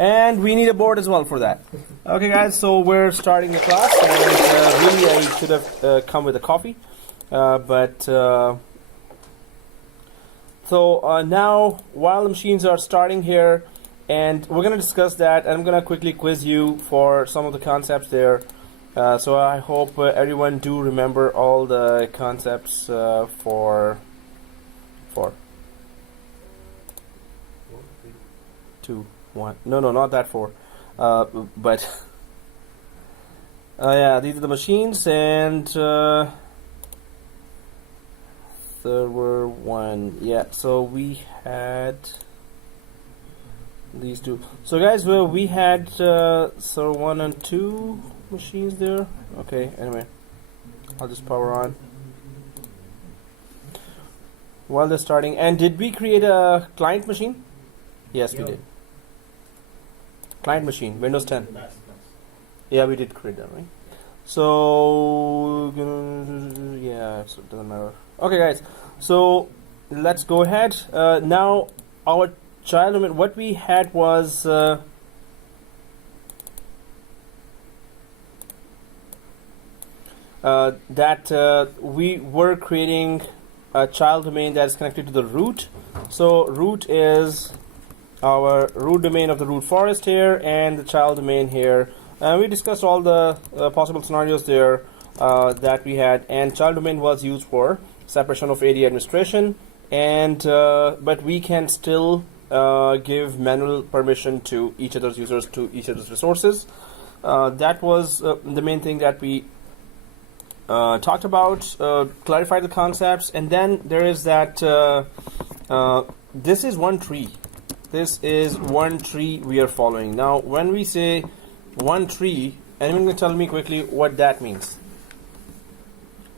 And we need a board as well for that. Okay, guys, so we're starting the class, and really I should have come with a coffee, so now while the machines are starting here, and we're going to discuss that, and I'm going to quickly quiz you for some of the concepts there. So I hope everyone do remember all the concepts for 2, 1. No, not that 4. But yeah, these are the machines, and server 1. Yeah, so we had these two. So guys, we had server 1 and 2 machines there. Okay, anyway, I'll just power on while they're starting. And did we create a client machine? Yes, we did. Client machine, Windows 10. Yeah, we did create that, right? So yeah, so it doesn't matter. Okay, guys, so let's go ahead. Now our child domain, what we had was that we were creating a child domain that is connected to the root. So root is our root domain of the root forest here, and the child domain here. We discussed all the possible scenarios there that we had, and child domain was used for separation of AD administration, and but we can still give manual permission to each other's users, to each other's resources. That was the main thing that we talked about, clarified the concepts, and then there is that this is one tree. This is one tree we are following. Now, when we say one tree, anyone can tell me quickly what that means?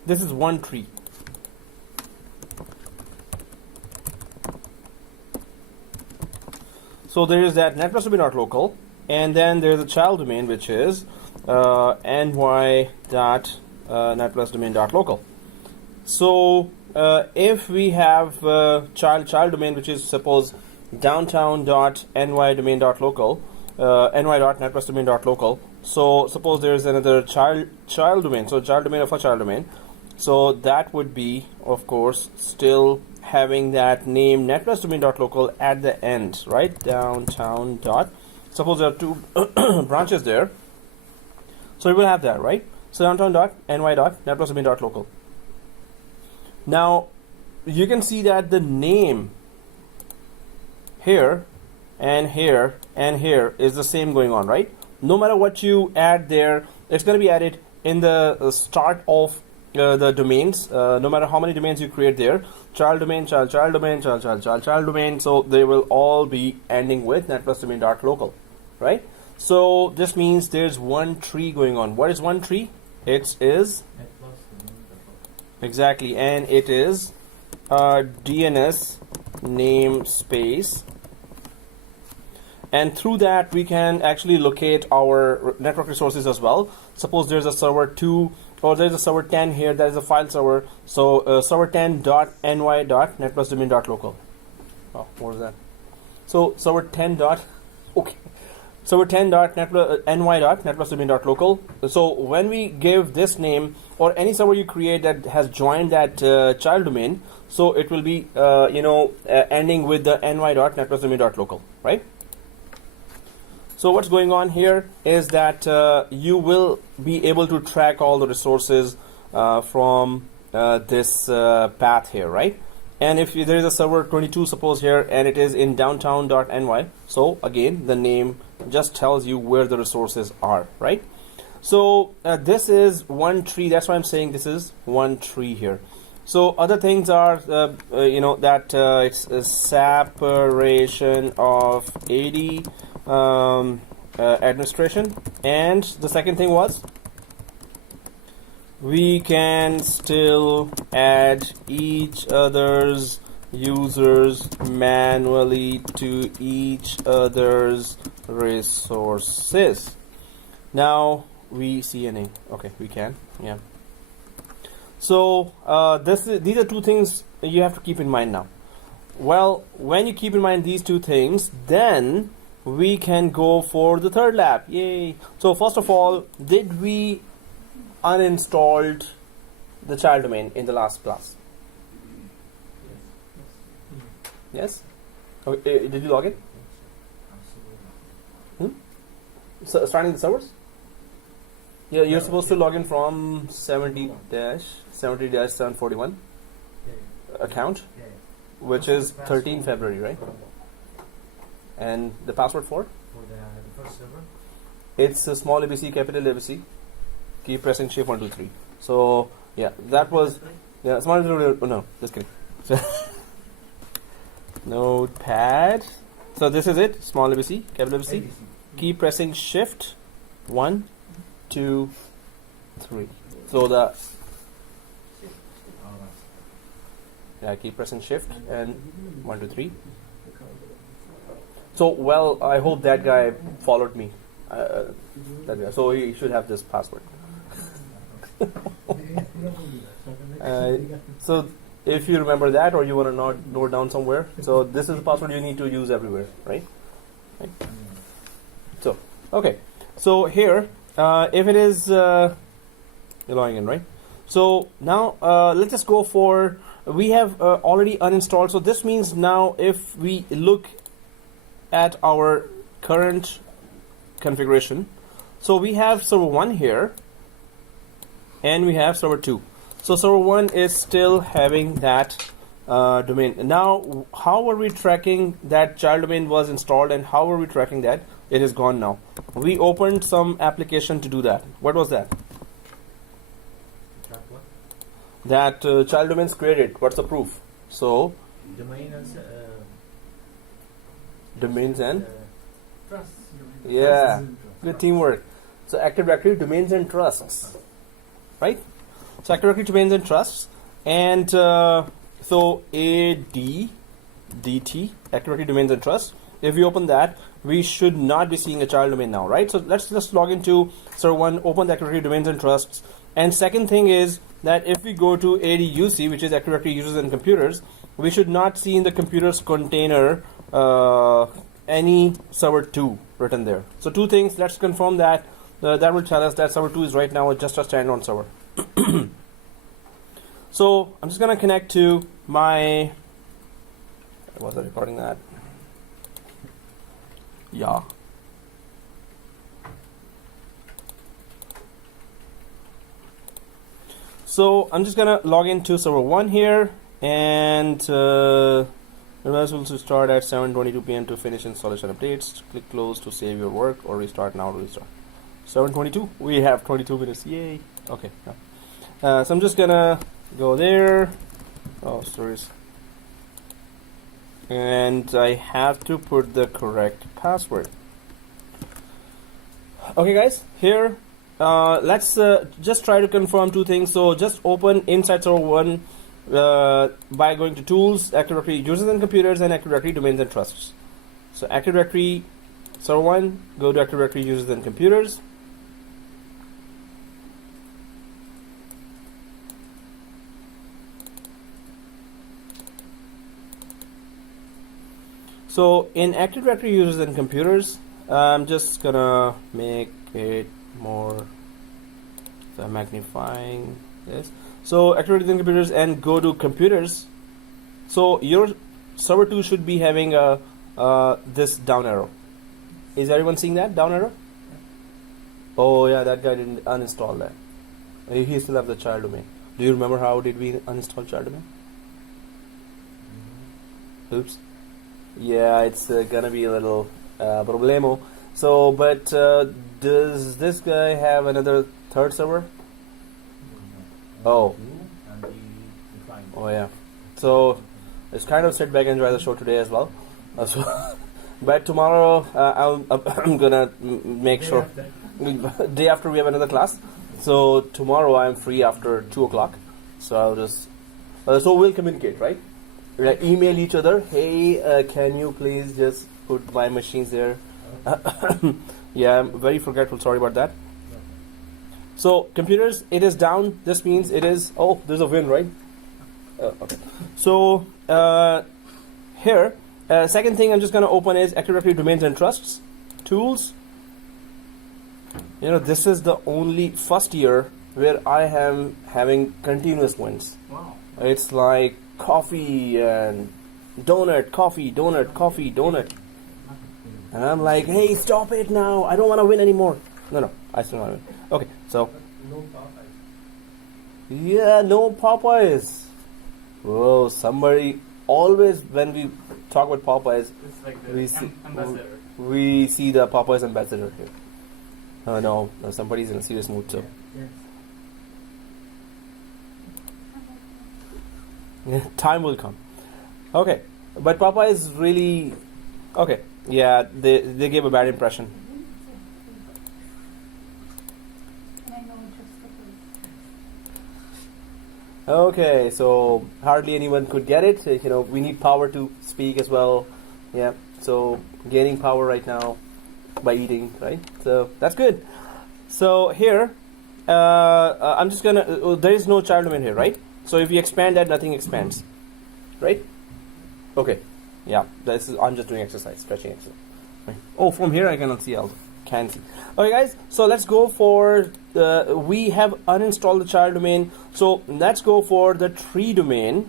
This is one tree. So there is that Netplus domain.local, and then there's a child domain, which is ny.netplus domain.local. So if we have child domain, which is suppose downtown.ny.domain.local, ny.netplus.domain.local. So suppose there is another child domain, so child domain of a child domain. So that would be, of course, still having that name netplus.domain.local at the end, right? Downtown dot. Suppose there are 2 branches there, so we will have that, right? So downtown.ny.netplus.domain.local. Now you can see that the name here and here and here is the same going on, right? No matter what you add there, it's going to be added in the start of the domains. No matter how many domains you create there, child domain, child domain, child domain, so they will all be ending with netplus.domain.local, right? So this means there's one tree going on. What is one tree? It is exactly, and it is a DNS namespace, and through that we can actually locate our network resources as well. Suppose there's a server 2 or there's a server 10 here, that is a file server. So server 10.ny.netplus.domain.local. Oh, what was that? So server 10 dot, okay, server 10.ny.netplus.domain.local. So when we give this name, or any server you create that has joined that child domain, so it will be ending with the ny.netplus.domain.local, right? So what's going on here is that you will be able to track all the resources from this path here, right? And if there is a server 22, suppose here, and it is in downtown.ny, so again the name just tells you where the resources are, right? So this is one tree. That's why I'm saying this is one tree here. So other things are it's a separation of AD administration, and the second thing was we can still add each other's users manually to each other's resources. Now we see a name. Okay, we can, yeah. So these are two things you have to keep in mind now. Well, when you keep in mind these two things, then we can go for the third lap. Yay! So first of all, did we uninstalled the child domain in the last class? Yes? Okay, did you log in? So starting the servers? Yeah, you're supposed to log in from 70-741 account, which is 13 February, right? And the password for? For the first server? It's a small ABC, capital ABC. Keep pressing shift 1, 2, 3. So, yeah, that was... Yeah, small... No, just kidding. So Notepad. So this is it. Small ABC, capital ABC. Keep pressing shift 1, 2, 3. So the... Yeah, keep pressing shift and 1, 2, 3. So, well, I hope that guy followed me. That guy. So he should have this password. So if you remember that, or you want to note down somewhere, so this is the password you need to use everywhere, right? So, okay. So here, if it is you're logging in, right? So now let's just go for, we have already uninstalled. So this means now if we look at our current configuration, so we have server 1 here and we have server 2. So server 1 is still having that domain. Now how are we tracking that child domain was installed, and how are we tracking that it is gone now? We opened some application to do that. What was that? That child domains created. What's the proof? So domains and trust. Yeah, good teamwork. So Active Directory domains and trusts, right? So Active Directory domains and trusts, and so ADDT, Active Directory domains and trusts. If we open that, we should not be seeing a child domain now, right? So let's just log into server 1, open the Active Directory domains and trusts. And second thing is that if we go to ADUC, which is Active Directory users and computers, we should not see in the computers container any server 2 written there. So two things, let's confirm that. That will tell us that server 2 is right now just a standalone server. So I'm just going to connect to my, was I recording that? Yeah. So I'm just going to log into server 1 here, and Netplus will start at 7:22 p.m. to finish installation updates. Click close to save your work, or restart now to restart. 7:22. We have 22 minutes. Yay. Okay. So I'm just gonna go there. Oh, stories. And I have to put the correct password. Okay, guys. Here, let's just try to confirm two things. So just open inside server 1. By going to Tools, Active Directory Users and Computers, and Active Directory Domains and Trusts. So Active Directory Server 1, go to Active Directory Users and Computers. So in Active Directory Users and Computers, I'm just gonna make it more, so I'm magnifying this. So Active Directory Computers, and go to Computers. So your server 2 should be having a this down arrow. Is everyone seeing that down arrow? Oh yeah, that guy didn't uninstall that. He still have the child domain. Do you remember how did we uninstall child domain? Oops. Yeah, it's gonna be a little problemo. So, but does this guy have another third server? Oh. Oh yeah. So it's kind of sit back and enjoy the show today as well. But tomorrow I'm gonna make sure. Day after we have another class. So tomorrow I'm free after 2 o'clock. So I'll just. So we'll communicate, right? We'll email each other. Hey, can you please just put my machines there? Yeah, I'm very forgetful. Sorry about that. So computers, it is down. This means it is. Oh, there's a win, right? Okay. So here Second thing I'm just going to open is Active Directory Domains and Trusts, Tools. You know, this is the only first year where I am having continuous wins. Wow. It's like coffee and donut, coffee, donut, coffee, donut. And I'm like, hey, stop it now. I don't want to win anymore. No, I still want to win. Okay, so. No Popeyes. Yeah, no Popeyes. Whoa, somebody always, when we talk about Popeyes, It's like the we see, ambassador. we see the Popeyes ambassador here. Oh no, somebody's in a serious mood, so. Yes. Time will come. Okay, but Popeyes really, okay, yeah, they gave a bad impression. Okay, so hardly anyone could get it. You know, we need power to speak as well. Yeah, so gaining power right now by eating, right? So that's good. So here, I'm just gonna. There is no child domain here, right? So if you expand that, nothing expands, right? Okay, yeah. This is. I'm just doing exercise, stretching exercise. Right. Oh, from here I cannot see. I can see. Okay, guys. So let's go for. We have uninstalled the child domain. So let's go for the TreeDomain.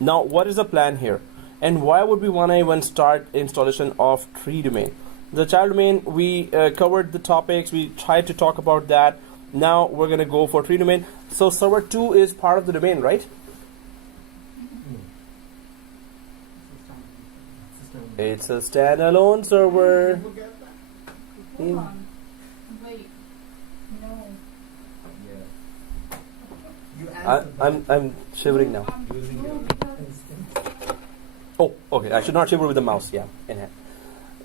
Now, what is the plan here? And why would we want to even start installation of TreeDomain? The child domain, we covered the topics. We tried to talk about that. Now we're going to go for TreeDomain. So server 2 is part of the domain, right? It's a standalone server. Hold on. Wait. No. I'm shivering now. Oh, okay. I should not shiver with the mouse. Yeah, in hand.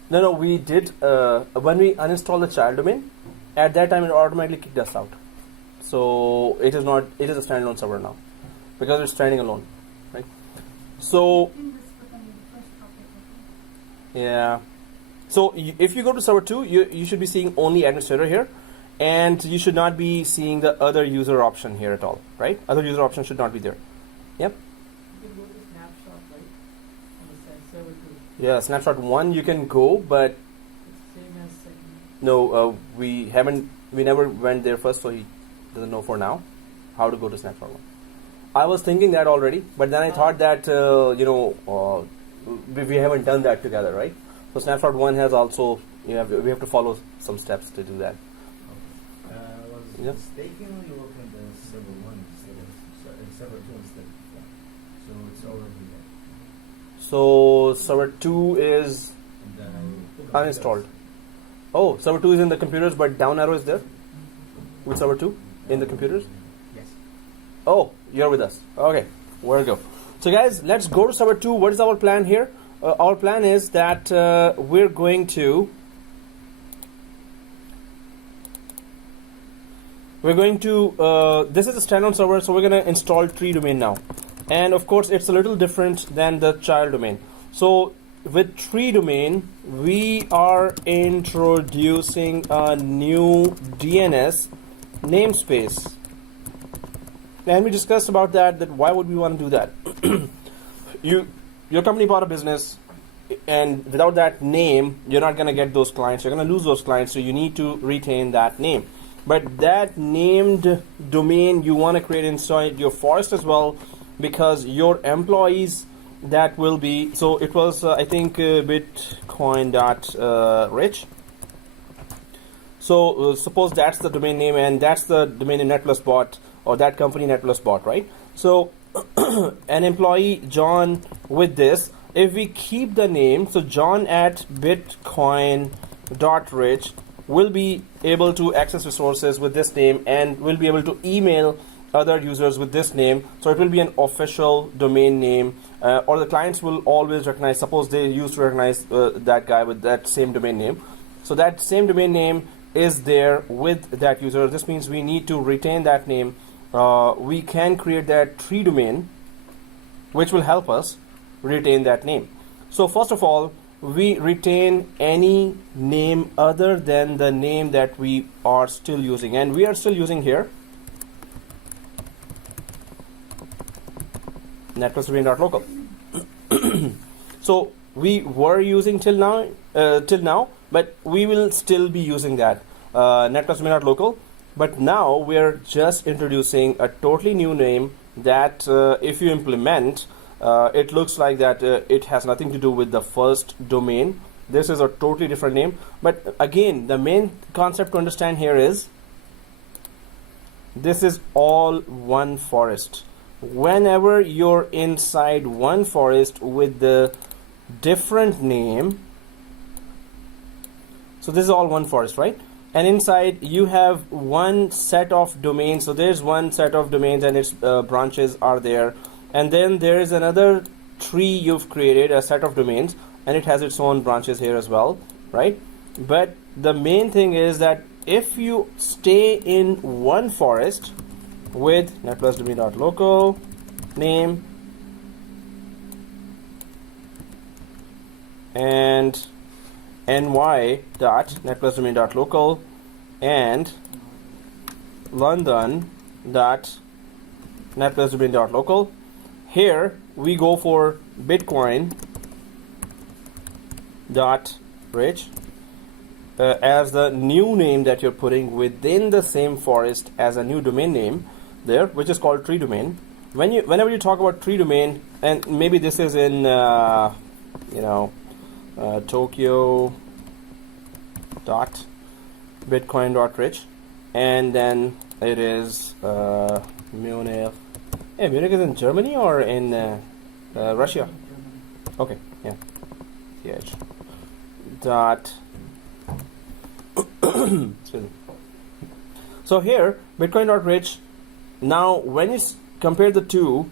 No. We did when we uninstalled the child domain. At that time, it automatically kicked us out. So it is not. It is a standalone server now because it's standing alone, right? So yeah. So if you go to server 2, you should be seeing only administrator here, and you should not be seeing the other user option here at all, right? Other user option should not be there. Yep. You can go to snapshot, right? On the server 2. Yeah, snapshot 1 you can go, but It's same as second. no, we never went there first, so he doesn't know for now how to go to snapshot 1. I was thinking that already, but then I thought that we haven't done that together, right? So snapshot 1 has also, we have to follow some steps to do that. Was Yeah. mistakenly opened as server 1 instead of server 2 instead of 1. So it's already there. So server 2 is And then I uninstalled. Oh, server 2 is in the computers, but down arrow is there with server 2 in the computers. Yes. Oh, you're with us. Okay, where to go? So guys, let's go to server 2. What is our plan here? Our plan is that we're going to this is a standalone server, so we're going to install TreeDomain now. And of course, it's a little different than the child domain. So with TreeDomain, we are introducing a new DNS namespace. And we discussed about that why would we want to do that? Your company bought a business, and without that name, you're not going to get those clients. You're going to lose those clients, so you need to retain that name. But that named domain you want to create inside your forest as well, because your employees that will be, so it was I think bitcoin.rich. So suppose that's the domain name, and that's the domain in Netplus bought, or that company Netplus bought, right? So an employee John with this, if we keep the name, so John at bitcoin.rich will be able to access resources with this name, and will be able to email other users with this name. So it will be an official domain name, or the clients will always recognize, suppose they used to recognize that guy with that same domain name. So that same domain name is there with that user. This means we need to retain that name. We can create that TreeDomain, which will help us retain that name. So first of all, we retain any name other than the name that we are still using, and we are still using here netplus.local. So we were using till now, but we will still be using that netplus.local. But now we're just introducing a totally new name that if you implement, it looks like that it has nothing to do with the first domain. This is a totally different name. But again, the main concept to understand here is this is all one forest. Whenever you're inside one forest with the different name, so this is all one forest, right? And inside you have one set of domains. So there's one set of domains and its branches are there. And then there is another tree you've created, a set of domains, and it has its own branches here as well, right? But the main thing is that if you stay in one forest with netplus.domain.local name and ny.netplus.domain.local and london.netplus.domain.local, here we go for bitcoin.rich as the new name that you're putting within the same forest as a new domain name there, which is called TreeDomain. Whenever you talk about TreeDomain, and maybe this is in Tokyo dot bitcoin dot rich, and then it is Munich. Hey, Munich is in Germany or in Russia? Okay, yeah. CH dot. So here bitcoin dot rich. Now when you compare the two,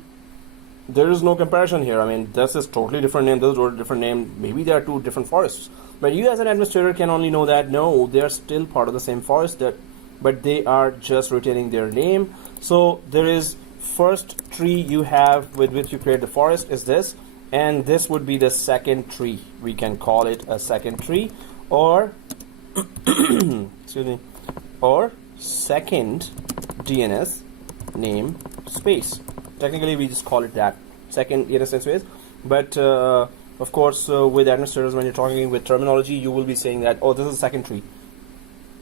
there is no comparison here. I mean, this is totally different name, this is totally different name. Maybe there are two different forests, but you as an administrator can only know that no, they are still part of the same forest, but they are just retaining their name. So there is first tree you have with which you create the forest is this, and this would be the second tree. We can call it a second tree, or excuse me, or second DNS name space. Technically we just call it that, second DNS name space. But of course with administrators, when you're talking with terminology, you will be saying that, oh, this is a second tree,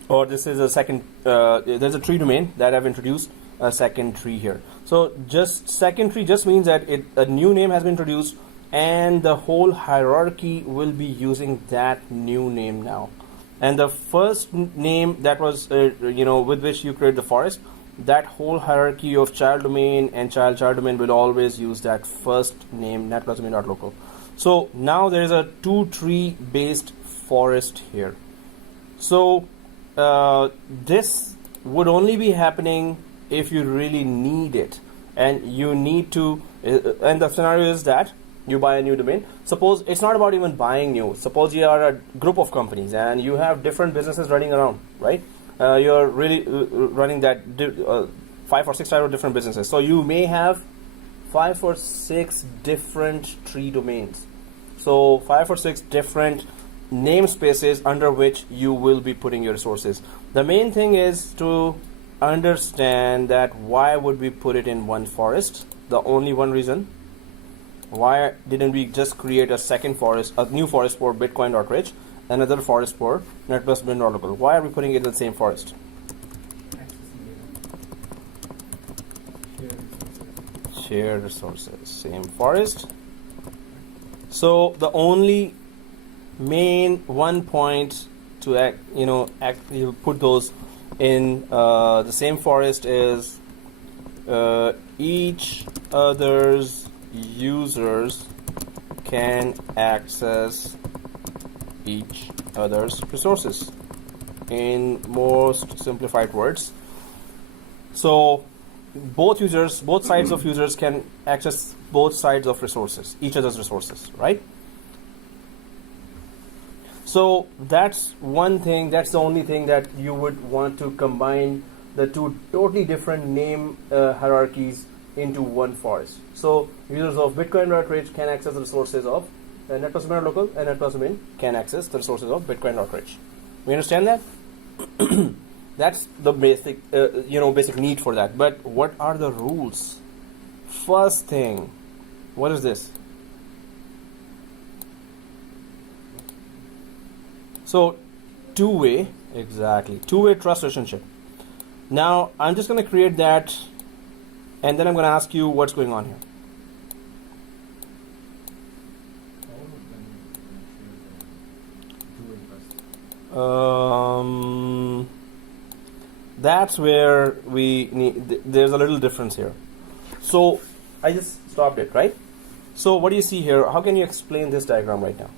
or this is a second there's a tree domain that I've introduced a second tree here. So just second tree just means that a new name has been introduced and the whole hierarchy will be using that new name now. And the first name that was with which you create the forest, that whole hierarchy of child domain and child domain will always use that first name, netplus.domain.local. So now there is a two tree based forest here. So this would only be happening if you really need it, and you need to and the scenario is that you buy a new domain. Suppose it's not about even buying new. Suppose you are a group of companies and you have different businesses running around, right? You're really running that 5 or 6 type of different businesses. So you may have 5 or 6 different tree domains. So 5 or 6 different namespaces under which you will be putting your resources. The main thing is to understand that why would we put it in one forest? The only one reason. Why didn't we just create a second forest, a new forest for bitcoin.rich, another forest for netplus.domain.local? Why are we putting it in the same forest? Shared resources, same forest. So the only main one point to you put those in the same forest is each other's users can access each other's resources, in most simplified words. So both sides of users can access both sides of resources, each other's resources, right? So that's one thing, that's the only thing that you would want to combine the two totally different name hierarchies into one forest. So users of bitcoin.rich can access the resources of netplus.domain.local, and netplus.domain can access the resources of bitcoin.rich. We understand that? That's the basic basic need for that. But what are the rules? First thing, what is this? So two-way, exactly, two-way trust relationship. Now I'm just going to create that, and then I'm going to ask you what's going on here. All of them share the two-way trust. That's where we need. There's a little difference here. So I just stopped it, right? So what do you see here? How can you explain this diagram right now?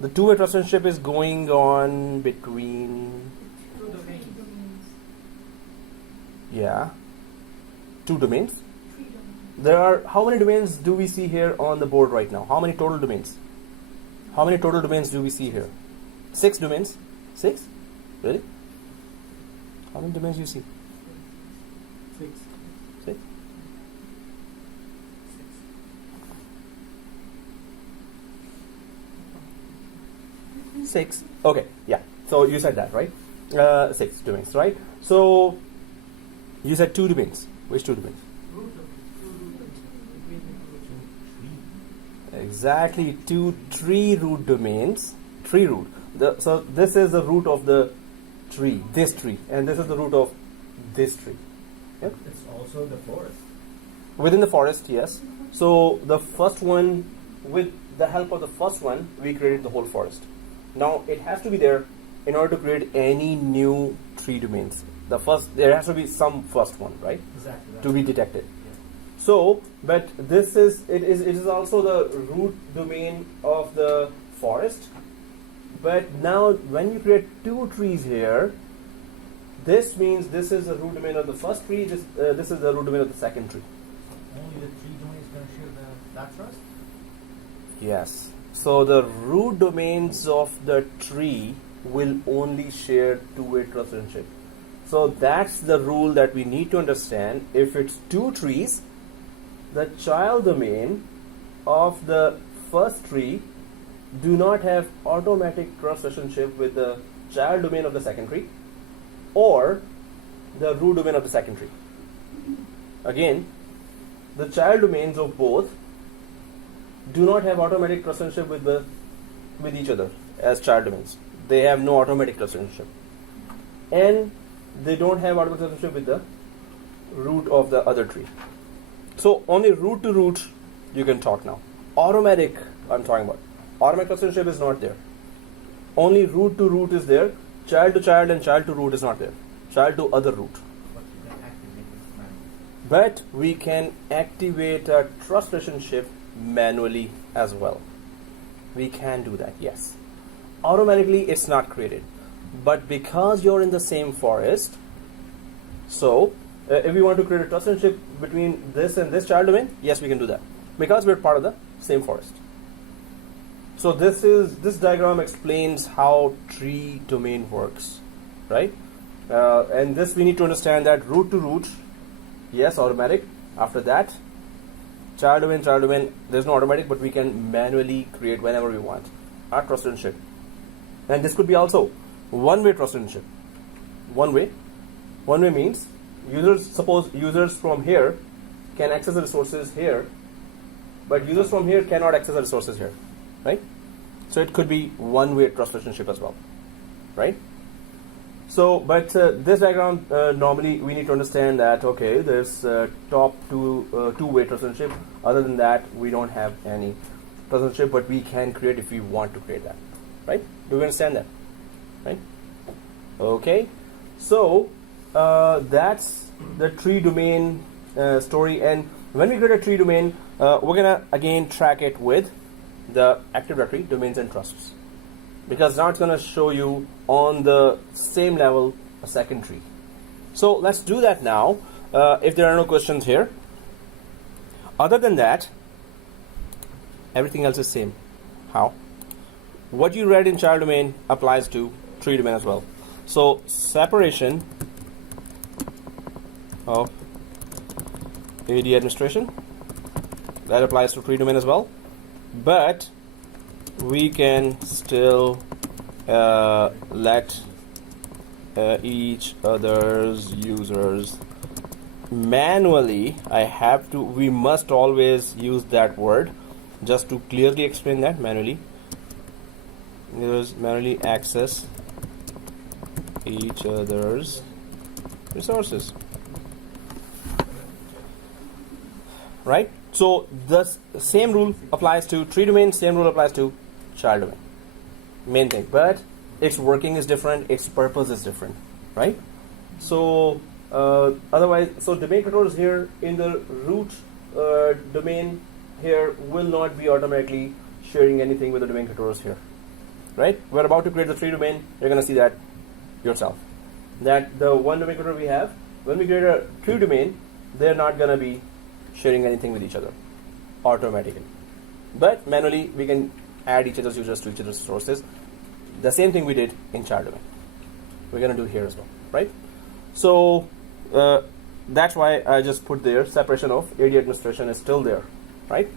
The two-way trust relationship is going on between, Two domains. yeah, two domains. TreeDomain. There are, how many domains do we see here on the board right now? How many total domains? How many total domains do we see here? 6 domains? 6? Really? How many domains do you see? 6. 6? Six. Okay, yeah. So you said that, right? 6 domains, right? So you said 2 domains. Which 2 domains? Root domain. Two root domains. Between the root. Exactly, 2 tree root domains. Tree root. So this is the root of the tree, this tree, and this is the root of this tree. Yep. It's also the forest. Within the forest, yes. So the first one, with the help of the first one, we created the whole forest. Now it has to be there in order to create any new tree domains. The first, there has to be some first one, right, Exactly. to be detected. So, but this is it is also the root domain of the forest. But now when you create 2 trees here, this means this is the root domain of the first tree, this is the root domain of the second tree. Only the tree domain is going to share that trust? Yes. So the root domains of the tree will only share two-way trust relationship. So that's the rule that we need to understand. If it's 2 trees, the child domain of the first tree do not have automatic trust relationship with the child domain of the second tree or the root domain of the second tree. Again, the child domains of both do not have automatic trust relationship with each other as child domains. They have no automatic trust relationship, and they don't have automatic relationship with the root of the other tree. So only root to root you can talk now. Automatic, I'm talking about. Automatic trust relationship is not there. Only root to root is there. Child to child and child to root is not there. Child to other root. But you can activate But we can activate this manually. a trust relationship manually as well. We can do that, yes. Automatically it's not created. But because you're in the same forest, so if we want to create a trust relationship between this and this child domain, yes, we can do that. Because we're part of the same forest. So this diagram explains how tree domain works, right? And this we need to understand that root to root, yes, automatic. After that, child domain, there's no automatic, but we can manually create whenever we want a trust relationship. And this could be also one-way trust relationship. One way means suppose users from here can access the resources here, but users from here cannot access the resources here, right? So it could be one-way trust relationship as well, right? So, but this diagram, normally we need to understand that, okay, there's top two-way trust relationship. Other than that, we don't have any trust relationship, but we can create if we want to create that, right? Do we understand that, right? Okay, so that's the tree domain story. And when we create a tree domain, we're gonna again track it with the Active Directory domains and trusts, because now it's gonna show you on the same level a second tree. So let's do that now. If there are no questions here, other than that, everything else is same. How? What you read in child domain applies to tree domain as well. So separation of AD administration, that applies to tree domain as well, but we can still let each other's users manually. We must always use that word just to clearly explain that. Manually users manually access each other's resources. Right? So the same rule applies to tree domain, same rule applies to child domain. Main thing. But its working is different, its purpose is different. Right? So otherwise, so domain controllers here in the root domain here will not be automatically sharing anything with the domain controllers here. Right? We're about to create the tree domain. You're going to see that yourself. That the one domain controller we have, when we create a tree domain, they're not going to be sharing anything with each other automatically. But manually, we can add each other's users to each other's sources. The same thing we did in child domain. We're going to do here as well. Right? So that's why I just put there separation of AD administration is still there. Right?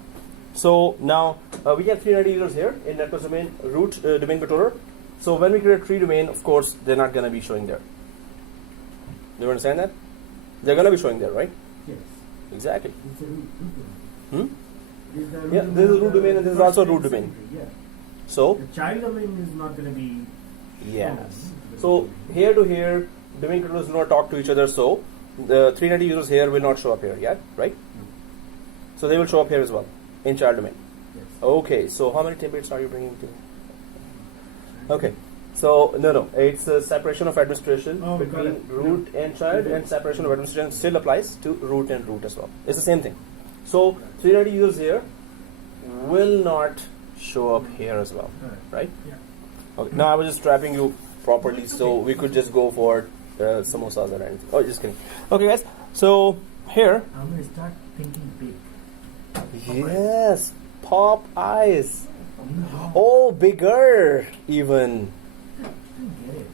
So now we have 390 users here in Netplus domain root domain controller. So when we create a tree domain, of course, they're not going to be showing there. Do you understand that? They're going to be showing there, right? Yes. Exactly. It's a root Hmm? domain. Yeah, this is root domain and this is also root domain. Yeah. So, The child domain is not going to be. yes. So here to here, domain controllers do not talk to each other. So the 390 users here will not show up here yet, right? So they will show up here as well in child domain. Yes. Okay. So how many templates are you bringing to? Okay. So no, it's a separation of administration Oh, got between it. root and child, and separation of administration still applies to root and root as well. It's the same thing. So 390 users here will not show up here as well, right? Yeah. Okay. Now I was just trapping you properly, so we could just go for samosas or anything. Oh, just kidding. Okay, guys. So here, I'm going to start thinking big. yes, pop eyes. Oh, bigger even. I don't get it.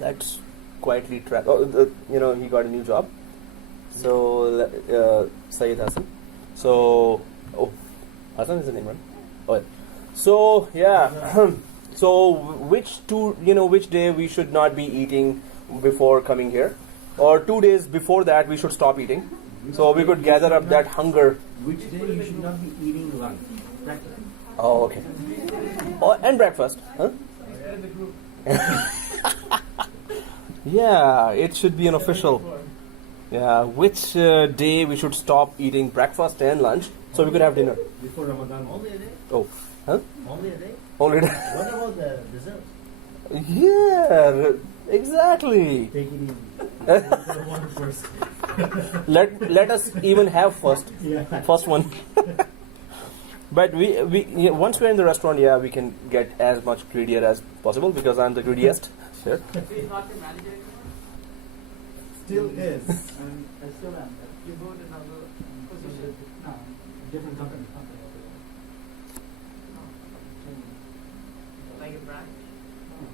That's quietly trapped. Oh, he got a new job. So Syed Hassan. So Hassan is the name, right? Oh, yeah. So yeah. So which day we should not be eating before coming here, or 2 days before that we should stop eating, so we could gather up that hunger. Which day you should not be eating lunch? Breakfast. Oh, okay. Oh, and breakfast, huh? Yeah, it should be an official. Yeah, which day we should stop eating breakfast and lunch, so we could have dinner. Before Ramadan. Only a day? Oh, huh? Only a day? Only. What about the desserts? Yeah, exactly. Take it easy. One first. Let us even have first one. But we once we're in the restaurant, yeah, we can get as much greedier as possible because I'm the greediest here. He's not the manager anymore? Still is. I still am. You go to another position? No, different company. Like a branch?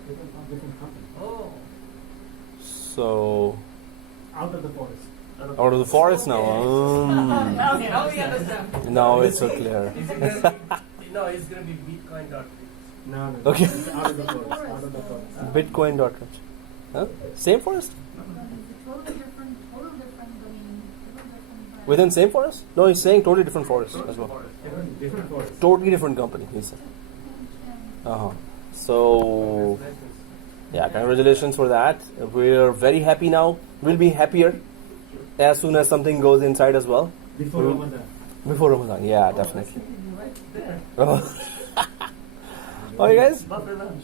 Different company. Oh. So Out of the forest. out of the forest now. Now we understand. Now it's so clear. Is it gonna be, no, it's going to be Bitcoin.com. No. Okay. It's out of the forest. Out of the forest. Bitcoin dot. Huh? Same forest? Totally different, different. Within same forest? No, he's saying totally different forest as well. Different forest. Totally different company, he said. So yeah, congratulations for that. We're very happy now. We'll be happier as soon as something goes inside as well. Before Ramadan. Before Ramadan, yeah, definitely. Oh, oh you guys? Buffet lunch.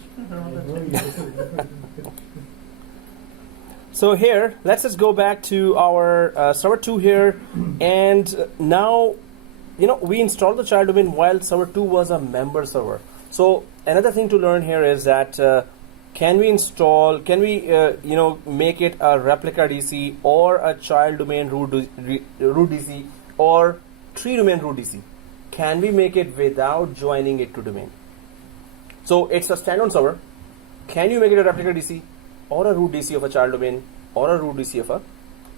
So here, let's just go back to our server 2 here, and now, we installed the child domain while server 2 was a member server. So another thing to learn here is that can we make it a replica DC or a child domain root DC or tree domain root DC? Can we make it without joining it to domain? So it's a standalone server. Can you make it a replica DC or a root DC of a child domain or a root DC of a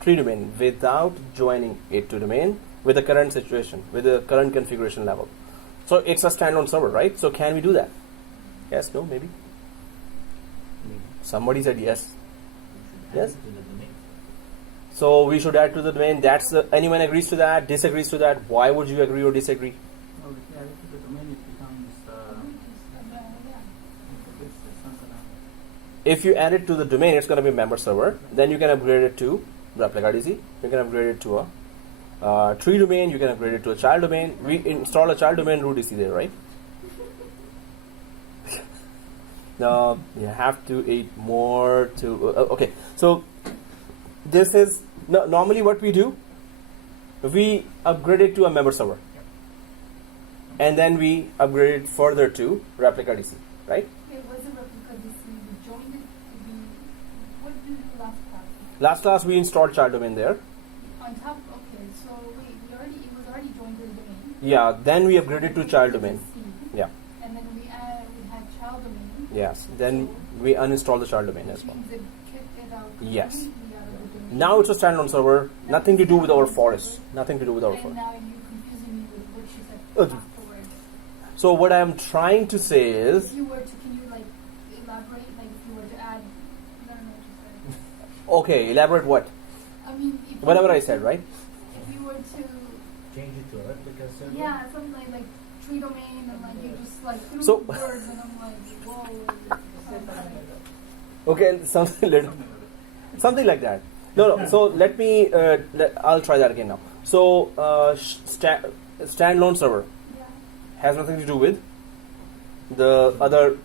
tree domain without joining it to domain with the current situation, with the current configuration level? So it's a standalone server, right? So can we do that? Yes, no, maybe? Somebody said yes. Yes? So we should add to the domain. That's anyone agrees to that, disagrees to that? Why would you agree or disagree? Well, if you add it to the domain, it becomes If you add it to the domain, it's going to be a member server. Then you can upgrade it to replica DC. You can upgrade it to a tree domain. You can upgrade it to a child domain. We install a child domain root DC there, right? No, you have to eat more to. Okay, so this is normally what we do. We upgrade it to a member server, and then we upgrade it further to replica DC, right? It wasn't replica DC. We joined it. What did we do last class? Last class we installed child domain there. On top. Okay. So wait, it was already joined to the domain. Yeah, then we upgraded to child domain. C. Yeah. And then we had child domain. Yes. Then we uninstalled the child domain as well. Which means it kicked it out. Yes. completely out of the domain. Now it's a standalone server. Nothing to do with our forest. Nothing to do with our And forest. now you're confusing me with what she said Okay. afterwards. So what I'm trying to say is, If you were to, can you like elaborate? Like if you were to add, I don't know what you said. okay, elaborate what? I mean, if you Whatever were I to- said, right? If you were to, Change it to a replica server. yeah, something like TreeDomain, and like you just like threw So- words, and I'm like, whoa. Okay, something like that. No. So let me. I'll try that again now. So standalone server Yeah. has nothing to do with the other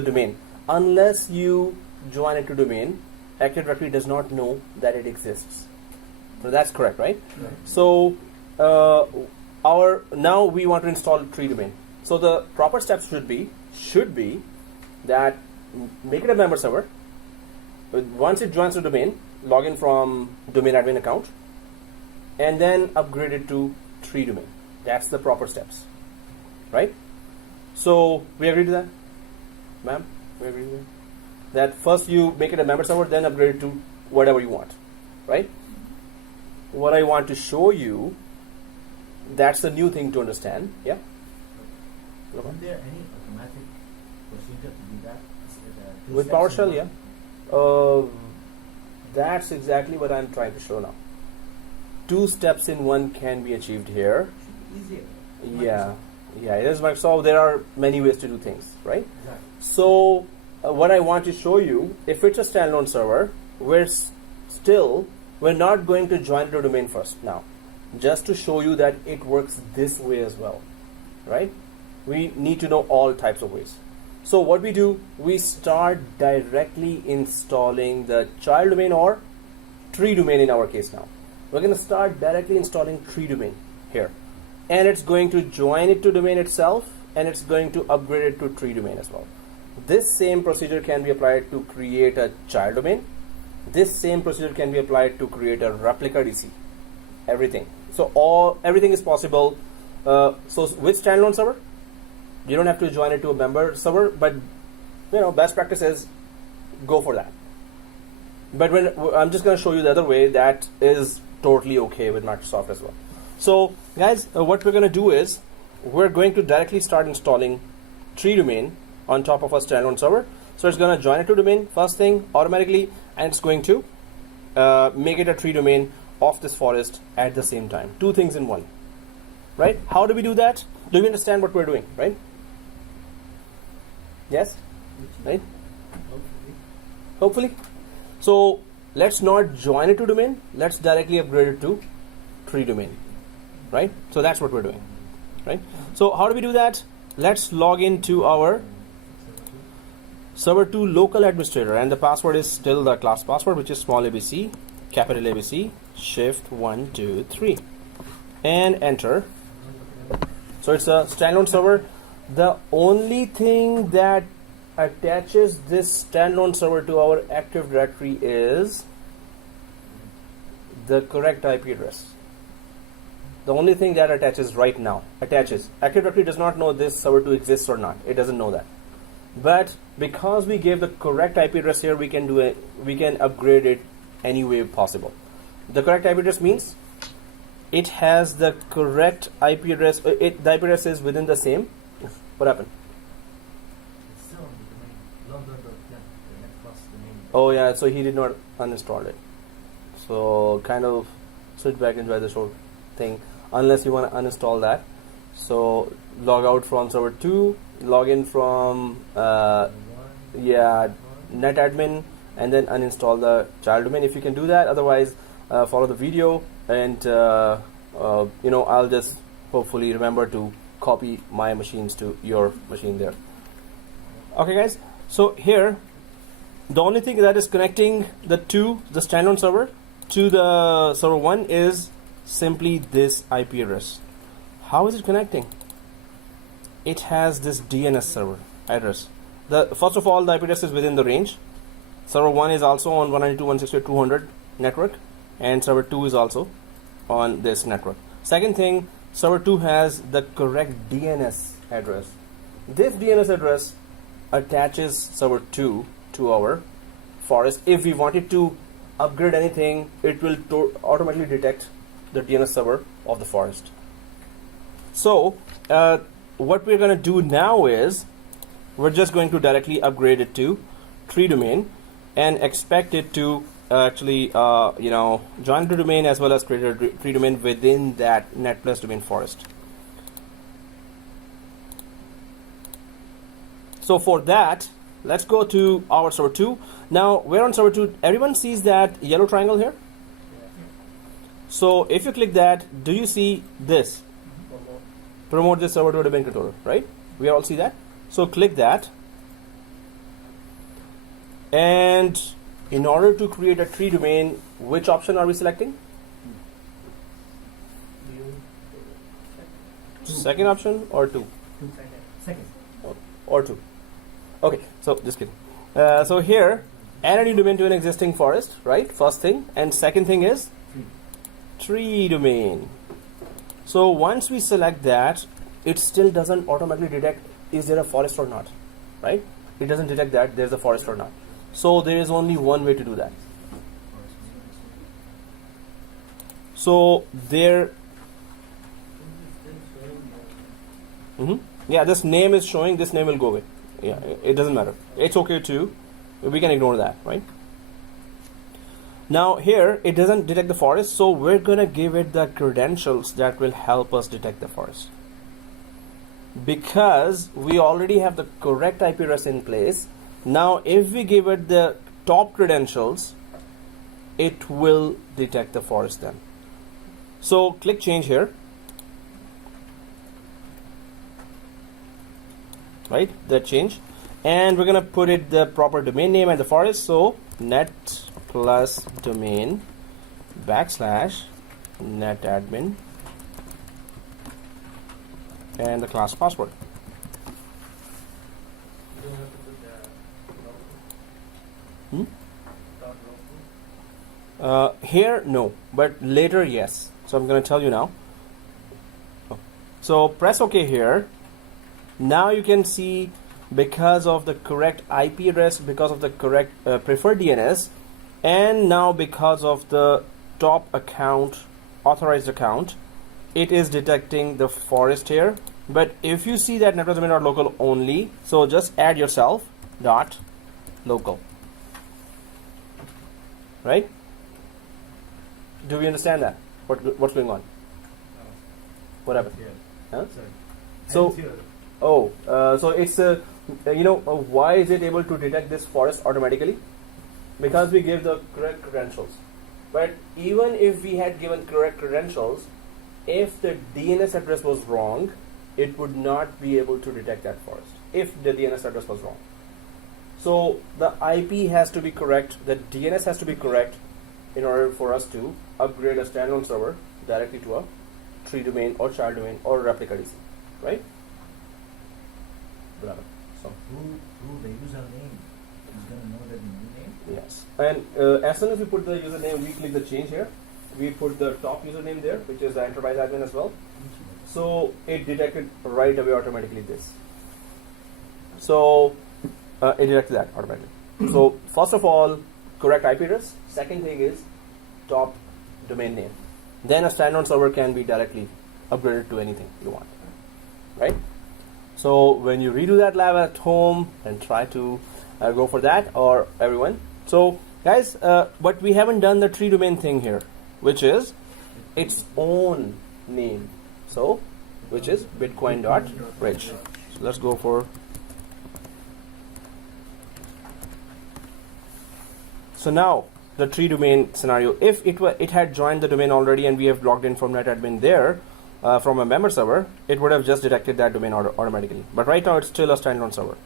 domain. Unless you join it to domain, Active Directory does not know that it exists. So that's correct, right? Right. So now we want to install TreeDomain. So the proper steps should be that make it a member server. Once it joins the domain, log in from domain admin account, and then upgrade it to TreeDomain. That's the proper steps, right? So we agree to that, ma'am? We agree to that? That first you make it a member server, then upgrade it to whatever you want, right? What I want to show you, that's the new thing to understand. Yeah. Isn't there any automatic procedure to do that? With PowerShell, yeah. That's exactly what I'm trying to show now. 2 steps in one can be achieved here. Should be easier. Yeah, it is Microsoft. There are many ways to do things, right? Exactly. So what I want to show you, if it's a standalone server, we're not going to join the domain first now, just to show you that it works this way as well, right? We need to know all types of ways. So what we do, we start directly installing the child domain or tree domain in our case now. We're going to start directly installing tree domain here. And it's going to join it to domain itself, and it's going to upgrade it to tree domain as well. This same procedure can be applied to create a child domain. This same procedure can be applied to create a replica DC. Everything. So everything is possible. So with standalone server, you don't have to join it to a member server, but best practice is go for that. But I'm just going to show you the other way that is totally okay with Microsoft as well. So guys, what we're going to do is we're going to directly start installing TreeDomain on top of a standalone server. So it's going to join it to domain first thing automatically, and it's going to make it a tree domain of this forest at the same time. 2 things in one, right? How do we do that? Do you understand what we're doing, right? Yes, right? Hopefully. So let's not join it to domain. Let's directly upgrade it to tree domain, right? So that's what we're doing, right? So how do we do that? Let's log into our server 2 local administrator, and the password is still the class password, which is small abc, capital ABC, shift 1 2 3, and enter. So it's a standalone server. The only thing that attaches this standalone server to our Active Directory is the correct IP address. The only thing that attaches right now. Active Directory does not know this server to exist or not. It doesn't know that. But because we gave the correct IP address here, we can upgrade it any way possible. The correct IP address means it has the correct IP address. The IP address is within the same. What happened? It's still on the domain. London.net, the Netplus domain. Oh yeah, so he did not uninstall it. So kind of switch back and try this whole thing. Unless you want to uninstall that. So log out from server 2, log in from netadmin and then uninstall the child domain if you can do that. Otherwise, follow the video and I'll just hopefully remember to copy my machines to your machine there. Okay, guys. So here, the only thing that is connecting the standalone server to the server 1 is simply this IP address. How is it connecting? It has this DNS server address. First of all, the IP address is within the range. Server 1 is also on 192.168.200 network, and server 2 is also on this network. Second thing, server 2 has the correct DNS address. This DNS address attaches server 2 to our forest. If we wanted to upgrade anything, it will automatically detect the DNS server of the forest. So what we're going to do now is we're just going to directly upgrade it to TreeDomain and expect it to actually join the domain as well as create a TreeDomain within that Netplus domain forest. So for that, let's go to our server 2. Now we're on server 2. Everyone sees that yellow triangle here? So if you click that, do you see this? Promote this server to a domain controller, right? We all see that. So click that. And in order to create a tree domain, which option are we selecting? Second option or 2? Second. Or 2. Okay, so just kidding. So here, add a new domain to an existing forest, right? First thing. And second thing is tree domain. So once we select that, it still doesn't automatically detect is there a forest or not, right? It doesn't detect that there's a forest or not. So there is only one way to do that. So there, yeah, this name is showing, this name will go away. Yeah, it doesn't matter. It's okay too. We can ignore that, right? Now here, it doesn't detect the forest, so we're gonna give it the credentials that will help us detect the forest. Because we already have the correct IP address in place, now if we give it the top credentials, it will detect the forest then. So click change here. Right, that change. And we're gonna put it the proper domain name and the forest. So Netplus domain /netadmin and the class password. You don't have to put the local. Here no, but later yes. So I'm gonna tell you now. So press OK here. Now you can see, because of the correct IP address, because of the correct preferred DNS, and now because of the top account, authorized account, it is detecting the forest here. But if you see that netplus domain.local only, so just add yourself .local. Right? Do we understand that? What's going on? What happened? Huh? So. Oh, so it's why is it able to detect this forest automatically? Because we give the correct credentials. But even if we had given correct credentials, if the DNS address was wrong, it would not be able to detect that forest if the DNS address was wrong. So the IP has to be correct, the DNS has to be correct in order for us to upgrade a standalone server directly to a tree domain or child domain or replica DC, right? So Through the username, is going to know the new name? yes, and as soon as we put the username, we click the change here. We put the top username there, which is the enterprise admin as well. So it detected right away automatically this. So it detected that automatically. So first of all, correct IP address. Second thing is top domain name. Then a standalone server can be directly upgraded to anything you want, right? So when you redo that lab at home and try to go for that, or everyone. So guys, but we haven't done the tree domain thing here, which is its own name. So which is bitcoin.rich. So let's go for So now the TreeDomain scenario, if it had joined the domain already and we have logged in from netadmin there from a member server, it would have just detected that domain automatically. But right now it's still a standalone server.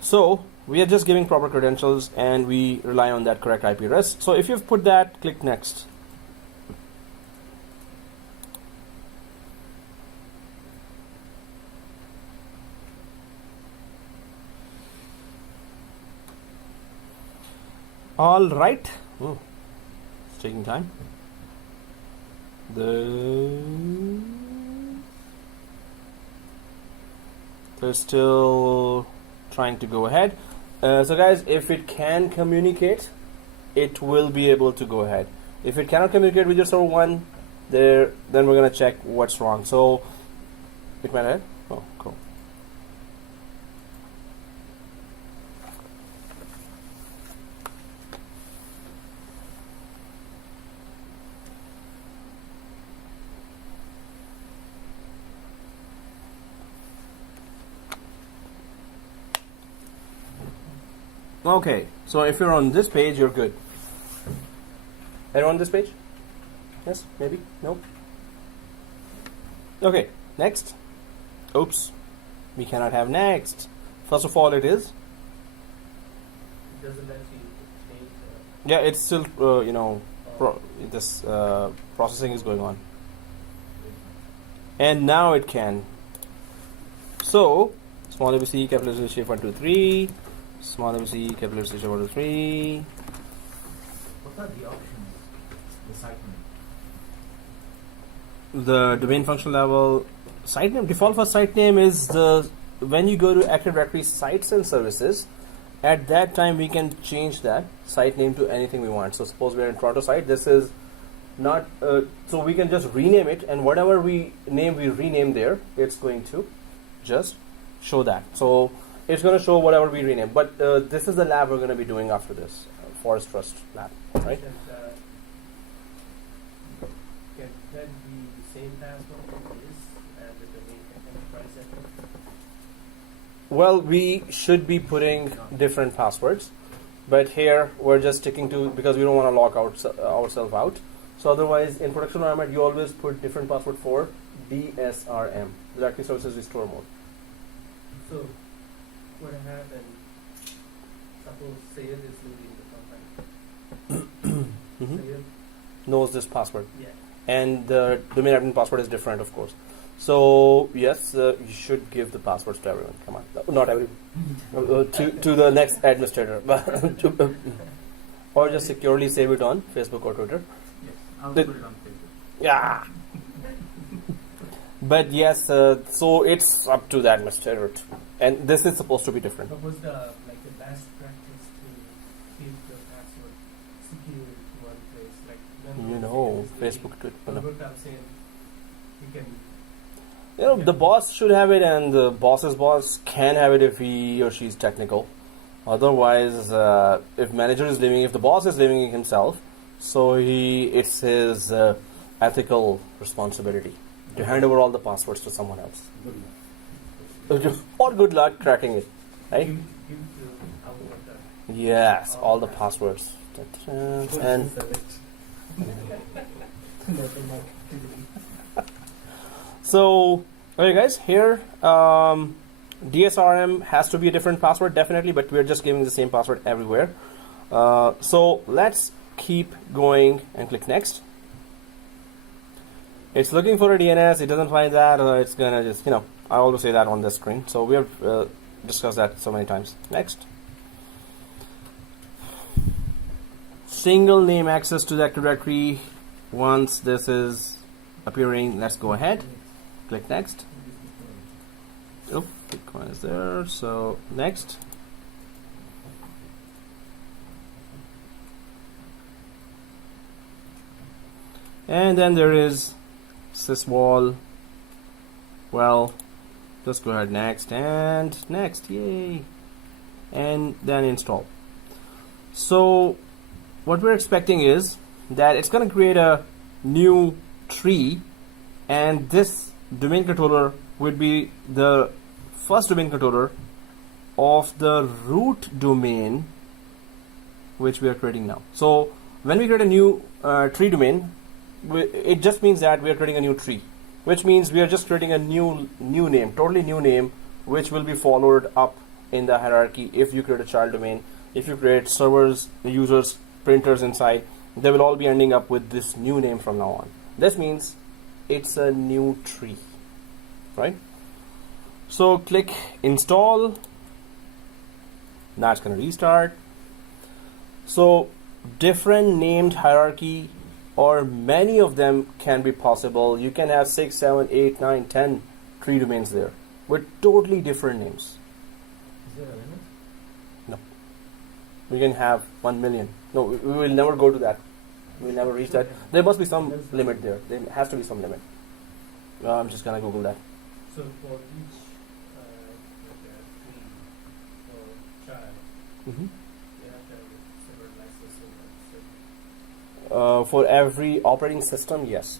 So we are just giving proper credentials and we rely on that correct IP address. So if you've put that, click next. All right. Oh, it's taking time. They're still trying to go ahead. So guys, if it can communicate, it will be able to go ahead. If it cannot communicate with your server 1, then we're gonna check what's wrong. So it went ahead. Oh, cool. Okay, so if you're on this page, you're good. Anyone on this page? Yes? Maybe? No? Okay, next. Oops. We cannot have next. First of all, it is. It doesn't let you change Yeah, it's still, this processing is going on. And now it can. So, small ABC, capital Z, shape 1, 2, 3. Small ABC, capital Z, shape 1, 2, 3. What are the options? The site name. The domain function level site name, default for site name is when you go to Active Directory sites and services, at that time we can change that site name to anything we want. So suppose we are in Toronto site, this is not, so we can just rename it, and whatever we rename there, it's going to just show that. So it's going to show whatever we rename. But this is the lab we're going to be doing after this, ForestTrust lab, right? Can that be the same password for this and the domain enterprise sector? Well, we should be putting different passwords, but here we're just sticking to, because we don't want to lock ourselves out. So otherwise, in production environment, you always put different password for DSRM, Directory Services Restore Mode. So what happens, suppose Sayed is leading the company. Sayed, Knows this password, yeah. and the domain admin password is different, of course. So yes, you should give the passwords to everyone. Come on, not everyone, to the next administrator, or just securely save it on Facebook or Twitter. Yes, I'll put it on Facebook. Yeah. But yes, so it's up to the administrator, and this is supposed to be different. What was the best practice to keep the password secure to one place? Facebook, Twitter. What I'm saying, you can. The boss should have it, and the boss's boss can have it if he or she is technical. Otherwise, if manager is leaving, if the boss is leaving it himself, so it's his ethical responsibility to hand over all the passwords to someone else. Or good luck cracking it, right? Give to our Yes, all the passwords. And so, okay guys, here DSRM has to be a different password, definitely, but we're just giving the same password everywhere. So let's keep going and click next. It's looking for a DNS, it doesn't find that, it's gonna just, I always say that on this screen. So we have discussed that so many times. Next. Single name access to the Active Directory. Once this is appearing, let's go ahead. Click next. Oh, Bitcoin is there. So next. And then there is syswall. Well, just go ahead next and next. Yay. And then install. So what we're expecting is that it's going to create a new tree, and this domain controller would be the first domain controller of the root domain which we are creating now. So when we create a new tree domain, it just means that we are creating a new tree, which means we are just creating a new name, totally new name, which will be followed up in the hierarchy. If you create a child domain, if you create servers, users, printers inside, they will all be ending up with this new name from now on. This means it's a new tree, right? So click install. Now it's going to restart. So different named hierarchy, or many of them can be possible. You can have 6, 7, 8, 9, 10 tree domains there with totally different names. Is there a limit? No. We can have 1 million. No, we will never go to that. We will never reach that. There must be some limit there. There has to be some limit. I'm just going to Google that. So for each tree or child, Mm-hmm. you have to have a separate license. For every operating system, yes.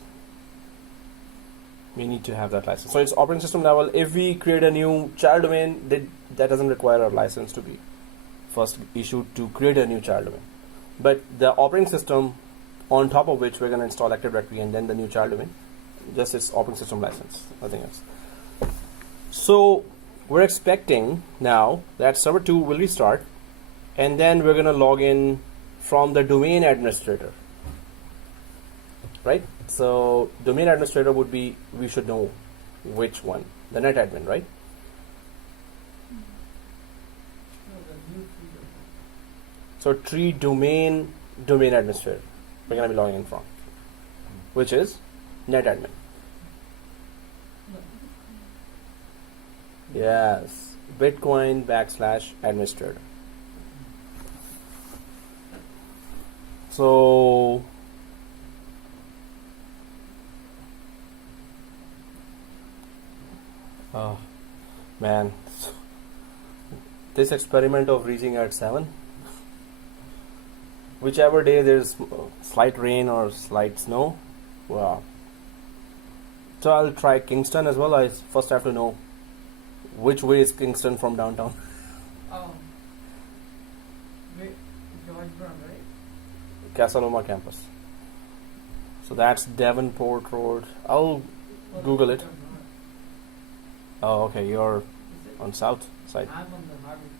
We need to have that license. So it's operating system level. If we create a new child domain, that doesn't require a license to be first issued to create a new child domain. But the operating system on top of which we're going to install Active Directory and then the new child domain, just its operating system license, nothing else. So we're expecting now that server 2 will restart, and then we're going to log in from the domain administrator, right? So domain administrator would be, we should know which one, the net admin, right? No, the new tree. So TreeDomain domain administrator we're going to be logging in from, which is net admin. Yes, Bitcoin / administrator. So oh man, this experiment of reaching at 7, whichever day there's slight rain or slight snow, wow. So I'll try Kingston as well. I first have to know which way is Kingston from downtown. Wait, George Brown, right? Casanova campus. So that's Devonport Road. I'll Or Google it. George Brown. Oh, okay, you're Is it? on south side. I'm on the Harvard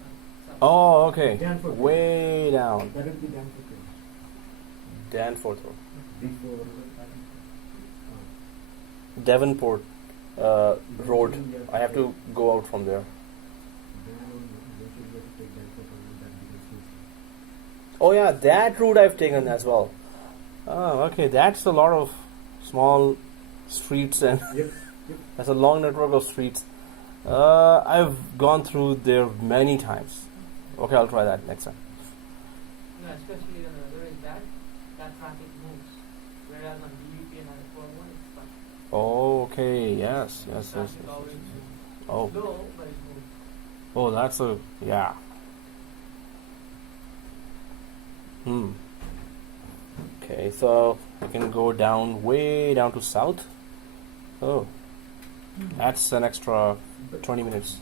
side. Oh, okay. Danforth. Way down. That would be Danforth. Danforth Road. Before, Devonport Road. I have to go out from there. Oh yeah, that route I've taken as well. Oh, okay, that's a lot of small streets and Yep. that's a long network of streets. I've gone through there many times. Okay, I'll try that next time. No, especially during that traffic moves. Whereas on DVP and I-401, it's fine. Oh, okay, yes. Traffic always Oh, slow, but it moves. oh, that's a, yeah. Okay, so we can go down, way down to south. Oh, that's an extra 20 minutes.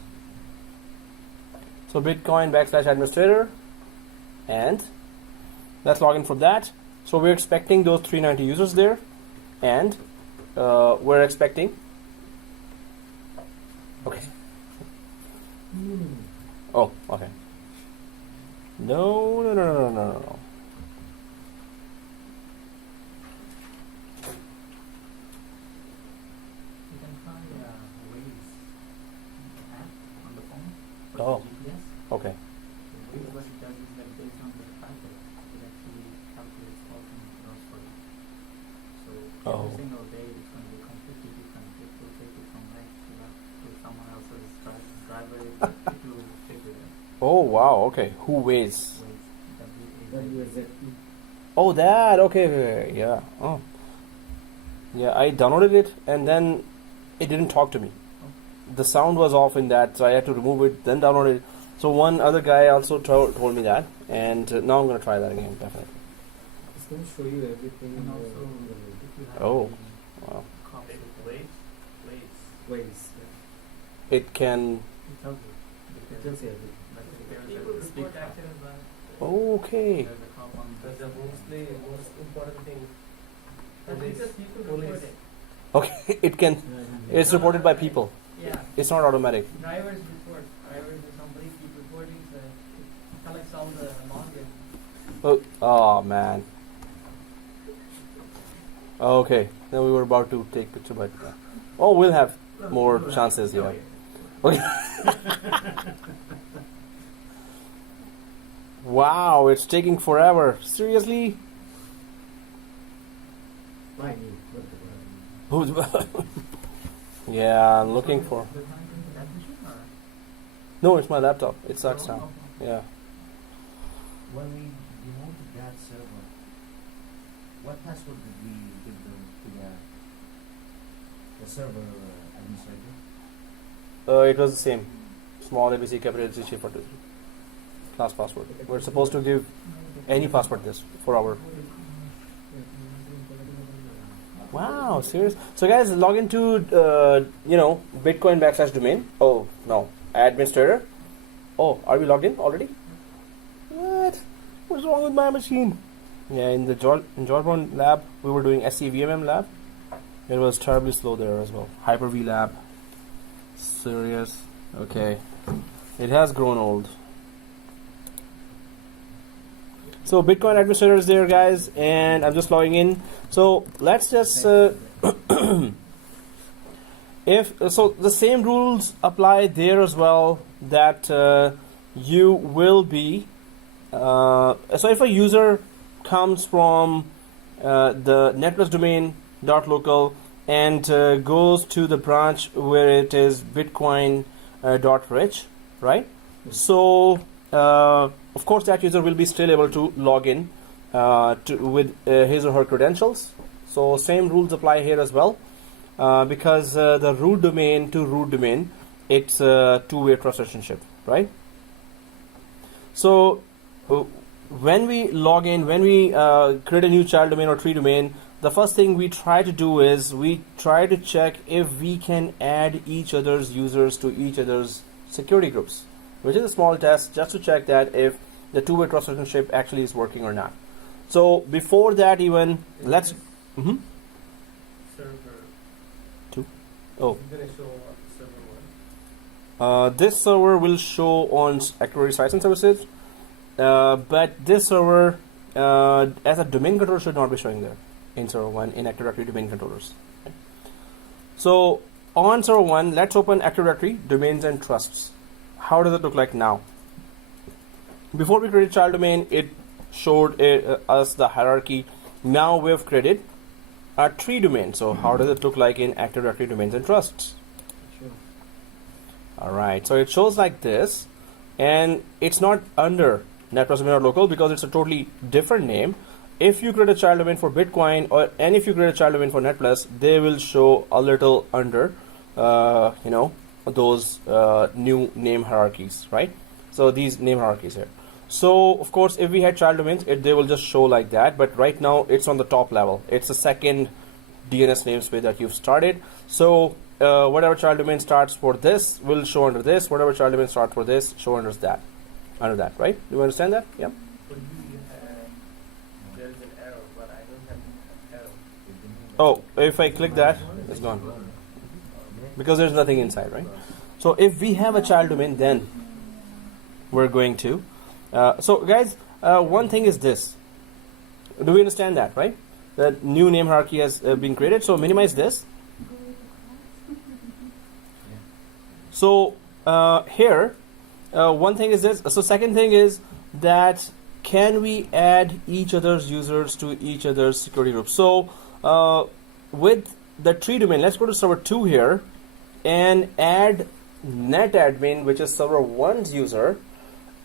So Bitcoin / administrator, and let's log in for that. So we're expecting those 390 users there, and we're expecting. Okay. Oh, okay. No. You can try Waze app on the phone for Oh. GPS. Okay. So Waze, what it does is that based on the traffic, it actually calculates alternate routes for you. So Oh. every single day it's going to be completely different. It will take you from right to left to someone else's driveway. It will take you there. Oh wow. Okay. Who weighs? Waze, WAZP. Oh, that. Okay. Yeah. Oh. Yeah. I downloaded it and then it didn't talk to me. The sound was off in that, so I had to remove it. Then download it. So one other guy also told me that, and now I'm gonna try that again. Definitely. It's going to show you everything. And also, if you have Oh. any Wow. cops with them, Waze. It can. it tells you. It Because tells you everything. like if People there's a speed report trap, accidents by Okay. There's a cop on That's the most important thing. That's Police. because people Police. report it. Okay. It can. It's reported by people. Yeah. It's not automatic. Drivers report. Drivers, if somebody keep reporting, so it collects all the login. Oh man. Okay. Then we were about to take picture, but oh, we'll have more chances. Yeah. Okay. Wow, it's taking forever. Seriously? Like you, what the- Yeah, I'm looking for. The time in that machine or? No, it's my laptop. It sucks now. Yeah. When we removed that server, what password did we give to the server administrator? It was the same. Small ABC, capital ABC, shape for class password. We're supposed to give any password this for our. Wow, serious. So guys, log into Bitcoin /domain. Oh no, administrator. Oh, are we logged in already? What? What's wrong with my machine? Yeah, in the Jawbone lab, we were doing SCVMM lab. It was terribly slow there as well. Hyper-V lab. Serious. Okay. It has grown old. So Bitcoin administrator is there, guys, and I'm just logging in. So let's just if so, the same rules apply there as well. That you will be. So if a user comes from the Netplus domain .local and goes to the branch where it is Bitcoin .rich, right? So of course that user will be still able to log in with his or her credentials. So same rules apply here as well, because the root domain to root domain, it's a two-way trust relationship, right? So when we log in, when we create a new child domain or tree domain, the first thing we try to do is we try to check if we can add each other's users to each other's security groups, which is a small test just to check that if the two-way trust relationship actually is working or not. So before that, even let's. Server. Oh, It's gonna show on server 1. this server will show on Active Directory sites and services, but this server as a domain controller should not be showing there in server 1 in Active Directory domain controllers. Okay. So on server 1, let's open Active Directory domains and trusts. How does it look like now? Before we created child domain, it showed us the hierarchy. Now we have created a tree domain. So how does it look like in Active Directory domains and trusts? Sure. Alright, so it shows like this, and it's not under Netplus domain.local because it's a totally different name. If you create a child domain for Bitcoin and if you create a child domain for Netplus, they will show a little under those new name hierarchies, right? So these name hierarchies here. So of course if we had child domains, they will just show like that, but right now it's on the top level. It's the second DNS namespace that you've started. So whatever child domain starts for this will show under this. Whatever child domain starts for this, show under that, right? Do you understand that? Yeah. For you, there is an arrow, but I don't have an arrow. Oh, if I click that, it's gone because there's nothing inside, right? So if we have a child domain, then we're going to. So guys, one thing is this. Do we understand that, right? The new name hierarchy has been created. So minimize this. So here, one thing is this. So second thing is that can we add each other's users to each other's security groups? So with the tree domain, let's go to server 2 here and add netadmin, which is server 1's user.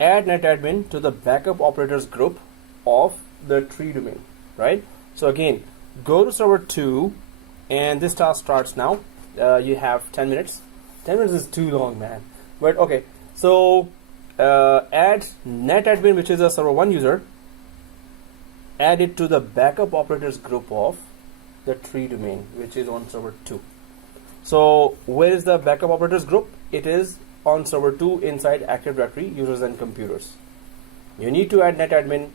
Add netadmin to the backup operators group of the tree domain, right? So again, go to server 2, and this task starts now. You have 10 minutes. 10 minutes is too long, man. But okay, so add netadmin, which is a server 1 user. Add it to the backup operators group of the tree domain, which is on server 2. So where is the backup operators group? It is on server 2 inside Active Directory users and computers. You need to add netadmin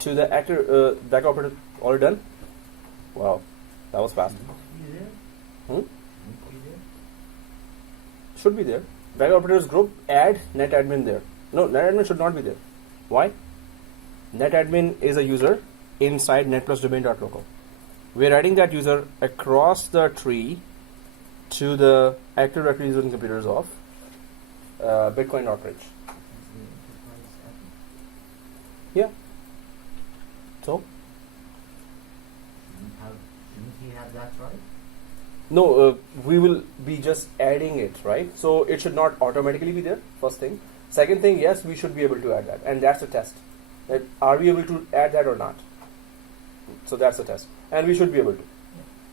to the active backup operator. All done? Wow, that was fast. Is there? Hmm? Is there? Should be there. Backup operators group, add netadmin there. No, netadmin should not be there. Why? Netadmin is a user inside netplusdomain.local. We're adding that user across the tree to the active directory using computers of Bitcoin.rich. Yeah. So? Shouldn't he have that right? No, we will be just adding it, right? So it should not automatically be there, first thing. Second thing, yes, we should be able to add that. And that's the test. That are we able to add that or not? So that's the test. And we should be able to,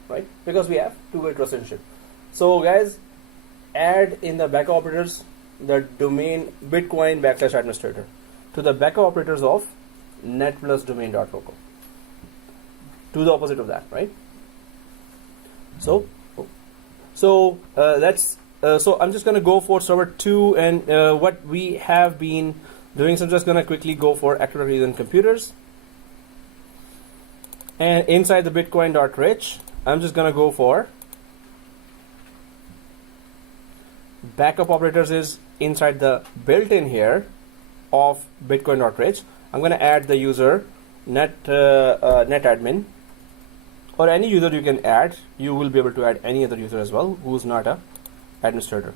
right? Because we have two-way trust relationship. So guys, add in the backup operators the domain Bitcoin / administrator to the backup operators of netplusdomain.local. To the opposite of that, right? So that's so I'm just going to go for server 2 and what we have been doing. So I'm just going to quickly go for active directory using computers. And inside the Bitcoin.rich, I'm just going to go for backup operators is inside the built-in here of Bitcoin.rich. I'm going to add the user netadmin, or any user you can add. You will be able to add any other user as well who's not a administrator.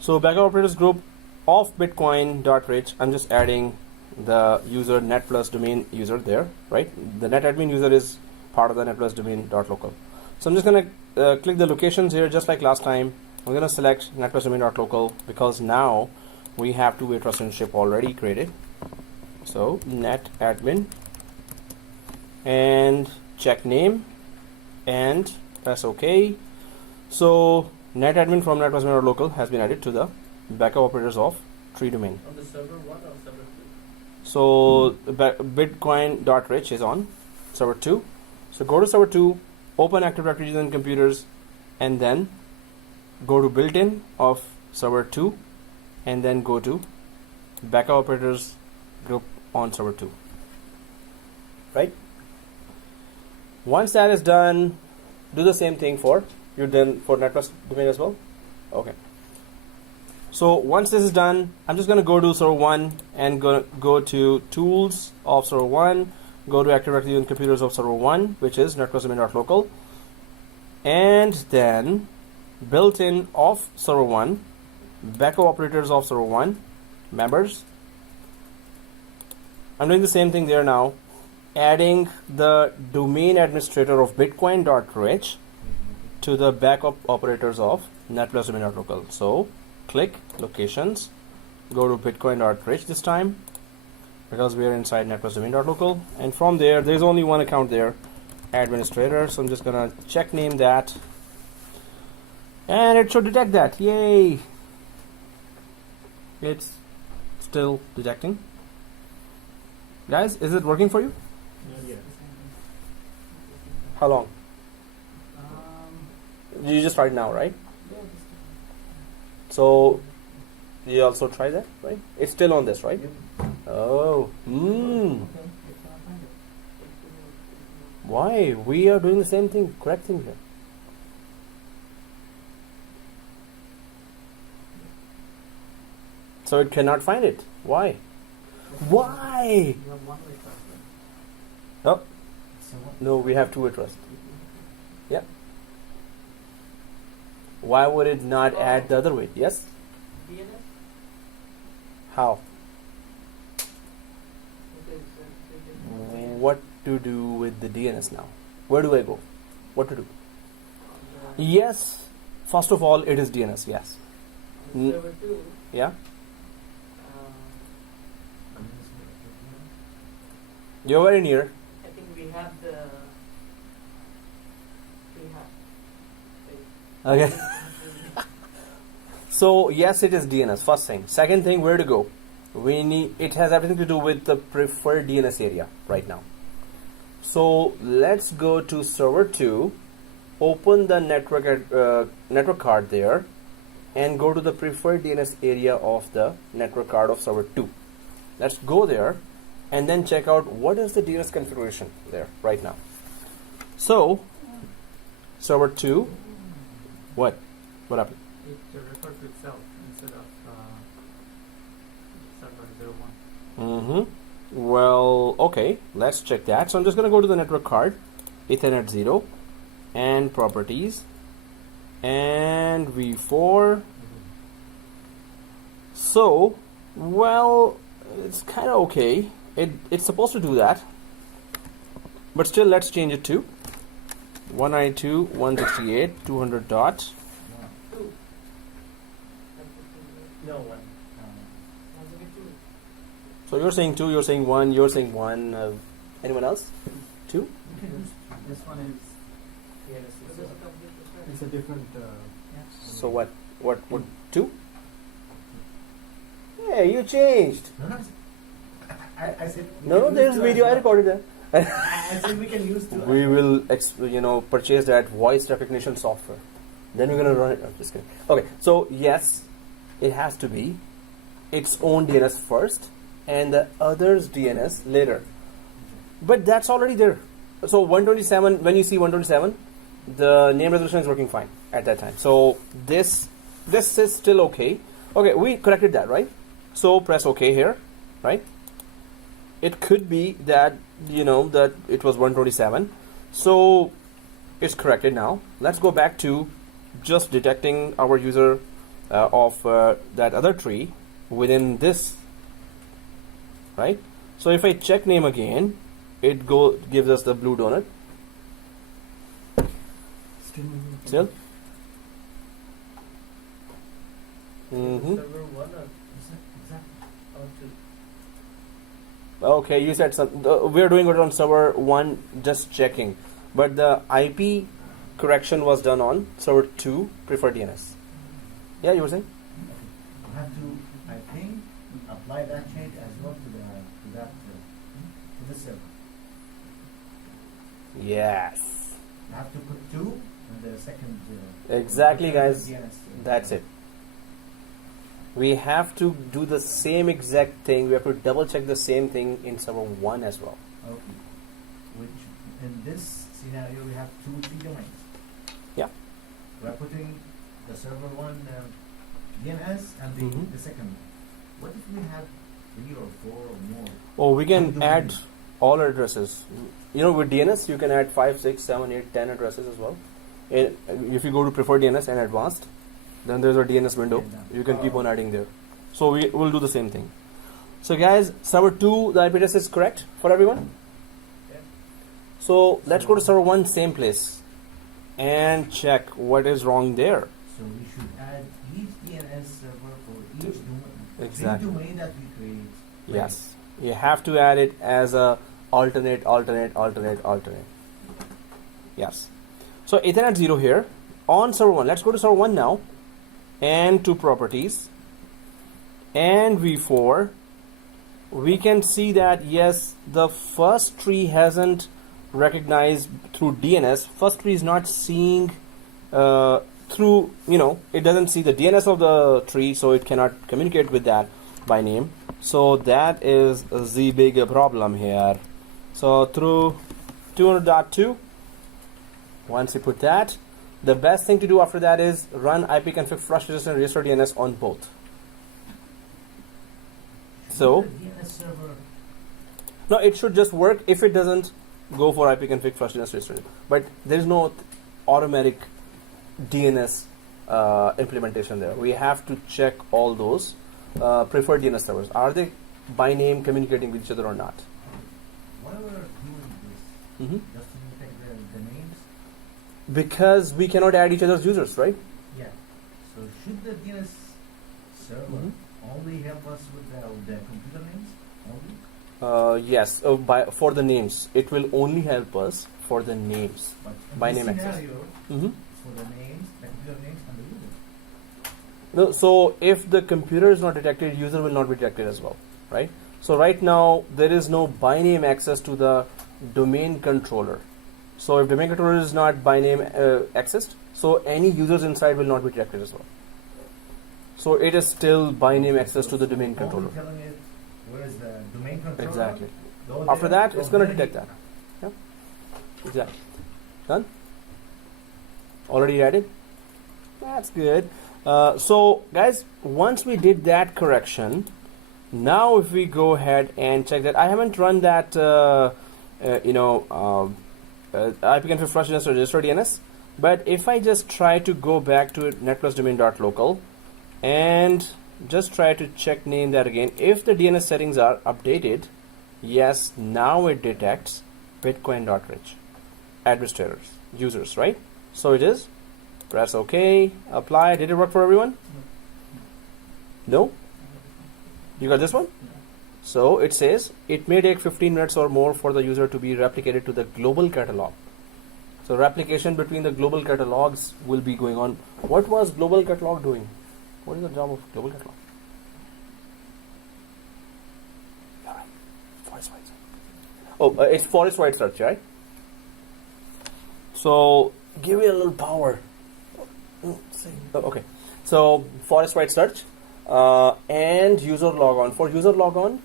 So backup operators group of Bitcoin.rich, I'm just adding the user Netplus domain user there, right? The netadmin user is part of the Netplus domain.local. So I'm just going to click the locations here just like last time. I'm going to select Netplus domain.local because now we have two-way trust relationship already created. So netadmin and check name and press OK. So netadmin from Netplus domain.local has been added to the backup operators of TreeDomain. On the server 1 or server 2? So Bitcoin.rich is on server 2. So go to server 2, open Active Directory using computers, and then go to built-in of server 2, and then go to backup operators group on server 2. Right? Once that is done, do the same thing for you're done for Netplus domain as well. Okay. So once this is done, I'm just going to go to server 1 and go to tools of server 1, go to Active Directory and computers of server 1, which is netplusdomain.local, and then built-in of server 1, backup operators of server 1, members. I'm doing the same thing there now, adding the domain administrator of Bitcoin.rich to the backup operators of netplusdomain.local. So click locations, go to Bitcoin.rich this time because we are inside netplusdomain.local, and from there's only one account there, administrator. So I'm just gonna check name that, and it should detect that. Yay! It's still detecting. Guys, is it working for you? Yes. How long? You just tried now, right? So you also try that, right? It's still on this, right? Oh, why? We are doing the same thing, correct thing here. So it cannot find it. Why? Why? You have one-way trust. Oh, So what? no, we have two-way trust. Yeah. Why would it not add the other way? Yes? DNS? How? Okay, so What to do with the DNS now? Where do I go? What to do? Yes, first of all, it is DNS, yes. on server 2, Yeah? uh, You're very near. I think we have the Okay. So, yes, it is DNS, first thing. Second thing, where to go? It has everything to do with the preferred DNS area right now. So, let's go to server 2, open the network card there, and go to the preferred DNS area of the network card of server 2. Let's go there and then check out what is the DNS configuration there right now. So server 2, what happened? It referred to itself instead of server 01. Well, okay, let's check that. So I'm just going to go to the network card, Ethernet 0, and properties, and v4. So, well, it's kind of okay. It's supposed to do that, but still, let's change it to 192.168.200 dot. Two. No one. Once again, two. So you're saying 2, you're saying 1, you're saying 1. Anyone else? 2? You can use this one is Yes, This is a complete different. it's a different. So what 2? Yeah, you changed. No, no, I said. we No, can use there's two video. as I well. recorded that. I said we can use two. We will, purchase that voice recognition software. Then we're gonna run it. I'm just kidding. Okay, so yes, it has to be its own DNS first, and the other's DNS later. But that's already there. So 127. When you see 127, the name resolution is working fine at that time. So this is still okay. Okay, we corrected that, right? So press OK here, right? It could be that that it was 127, so it's corrected now. Let's go back to just detecting our user of that other tree within this, right? So if I check name again, it gives us the blue donut. Still. Server 1 or 2? Okay, you said we're doing it on server 1, just checking, but the IP correction was done on server 2 preferred DNS. Yeah, you were saying? You have to, I think, apply that change as well to the server. Yes. You have to put 2 and the second. Exactly, guys. DNS, That's it. We have to do the same exact thing. We have to double check the same thing in server 1 as well. Okay. Which in this scenario we have 2 TreeDomains. Yeah. We are putting the server 1 DNS and Mhm. the second one. What if we have 3 or 4 or more? Oh, we can Two add domains. all addresses. With DNS, you can add 5, 6, 7, 8, 10 addresses as well. And if you go to preferred DNS and advanced, then there's a DNS window. You can keep on adding there. So we will do the same thing. So guys, server 2, the IP address is correct for everyone. Yeah. So let's go to server 1, same place, and check what is wrong there. So we should add each DNS server for each domain. Exactly. Each domain that we create. Yes, you have to add it as a alternate. Yes. So Ethernet 0 here on server 1. Let's go to server 1 now, and to properties, and v4. We can see that yes, the first tree hasn't recognized through DNS. First tree is not seeing through, it doesn't see the DNS of the tree, so it cannot communicate with that by name. So that is the big problem here. So through 200.2, once you put that, the best thing to do after that is run ipconfig flush resistant restore DNS on both. So The DNS server. no, it should just work. If it doesn't, go for ipconfig flush DNS restore. But there is no automatic DNS implementation there. We have to check all those preferred DNS servers. Are they by name communicating with each other or not? Why we're doing this? Mm-hmm. Just to detect the names? Because we cannot add each other's users, right? Yeah. So should the DNS server Mhm. only help us with the computer names? Only? Yes. For the names, it will only help us for the names. But in By this name access. scenario, Mm-hmm. it's for the names, the computer names, and the user. No, so if the computer is not detected, user will not be detected as well, right? So right now there is no by name access to the domain controller. So if domain controller is not by name accessed, so any users inside will not be detected as well. So it is still by name access to the domain controller. Only telling it where is the domain can control Exactly. those After data, that, it's going to then detect that. Yeah. Exactly. Done? Already read it? That's good. So, guys, once we did that correction, now if we go ahead and check that, I haven't run that, IPconfig flush DNS or register DNS, but if I just try to go back to Netplus domain.local and just try to check name that again, if the DNS settings are updated, yes, now it detects bitcoin.rich administrators, users, right? So it is. Press OK, apply. Did it work for everyone? No? You got this one? So it says it may take 15 minutes or more for the user to be replicated to the global catalog. So replication between the global catalogs will be going on. What was global catalog doing? What is the job of global catalog? Oh, it's forest-wide search, right? So give it a little power. Oh, okay. So forest-wide search and user logon. For user logon,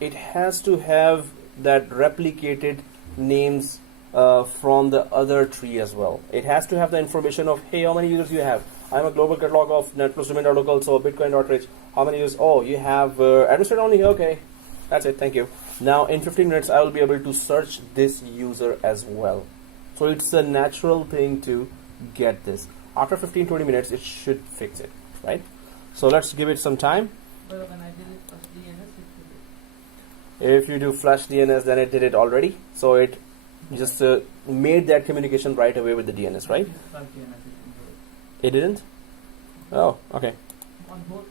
it has to have that replicated names from the other tree as well. It has to have the information of, hey, how many users you have? I'm a global catalog of Netplus domain.local, so bitcoin.rich. How many users? Oh, you have administrator only? Okay. That's it. Thank you. Now, in 15 minutes, I will be able to search this user as well. So it's a natural thing to get this. After 15-20 minutes, it should fix it, right? So let's give it some time. But when I did it for DNS, it did it. If you do flush DNS, then it did it already. So it just made that communication right away with the DNS, right? Flush DNS, it can do It didn't? Oh, okay. On both.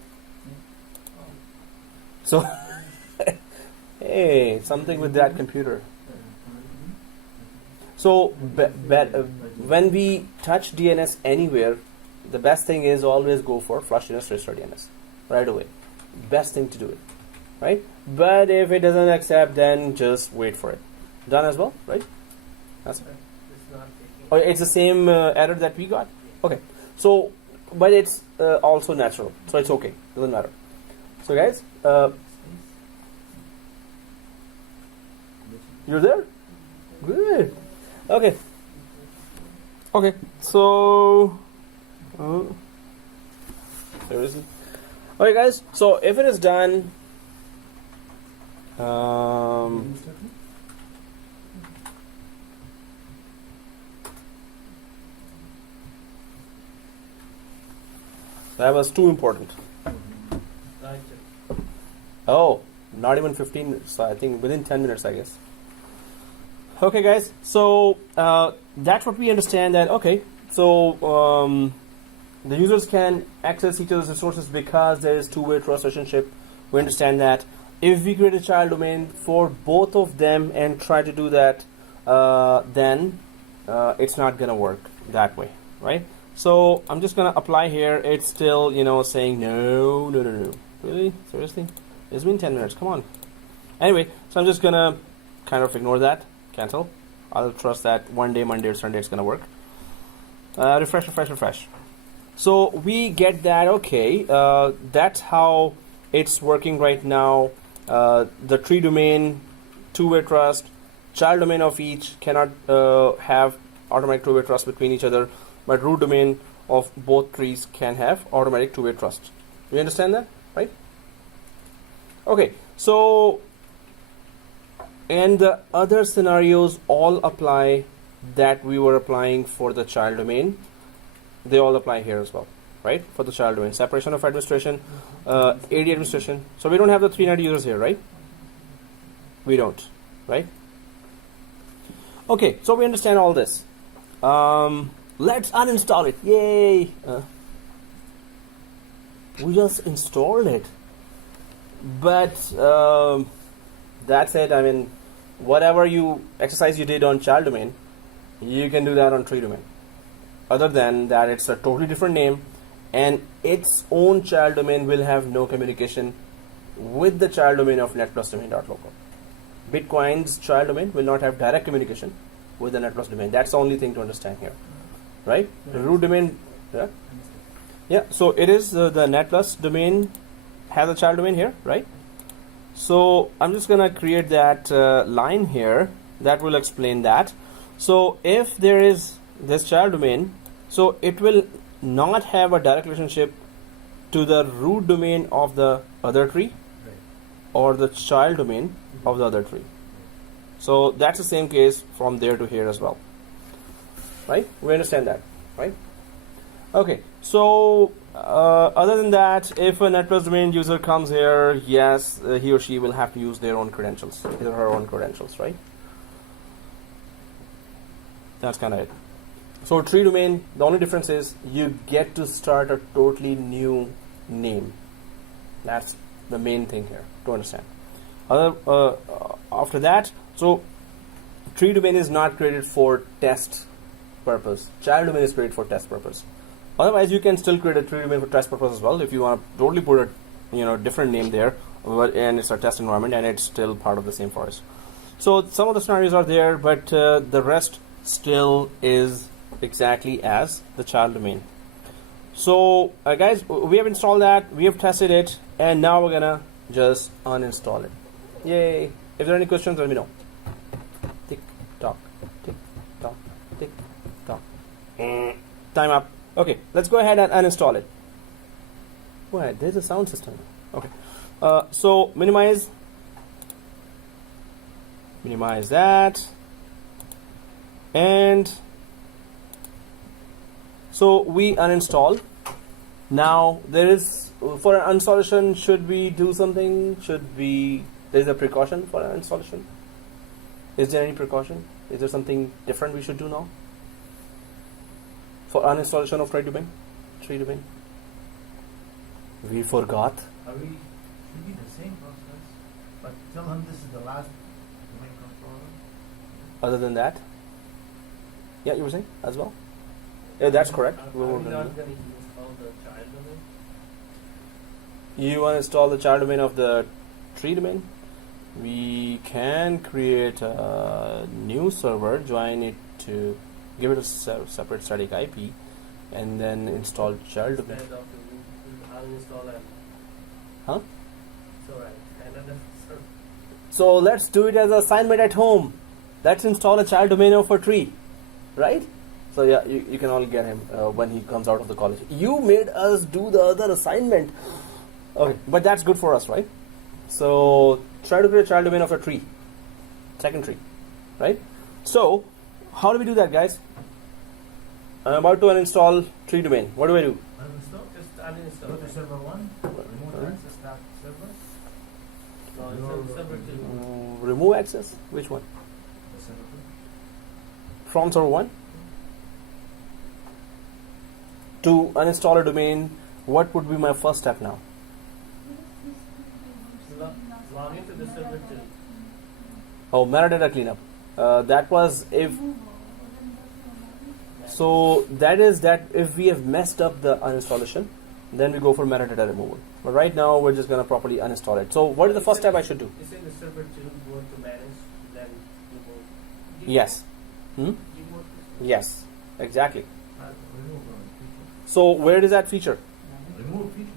So, hey, something with that computer. So, when we touch DNS anywhere, the best thing is always go for flush DNS, register DNS right away. Best thing to do it, right? But if it doesn't accept, then just wait for it. Done as well, right? That's It's not taking. Oh, it's the same error that we got. Okay, so but it's also natural, so it's okay. Doesn't matter. So, guys, you're there. Good. Okay. Okay. So, seriously. Okay, guys. So if it is done, that was too important. Right. Oh, not even 15 minutes. I think within 10 minutes, I guess. Okay, guys. So that's what we understand. That okay. So the users can access each other's resources because there is two-way trust relationship. We understand that. If we create a child domain for both of them and try to do that, then it's not gonna work that way, right? So I'm just gonna apply here. It's still, saying no. Really? Seriously? It's been 10 minutes. Come on. Anyway, so I'm just gonna kind of ignore that. Cancel. I'll trust that one day, Monday or Sunday, it's gonna work. Refresh. So we get that. Okay, that's how it's working right now. The tree domain, two-way trust, child domain of each cannot have automatic two-way trust between each other, but root domain of both trees can have automatic two-way trust. You understand that, right? Okay, so and the other scenarios all apply that we were applying for the child domain. They all apply here as well, right? For the child domain, separation of administration, AD administration. So we don't have the 390 users here, right? We don't, right? Okay, so we understand all this. Let's uninstall it. Yay! We just installed it, but that's it. I mean, whatever exercise you did on child domain, you can do that on tree domain. Other than that, it's a totally different name, and its own child domain will have no communication with the child domain of Netplus domain.local. Bitcoin's child domain will not have direct communication with the Netplus domain. That's the only thing to understand here, right? The root domain, yeah. So it is the Netplus domain has a child domain here, right? So I'm just gonna create that line here that will explain that. So if there is this child domain, so it will not have a direct relationship to the root domain of the other tree Right. or the child domain of the other tree. So that's the same case from there to here as well. Right? We understand that, right? Okay, so other than that, if a Netplus domain user comes here, yes, he or she will have to use their own credentials, his or her own credentials, right? That's kind of it. So TreeDomain, the only difference is you get to start a totally new name. That's the main thing here to understand. After that, so TreeDomain is not created for test purpose. Child domain is created for test purpose. Otherwise, you can still create a TreeDomain for test purpose as well if you want to totally put a different name there, and it's a test environment and it's still part of the same forest. So some of the scenarios are there, but the rest still is exactly as the child domain. So guys, we have installed that, we have tested it, and now we're gonna just uninstall it. Yay! If there are any questions, let me know. Tick tock, tick tock, tick tock. Time up. Okay, let's go ahead and uninstall it. Wait, there's a sound system. Okay, so minimize that, and so we uninstall. Now there is, for an installation, should we do something? There's a precaution for an installation. Is there any precaution? Is there something different we should do now for uninstallation of TreeDomain? We forgot. Should be the same process, but tell him this is the last domain controller. Other than that, yeah, you were saying as well. Yeah, that's correct. Are we not going to install the child domain? You want to install the child domain of the TreeDomain? We can create a new server, join it to give it a separate static IP, and then install child domain. Instead of uninstall and Huh? it's alright. Another server. So let's do it as an assignment at home. Let's install a child domain of a tree, right? So yeah, you can all get him when he comes out of the college. You made us do the other assignment. Okay, but that's good for us, right? So try to create a child domain of a tree, second tree, right? So how do we do that, guys? I'm about to uninstall TreeDomain. What do I do? Uninstall. Just uninstall. Go to server 1, remove access that server. No, it's server 2. Remove access? Which one? The server From server 1? To uninstall a domain, what would be my first step now? Log into the server 2. Oh, metadata cleanup. That was if. So that is that if we have messed up the uninstallation, then we go for metadata removal. But right now we're just gonna properly uninstall it. So what is the first step I should do? You say the server 2, go to manage, then remove. Yes. Remove Yes. Exactly. remove feature. So where is that feature? Remove feature.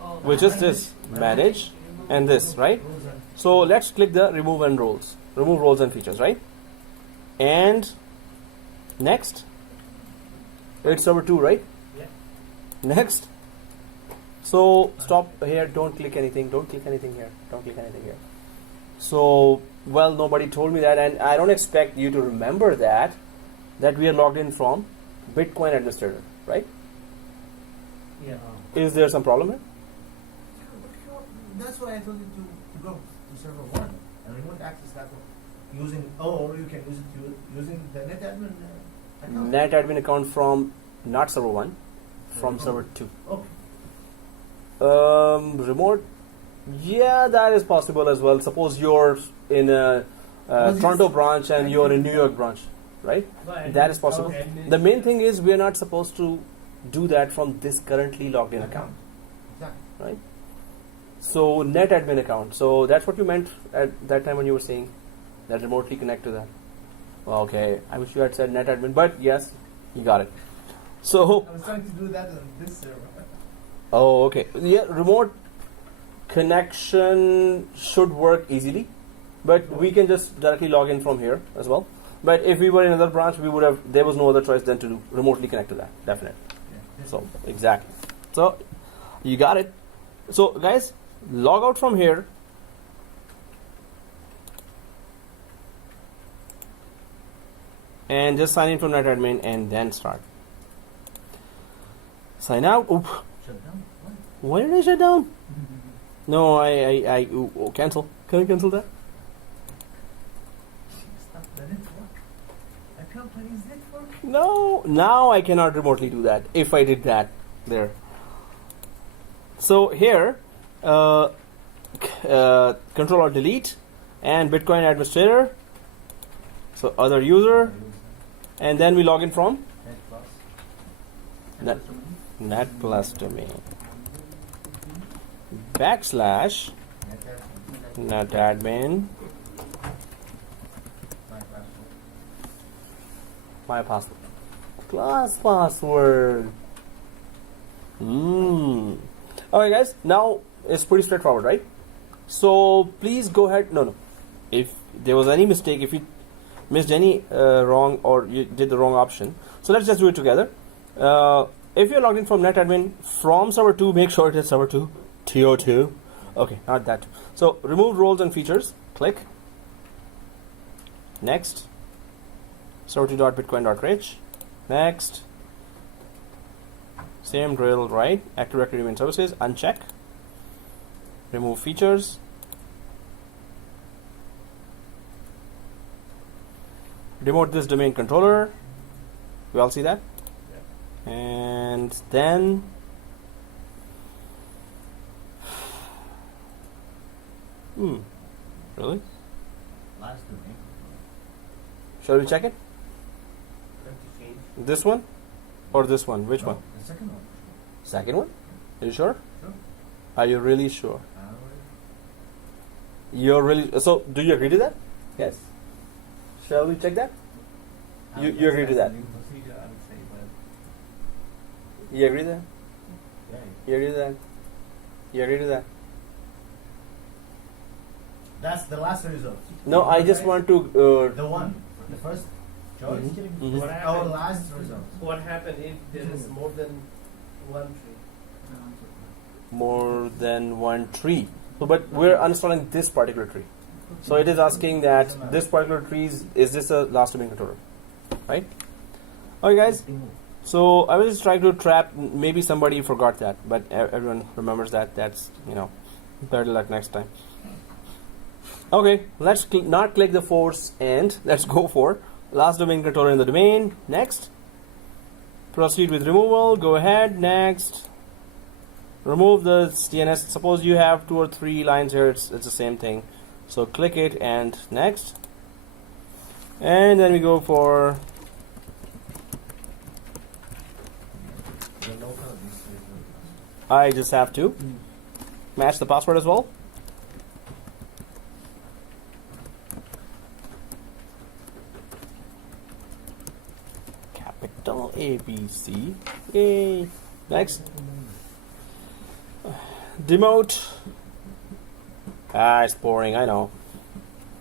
Oh, Which is this manage and this, right? Rules and So let's click the remove roles and features, right? And next, it's server 2, right? Yeah. Next. So stop here, don't click anything here. So, well, nobody told me that, and I don't expect you to remember that we are logged in from Bitcoin administrator, right? Yeah. Is there some problem here? That's why I told you to go to server 1 and remote access that using, or you can use it using the NetAdmin account. NetAdmin account from not server 1, from server 2. Okay. Remote, yeah, that is possible as well. Suppose you're in a Toronto branch and you're in New York branch, right? That is possible. The main thing is we are not supposed to do that from this currently logged in account, Exactly. right? So NetAdmin account. So that's what you meant at that time when you were saying that remotely connect to that. Okay, I wish you had said NetAdmin, but yes, you got it. So I was trying to do that on this server. oh, okay. Yeah, remote connection should work easily, but we can just directly log in from here as well. But if we were in another branch, we would have, there was no other choice than to remotely connect to that, definitely. Yeah. So, exactly. So, you got it. So, guys, log out from here. And just sign in from NetAdmin and then start. Sign out. Oop. Shut down. What? Why did I shut down? No, cancel. Can I cancel that? Stop the network. The company's network. No, now I cannot remotely do that if I did that there. So here, Control or Delete and Bitcoin administrator. So other user, and then we log in from Netplus. Netplus domain backslash netadmin my password class password. Okay, guys, now it's pretty straightforward, right? So please go ahead. No, if there was any mistake, if you missed any wrong or you did the wrong option, so let's just do it together. If you're logged in from netadmin from server 2, make sure it is server 2 TO2. Okay, not that. So remove roles and features, click next, server2.bitcoin.rich, next, same drill, right? Active Directory domain services, uncheck, remove features, demote this domain controller. You all see that? Yeah. And then really? Last domain. Shall we check it? Let me change. This one or this one? Which No, one? The second one. Second one? Are you sure? Sure. Are you really sure? You're really so? Do you agree to that? Yes. Shall we check that? You agree to that? Procedure, I would say, but You agree to that? Yeah. You agree to that? You agree to that? That's the last result. No, I just want to. The one. The first choice. Mhm. Is What our happened? last result. What happened if there is more than one tree? More than one tree. So, but we're uninstalling this particular tree. So it is asking that this particular tree is this a last domain controller, right? Okay, guys. So I was just trying to trap. Maybe somebody forgot that, but everyone remembers that. That's better luck next time. Okay, let's not click the force and let's go for last domain controller in the domain. Next, proceed with removal. Go ahead. Next, remove the DNS. Suppose you have 2 or 3 lines here. It's the same thing. So click it and next, and then we go for I just have to match the password as well. Capital ABC. Yay. Next. Demote. It's boring, I know.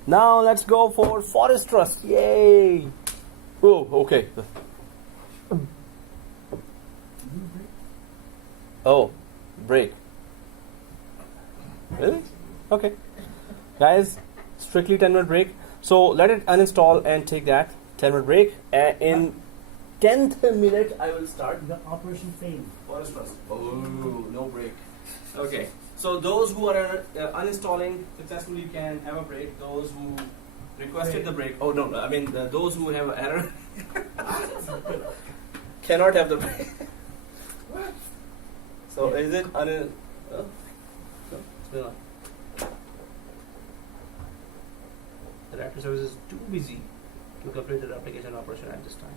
Now let's go for ForestTrust. Yay. Oh, okay. Oh, break. Really? Okay. Guys, strictly 10-minute break. So let it uninstall and take that 10-minute break. In 10th minute, I will start. The operation failed. ForestTrust. Oh, no break. Okay. So those who are uninstalling successfully can have a break. Those who requested the break. Oh no, I mean those who have an error cannot have the break. So is it no, still not. The directory service is too busy to complete the application operation at this time.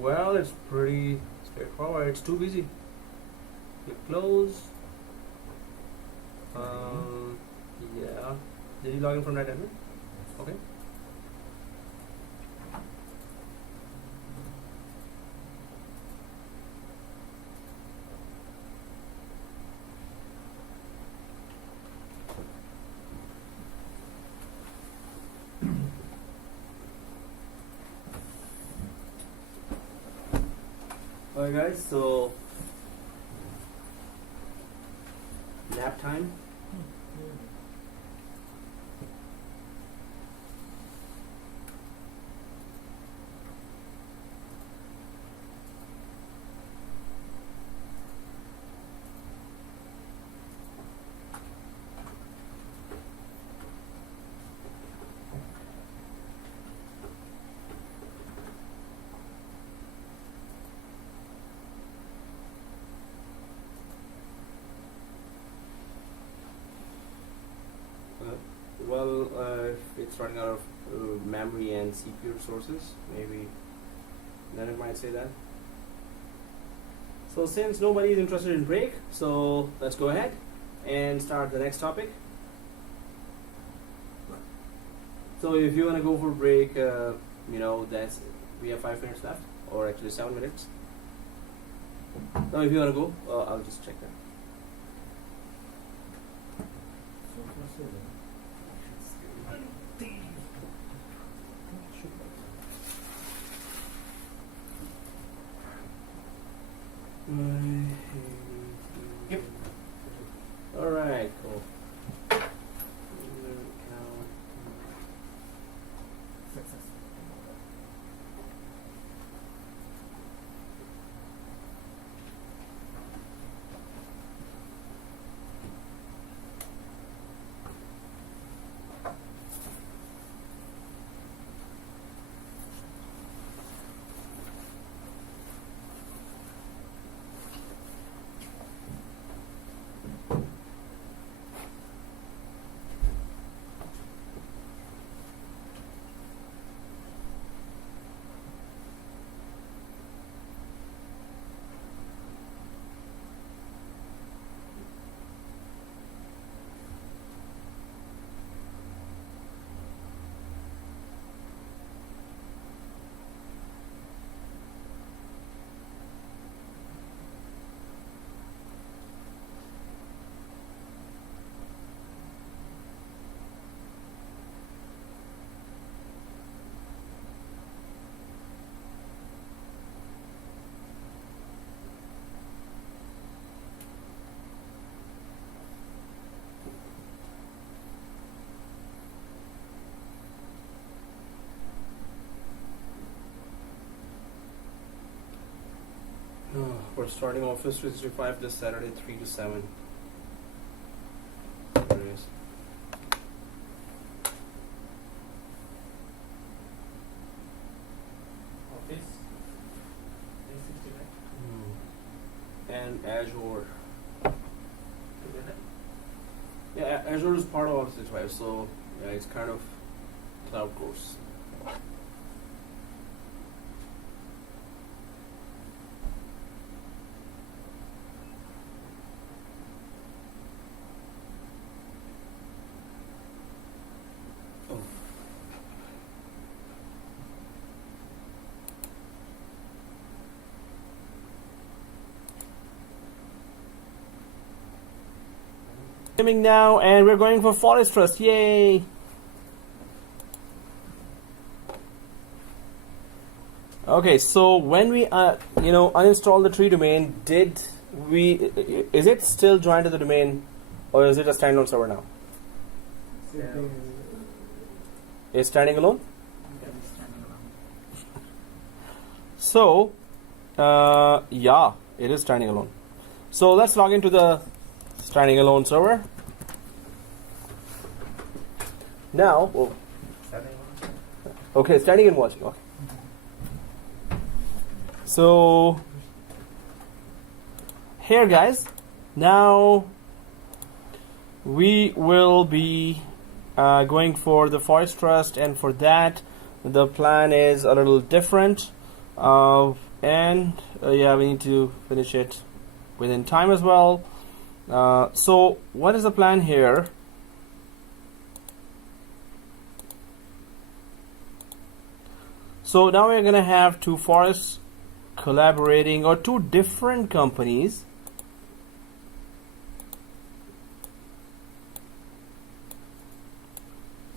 Well, it's pretty straightforward. It's too busy. Click close. Yeah. Did you log in from NetAdmin? Okay. Alright guys, so nap time. Well, if it's running out of memory and CPU resources, maybe then it might say that. So since nobody is interested in break, so let's go ahead and start the next topic. So if you want to go for break, that's we have 5 minutes left, or actually 7 minutes. Now, if you want to go, I'll just check that. Yep. All right, cool. Success. We're starting Office 365 this Saturday, 3 to 7. There it is. Office 365 And Azure. together. Yeah, Azure is part of Office 365, so yeah, it's kind of cloud course. Gaming now, and we're going for ForestTrust. Yay! Okay, so when we uninstall the TreeDomain, is it still joined to the domain, or is it a standalone server now? It's standing alone. Standing alone. So, yeah, it is standing alone. So let's log into the standing alone server. Now, okay, standing and watching. Okay. So here, guys, now we will be going for the ForestTrust, and for that, the plan is a little different. Yeah, we need to finish it within time as well. So what is the plan here? So now we're going to have two forests collaborating, or two different companies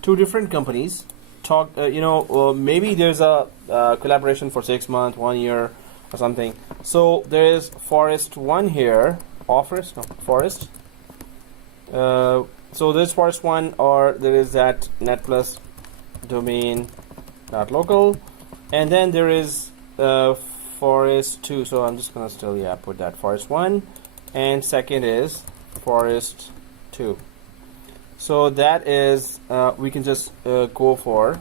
talk. Maybe there's a collaboration for 6 months, 1 year, or something. So there is forest1 here, forest, no, forest. So there's forest1, or there is that Netplus domain dot local, and then there is forest2. So I'm just gonna still put that forest1, and second is forest2. So that is we can just go for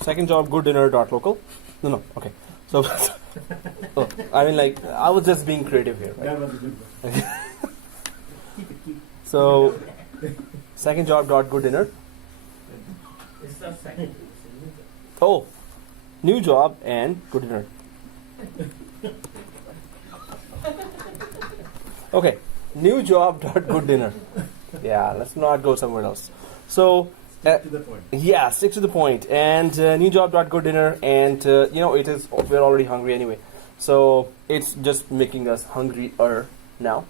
second job good dinner dot local. No, okay. So oh, I mean, like, I was just being creative here, right? That was a good one. Keep it. So second job dot good dinner. It's not second. Oh, new job and good dinner. Okay, new job dot good dinner. Yeah, let's not go somewhere else. So To the point. yeah, stick to the point. And new job dot good dinner, and you know, it is, we're already hungry anyway, so it's just making us hungrier now.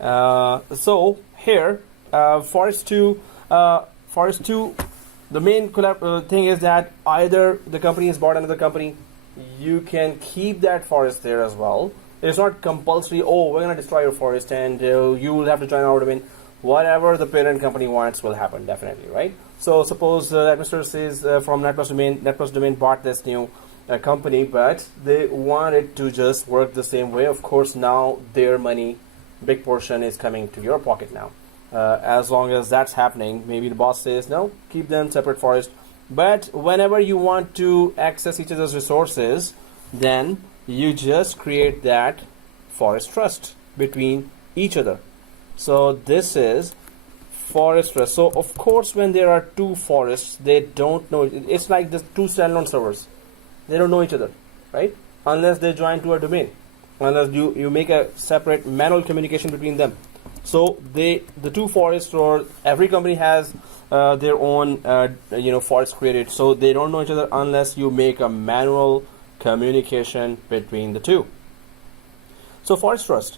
So here, forest2, the main thing is that either the company has bought another company, you can keep that forest there as well. It's not compulsory, oh, we're going to destroy your forest and you will have to join our domain. Whatever the parent company wants will happen, definitely, right? So suppose that Mr. says from Netplus domain bought this new company, but they want it to just work the same way. Of course, now their money, big portion, is coming to your pocket now. As long as that's happening, maybe the boss says, no, keep them separate forest. But whenever you want to access each other's resources, then you just create that ForestTrust between each other. So this is ForestTrust. So of course, when there are two forests, they don't know. It's like the two standalone servers. They don't know each other, right? Unless they join to a domain. Unless you make a separate manual communication between them. So the two forests, or every company has their own forest created. So they don't know each other unless you make a manual communication between the two. So ForestTrust.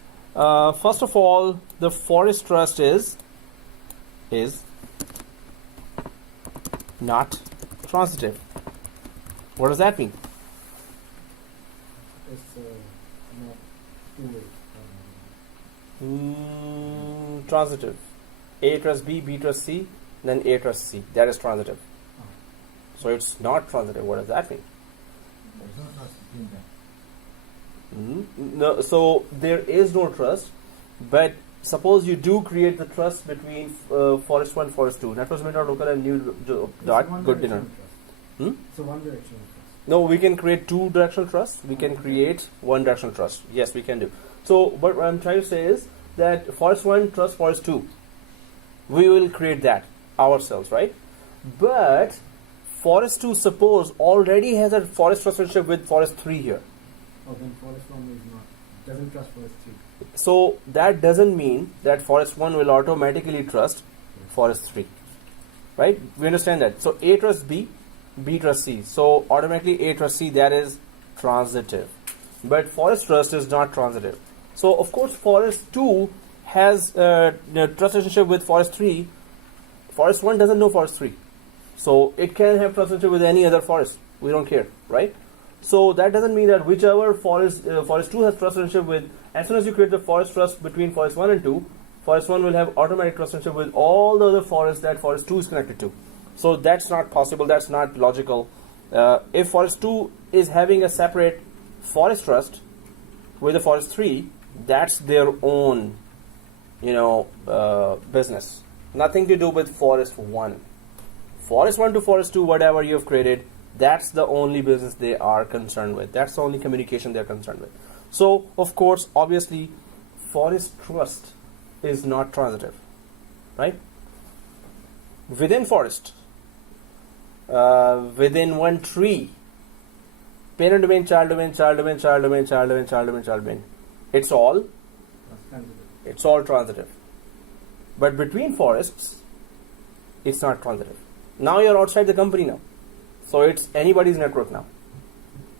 First of all, the ForestTrust is not transitive. What does that mean? It's not two-way. Transitive. A trust B, B trust C, then A trust C. That is transitive. So it's not transitive. What does that mean? There's no trust between them. No, so there is no trust, but suppose you do create the trust between forest1, forest2, Netplus local and new dot good dinner. So one directional trust. No, we can create two directional trust. We can create one directional trust. Yes, we can do. So, but what I'm trying to say is that forest1 trust forest2. We will create that ourselves, right? But forest2, suppose, already has a forest trust relationship with forest3 here. Oh, then forest one is not. Doesn't trust forest two. So that doesn't mean that forest1 will automatically trust forest3, right? We understand that. So A trusts B, B trusts C. So automatically A trusts C, that is transitive. But ForestTrust is not transitive. So of course forest2 has trust relationship with forest3. Forest1 doesn't know forest3. So it can have trust relationship with any other forest. We don't care, right? So that doesn't mean that whichever forest2 has trust relationship with, as soon as you create the forest trust between forest1 and 2, forest1 will have automatic trust relationship with all the other forests that forest2 is connected to. So that's not possible. That's not logical. If forest2 is having a separate forest trust with the forest3, that's their own, business. Nothing to do with forest1. Forest1 to forest2, whatever you have created, that's the only business they are concerned with. That's the only communication they're concerned with. So, of course, obviously, ForestTrust is not transitive, right? Within forest, within one tree, parent domain, child domain, child domain, child domain, child domain, child domain, child domain. It's all transitive. But between forests, it's not transitive. Now you're outside the company now. So it's anybody's network now.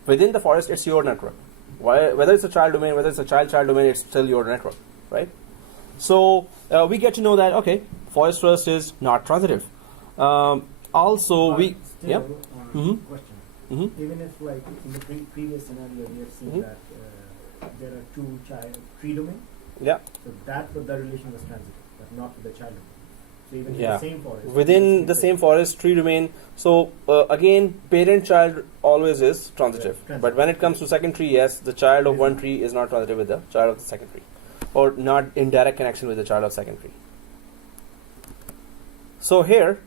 Within the forest, it's your network. Whether it's a child domain, whether it's a child domain, it's still your network, right? So we get to know that, okay, ForestTrust is not transitive. Also, But we still, yeah. Mhm. Question. Mhm. Even if, like, in the previous scenario, we have seen Mhm. that there are two TreeDomain, Yeah. so the relation was transitive, but not with the child domain. So even Yeah. in the same forest. Within the same forest tree domain. So again, parent-child always is transitive. Transitive. But when it comes to second tree, yes, the child of one tree is not transitive with the child of the second tree, or not in direct connection with the child of second tree. So here,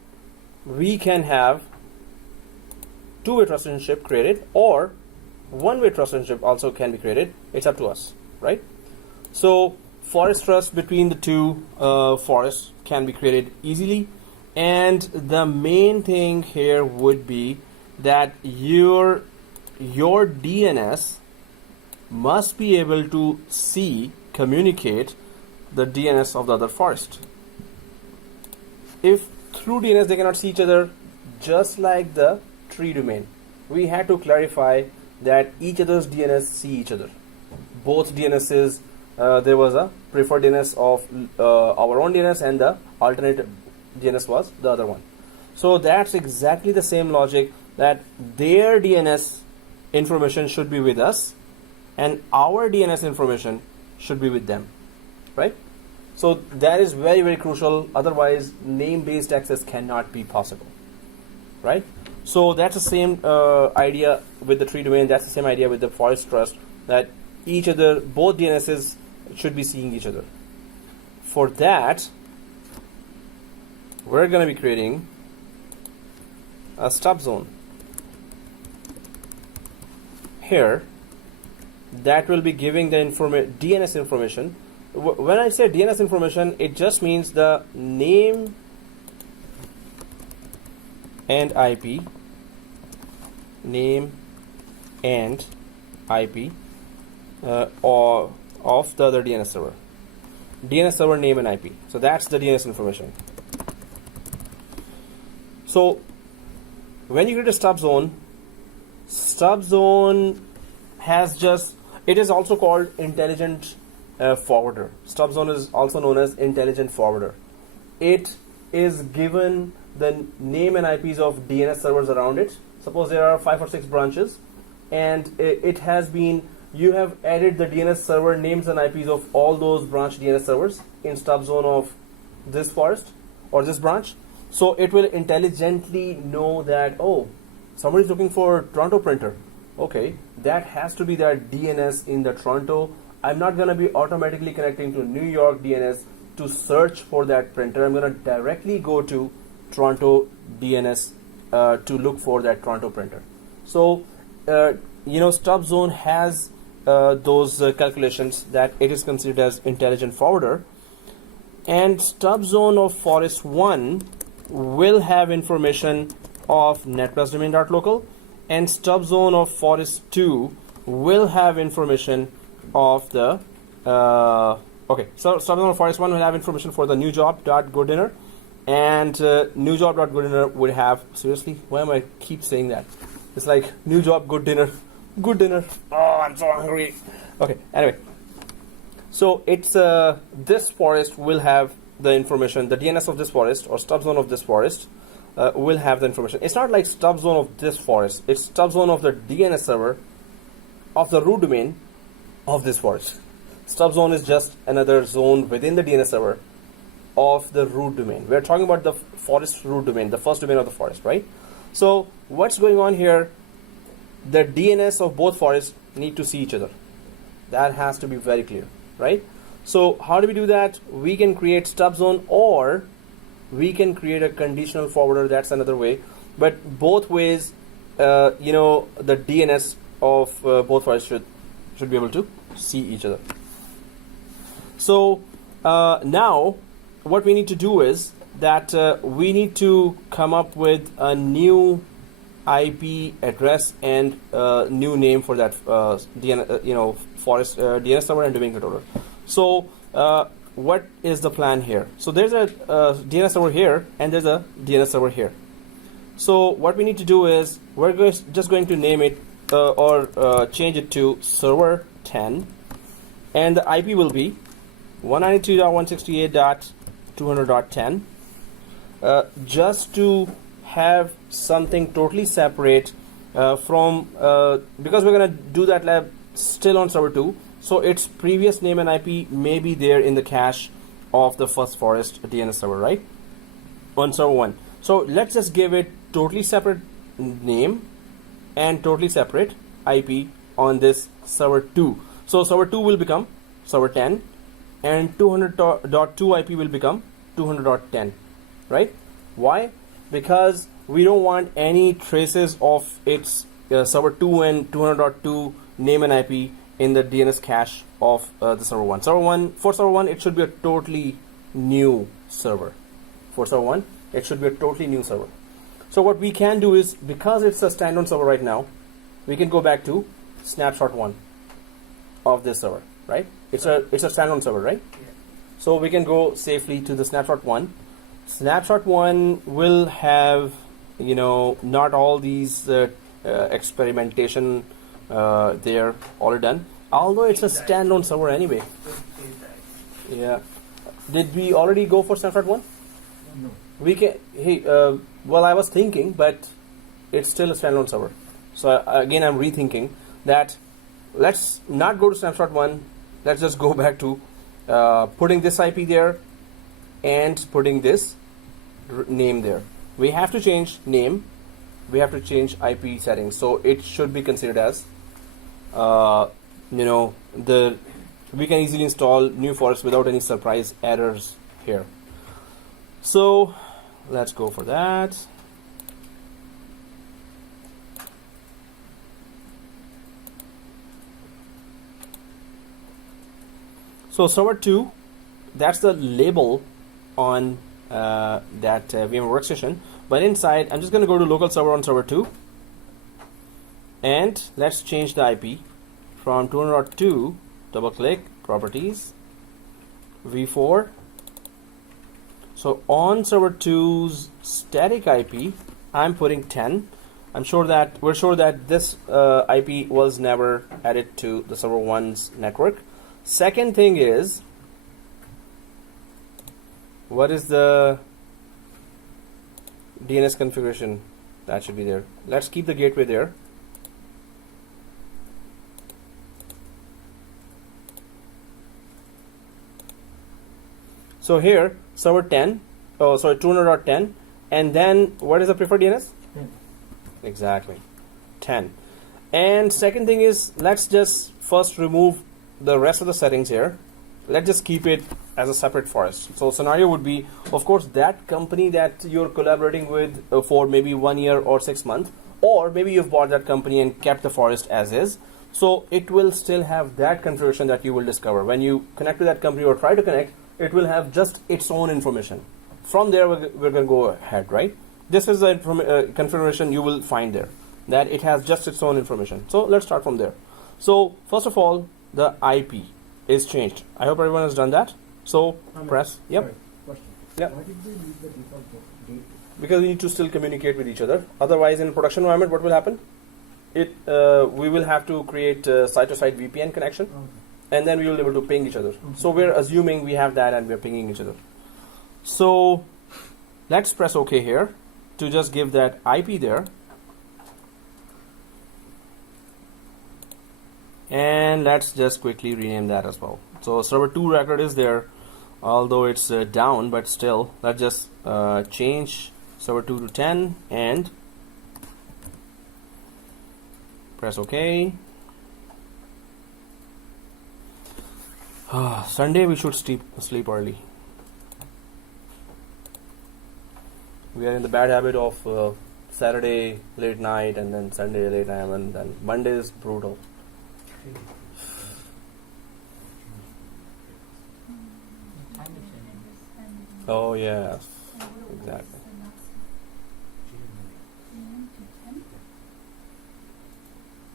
we can have two-way trust relationship created, or one-way trust relationship also can be created. It's up to us, right? So forest trust between the two forests can be created easily, and the main thing here would be that your DNS must be able to communicate the DNS of the other forest. If through DNS they cannot see each other, just like the tree domain, we had to clarify that each other's DNS see each other. Both DNSs, there was a preferred DNS of our own DNS, and the alternate DNS was the other one. So that's exactly the same logic, that their DNS information should be with us and our DNS information should be with them, right? So that is very, very crucial. Otherwise, name-based access cannot be possible, right? So that's the same idea with the tree domain. That's the same idea with the forest trust, that both DNSs should be seeing each other. For that, we're going to be creating a stub zone here that will be giving the DNS information. When I say DNS information, it just means the name and IP, or of the other DNS server. DNS server name and IP. So that's the DNS information. So when you create a stub zone it is also called intelligent forwarder. Stub zone is also known as intelligent forwarder. It is given the name and IPs of DNS servers around it. Suppose there are 5 or 6 branches, and you have added the DNS server names and IPs of all those branch DNS servers in stub zone of this forest or this branch. So it will intelligently know that, oh, somebody is looking for Toronto printer. Okay, that has to be that DNS in the Toronto. I'm not going to be automatically connecting to New York DNS to search for that printer. I'm going to directly go to Toronto DNS to look for that Toronto printer. So, stub zone has those calculations that it is considered as intelligent forwarder. And stub zone of forest 1 will have information of Netplus domain.local, and stub zone of forest 2 will have information of the so stub zone of forest 1 will have information for the new job.goodinner, and new job.goodinner would have, seriously, why am I keep saying that? It's like new job, good dinner. Oh, I'm so hungry. Okay, anyway, so it's this forest will have the information, the DNS of this forest or stub zone of this forest will have the information. It's not like stub zone of this forest, it's stub zone of the DNS server of the root domain of this forest. Stub zone is just another zone within the DNS server of the root domain. We're talking about the forest root domain, the first domain of the forest, right? So what's going on here? The DNS of both forests need to see each other. That has to be very clear, right? So how do we do that? We can create stub zone, or we can create a conditional forwarder. That's another way. But both ways, the DNS of both forests should be able to see each other. So now what we need to do is that we need to come up with a new IP address and new name for that forest DNS server and domain controller. So what is the plan here? So there's a DNS server here and there's a DNS server here. So what we need to do is we're just going to name it or change it to server 10, and the IP will be 192.168.200.10, just to have something totally separate from because we're gonna do that lab still on server 2, so its previous name and IP may be there in the cache of the first forest DNS server, right? On server 1. So let's just give it totally separate name and totally separate IP on this server 2. So server 2 will become server 10 and 200.2 IP will become 200.10, right? Why? Because we don't want any traces of its server 2 and 200.2 name and IP in the DNS cache of the server 1. For server 1, it should be a totally new server. For server 1, it should be a totally new server. So what we can do is, because it's a standalone server right now, we can go back to snapshot 1 of this server, right? It's a standalone server, right? Yeah. So we can go safely to the snapshot 1. Snapshot 1 will have, not all these experimentation there already done. Although it's a standalone server anyway. Yeah. Did we already go for snapshot 1? No. We can. Hey, well, I was thinking, but it's still a standalone server. So again, I'm rethinking that. Let's not go to snapshot 1. Let's just go back to putting this IP there and putting this name there. We have to change name. We have to change IP settings. So it should be considered as, we can easily install New Forest without any surprise errors here. So let's go for that. So server 2, that's the label on that VMware workstation. But inside, I'm just going to go to local server on server 2. And let's change the IP from 200.2, double click, properties, v4. So on server 2's static IP, I'm putting 10. We're sure that this IP was never added to the server 1's network. Second thing is, what is the DNS configuration that should be there? Let's keep the gateway there. So here, server 10, 200.10, and then what is the preferred DNS? 10. Exactly, 10. And second thing is, let's just first remove the rest of the settings here. Let's just keep it as a separate forest. So scenario would be, of course, that company that you're collaborating with for maybe 1 year or 6 months, or maybe you've bought that company and kept the forest as is. So it will still have that configuration that you will discover. When you connect to that company or try to connect, it will have just its own information. From there, we're going to go ahead, right? This is the configuration you will find there, that it has just its own information. So let's start from there. So first of all, the IP is changed. I hope everyone has done that. So press, yep. Sorry, question. Yeah. Why did they use the default date? Because we need to still communicate with each other. Otherwise, in production environment, what will happen? We will have to create site-to-site VPN connection, Okay. and then we will be able to ping each other. So we're assuming we have that and we're pinging each other. So let's press OK here to just give that IP there. And let's just quickly rename that as well. So server 2 record is there, although it's down, but still, let's just change server 2 to 10 and press OK. Sunday we should sleep early. We are in the bad habit of Saturday late night and then Sunday late night, and then Monday is brutal. Oh yes, exactly.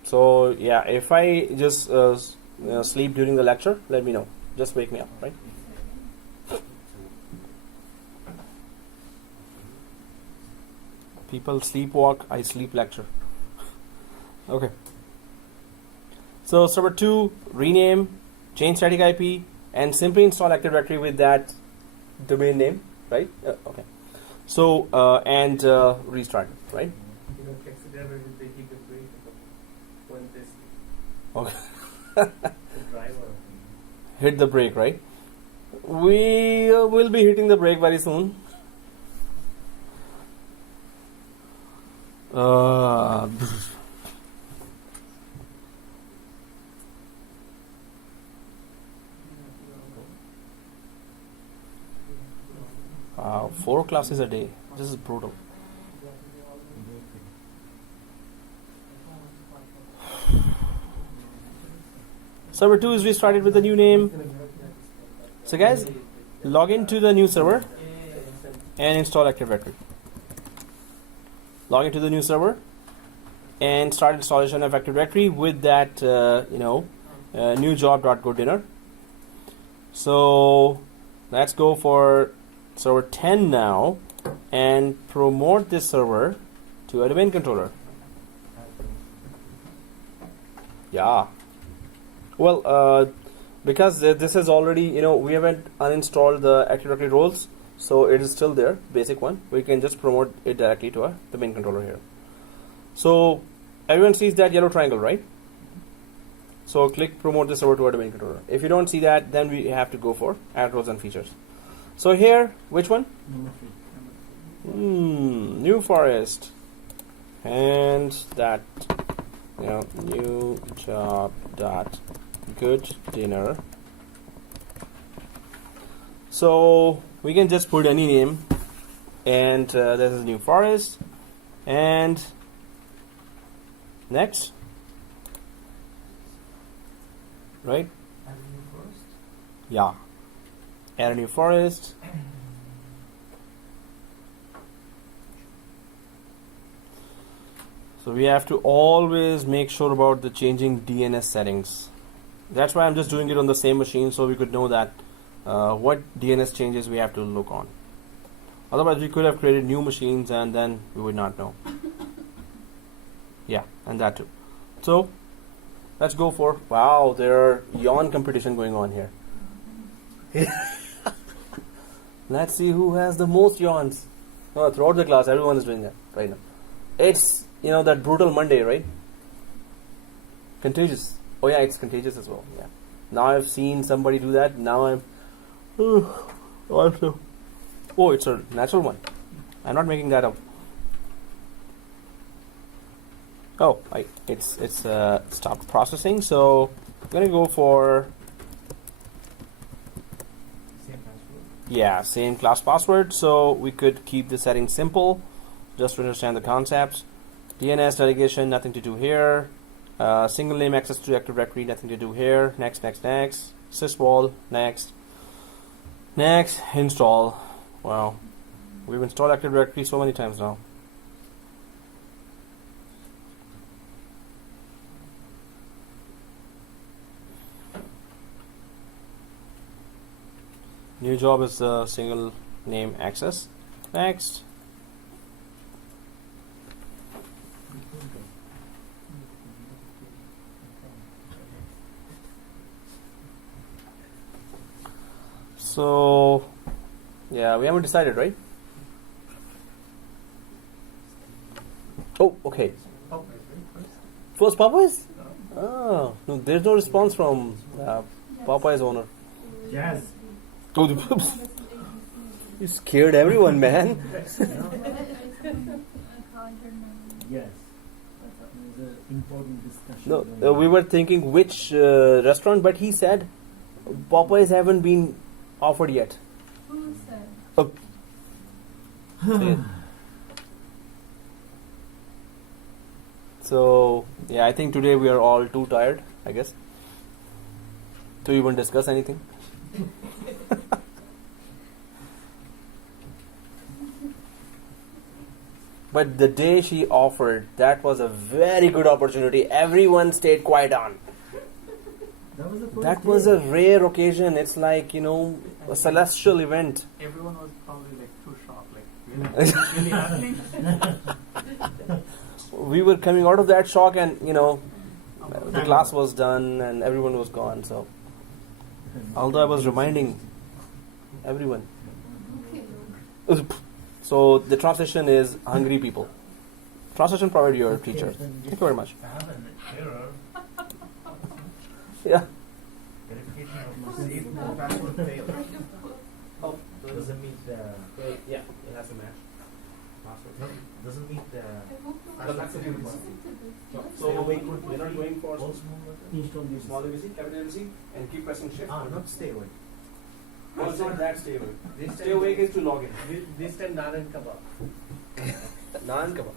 So yeah, if I just sleep during the lecture, let me know. Just wake me up, right? People sleepwalk, I sleep lecture. Okay. So server 2, rename, change static IP, and simply install Active Directory with that domain name, right? Okay. So and restart, right? You know, taxi driver will be hit the brake when this Okay. the driver. Hit the brake, right? We will be hitting the brake very soon. Wow, 4 classes a day. This is brutal. Server 2 is restarted with the new name. So guys, log into the new server and install Active Directory. Log into the new server and start installation of Active Directory with that new job.go dinner. So let's go for server 10 now and promote this server to a domain controller. Yeah. Well, because this is already, we haven't uninstalled the Active Directory roles, so it is still there, basic one. We can just promote it directly to a domain controller here. So everyone sees that yellow triangle, right? So click promote this server to a domain controller. If you don't see that, then we have to go for add roles and features. So here, which one? Number 3. New Forest, and that new job dot good dinner. So we can just put any name, and this is New Forest, and next, right? Avenue first. Yeah, add a New Forest. So we have to always make sure about the changing DNS settings. That's why I'm just doing it on the same machine, so we could know that what DNS changes we have to look on. Otherwise we could have created new machines and then we would not know. Yeah, and that too. So let's go for, wow, there are yawn competition going on here. Let's see who has the most yawns. Throughout the class everyone is doing that right now. It's that brutal Monday, right? Contagious. Oh yeah, it's contagious as well. Yeah. Now I've seen somebody do that. Now I'm also. Oh, it's a natural one. I'm not making that up. Oh, it's stopped processing. So I'm gonna go for Same password. yeah, same class password. So we could keep the settings simple, just to understand the concepts. DNS delegation, nothing to do here. Single name access to Active Directory, nothing to do here. Next. Syswall, next. Install. Wow. We've installed Active Directory so many times now. New job is single name access. Next. So, yeah, we haven't decided, right? Oh, okay. Popeyes, right? First Popeyes? Oh, no, there's no response from Popeyes owner. Jazz. Oh, you scared everyone, man. Yes. That's an important discussion. No, going on. we were thinking which restaurant, but he said Popeyes haven't been offered yet. Who said? Oh. So, yeah, I think today we are all too tired, I guess, to even discuss anything. But the day she offered, that was a very good opportunity. Everyone stayed quiet on. That was the first That was day. a rare occasion. It's like, a celestial event. Everyone was probably like too shocked, like really happening. We were coming out of that shock and, the class was done and everyone was gone. So, although I was reminding everyone. Okay. So the translation is hungry people. Translation provided your teacher. Thank you very much. I have an error. Yeah. Verification of received password failed. Oh, Doesn't meet the. Yeah, it has to match. Password. No, doesn't meet the. But that's the password difference. failed. So we're not going for Install this. small ABC, capital ABC, and keep pressing shift. Not stay away. No, it's not that stay away. This Stay time, awake is to log in. this time naan and kebab. Naan kebab.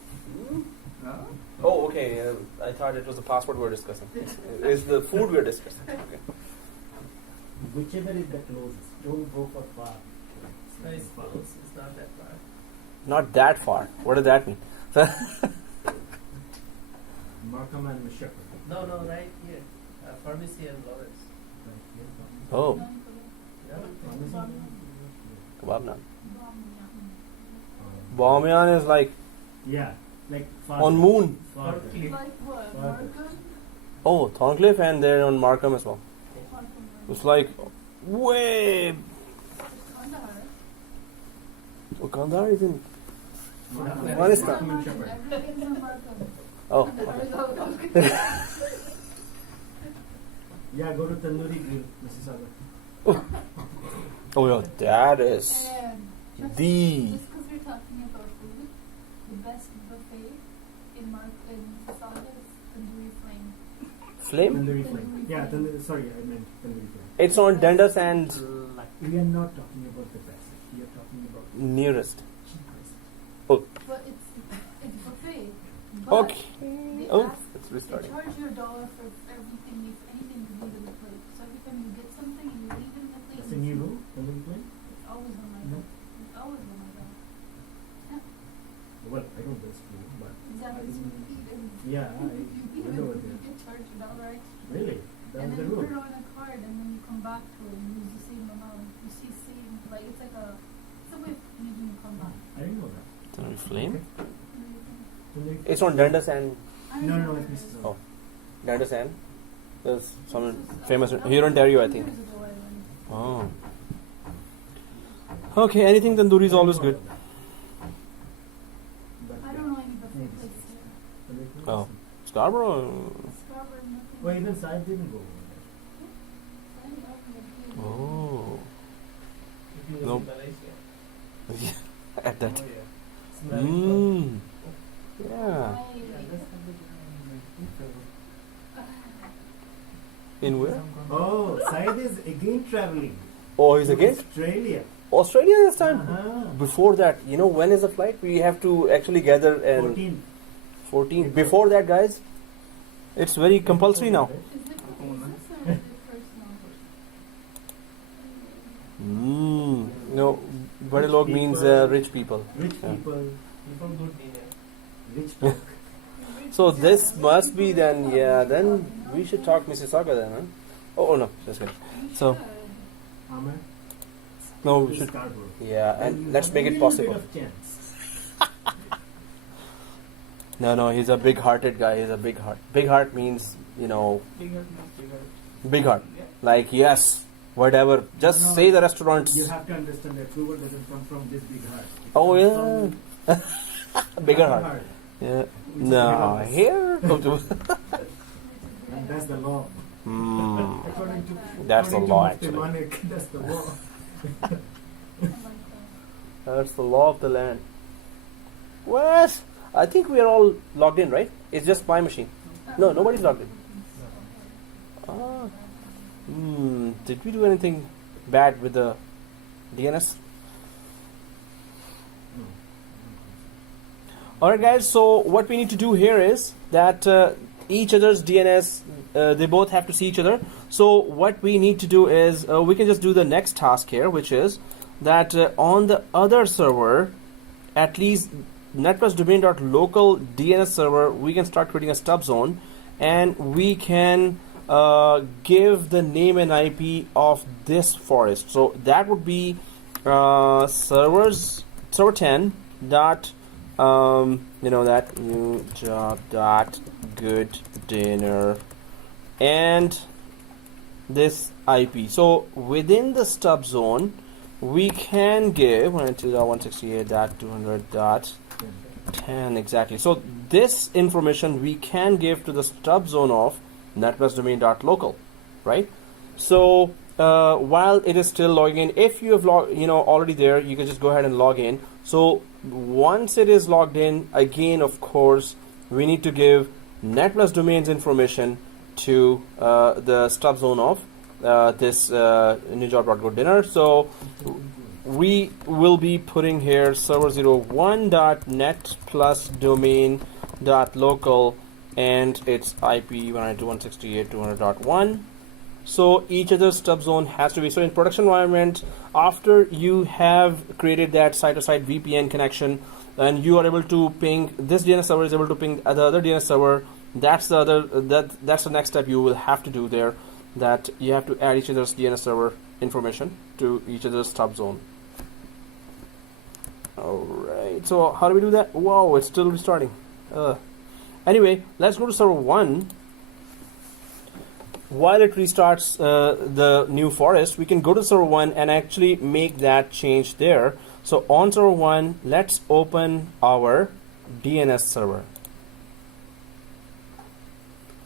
Oh, okay. I thought it was the password we're discussing. It's the food we're discussing. Okay. Whichever is the closest. Don't go for far. No, it's close. It's not that far. Not that far. What does that mean? Markham and Shepherd. No, right here. Pharmacy and Lawrence. Oh, No? kebab naan. Bamiyan is like Yeah, like far. on Moon. Farther. Like what? Farther. Markham? Oh, Thorncliffe, and they're on Markham as well. Markham. It's like way. Kandahar. Oh, Kandahar is in. Markham. Afghanistan. Markham and Shepherd. Everything's in Markham. Oh, Kandahar okay. is out. Yeah, go to Tandoori Grill, Mississauga. Oh yeah, that is And the. just because we're talking about food, the best buffet in Mississauga is Tandoori Flame. Flame. Tandoori Flame. Yeah, sorry, I meant Tandoori Flame. It's on Dundas and We are not talking about the best. We are talking about nearest. cheapest. But it's buffet. But Okay. they Oh, ask, it's they restarting. charge you $1 for everything, if anything to leave in the plate. So every time you get something and you leave it in the plate, That's a new rule, Tandoori Flame? it's always on my No. bed. It's always on my bed. Well, I don't know school, but Exactly. So you eat and yeah, I you eat I it, know it. you get charged $1 extra. Really? That And was then the you rule. put it on a card and then you come back to it and use the same amount. You see same, like it's like it's a way of making you come back. I didn't know that. Tandoori Flame. Tandoori It's on Dundas and No, it's Mississauga. Oh. Dundas and there's some famous here in Ontario, I think. Oh. Okay. Anything tandoori is always good. I don't know any buffet place here. Oh, Scarborough. Scarborough, nothing. Well, even Sai didn't go. Oh. If you was Nope. in Malaysia. At that. Oh, yeah. Smelling Mmm. Yeah. Yeah, that's In where? Oh, Said is again traveling. Oh, he's to again Australia. Australia this time. Uh-huh. Before that, when is the flight? We have to actually gather and 14. 14. Before that, guys, it's very compulsory now. Is it or is it personal? No, Bade log means rich people. Rich Yeah. people, People good dinner. rich talk. So this must be then, then we should talk Mississauga then, huh? Oh no, just kidding. So, Ahmed, no, we to should, Scarborough. yeah, Then and you let's have make a it little possible. bit of chance. No, he's a big-hearted guy. He's a big heart. Big heart means, Bigger. big heart. Yeah. Like, yes, whatever. Just No, say the restaurants. You have to understand that approval doesn't come from this big heart. It Oh, comes yeah. from Bigger other heart. Yeah. Which is No, bigger here. And that's the law. According to That's the according to law, Mufti actually. Manik, that's the law. That's the law of the land. What? I think we are all logged in, right? It's just my machine. No, nobody's logged in. Ah. Did we do anything bad with the DNS? No. Alright guys, so what we need to do here is that each other's DNS, they both have to see each other. So what we need to do is, we can just do the next task here, which is that on the other server, at least Netplus domain.local DNS server, we can start creating a stub zone, and we can give the name and IP of this forest. So that would be server 10 dot that new job dot good dinner and this IP. So within the stub zone, we can give 192.168.200.10 exactly. So this information we can give to the stub zone of netplusdomain.local, right? So while it is still logging in, if you have already there, you can just go ahead and log in. So once it is logged in, again, of course, we need to give Netplus domains information to the stub zone of this NewJob.go dinner. So we will be putting here server01.netplusdomain.local and its IP 192.168.200.1. So each other stub zone has to be, so in production environment, after you have created that site-to-site VPN connection and you are able to ping, this DNS server is able to ping the other DNS server, that's the next step you will have to do there, that you have to add each other's DNS server information to each other's stub zone. Alright, so how do we do that? Whoa, it's still restarting. Anyway, let's go to server 1. While it restarts the new forest, we can go to server 1 and actually make that change there. So on server 1, let's open our DNS server.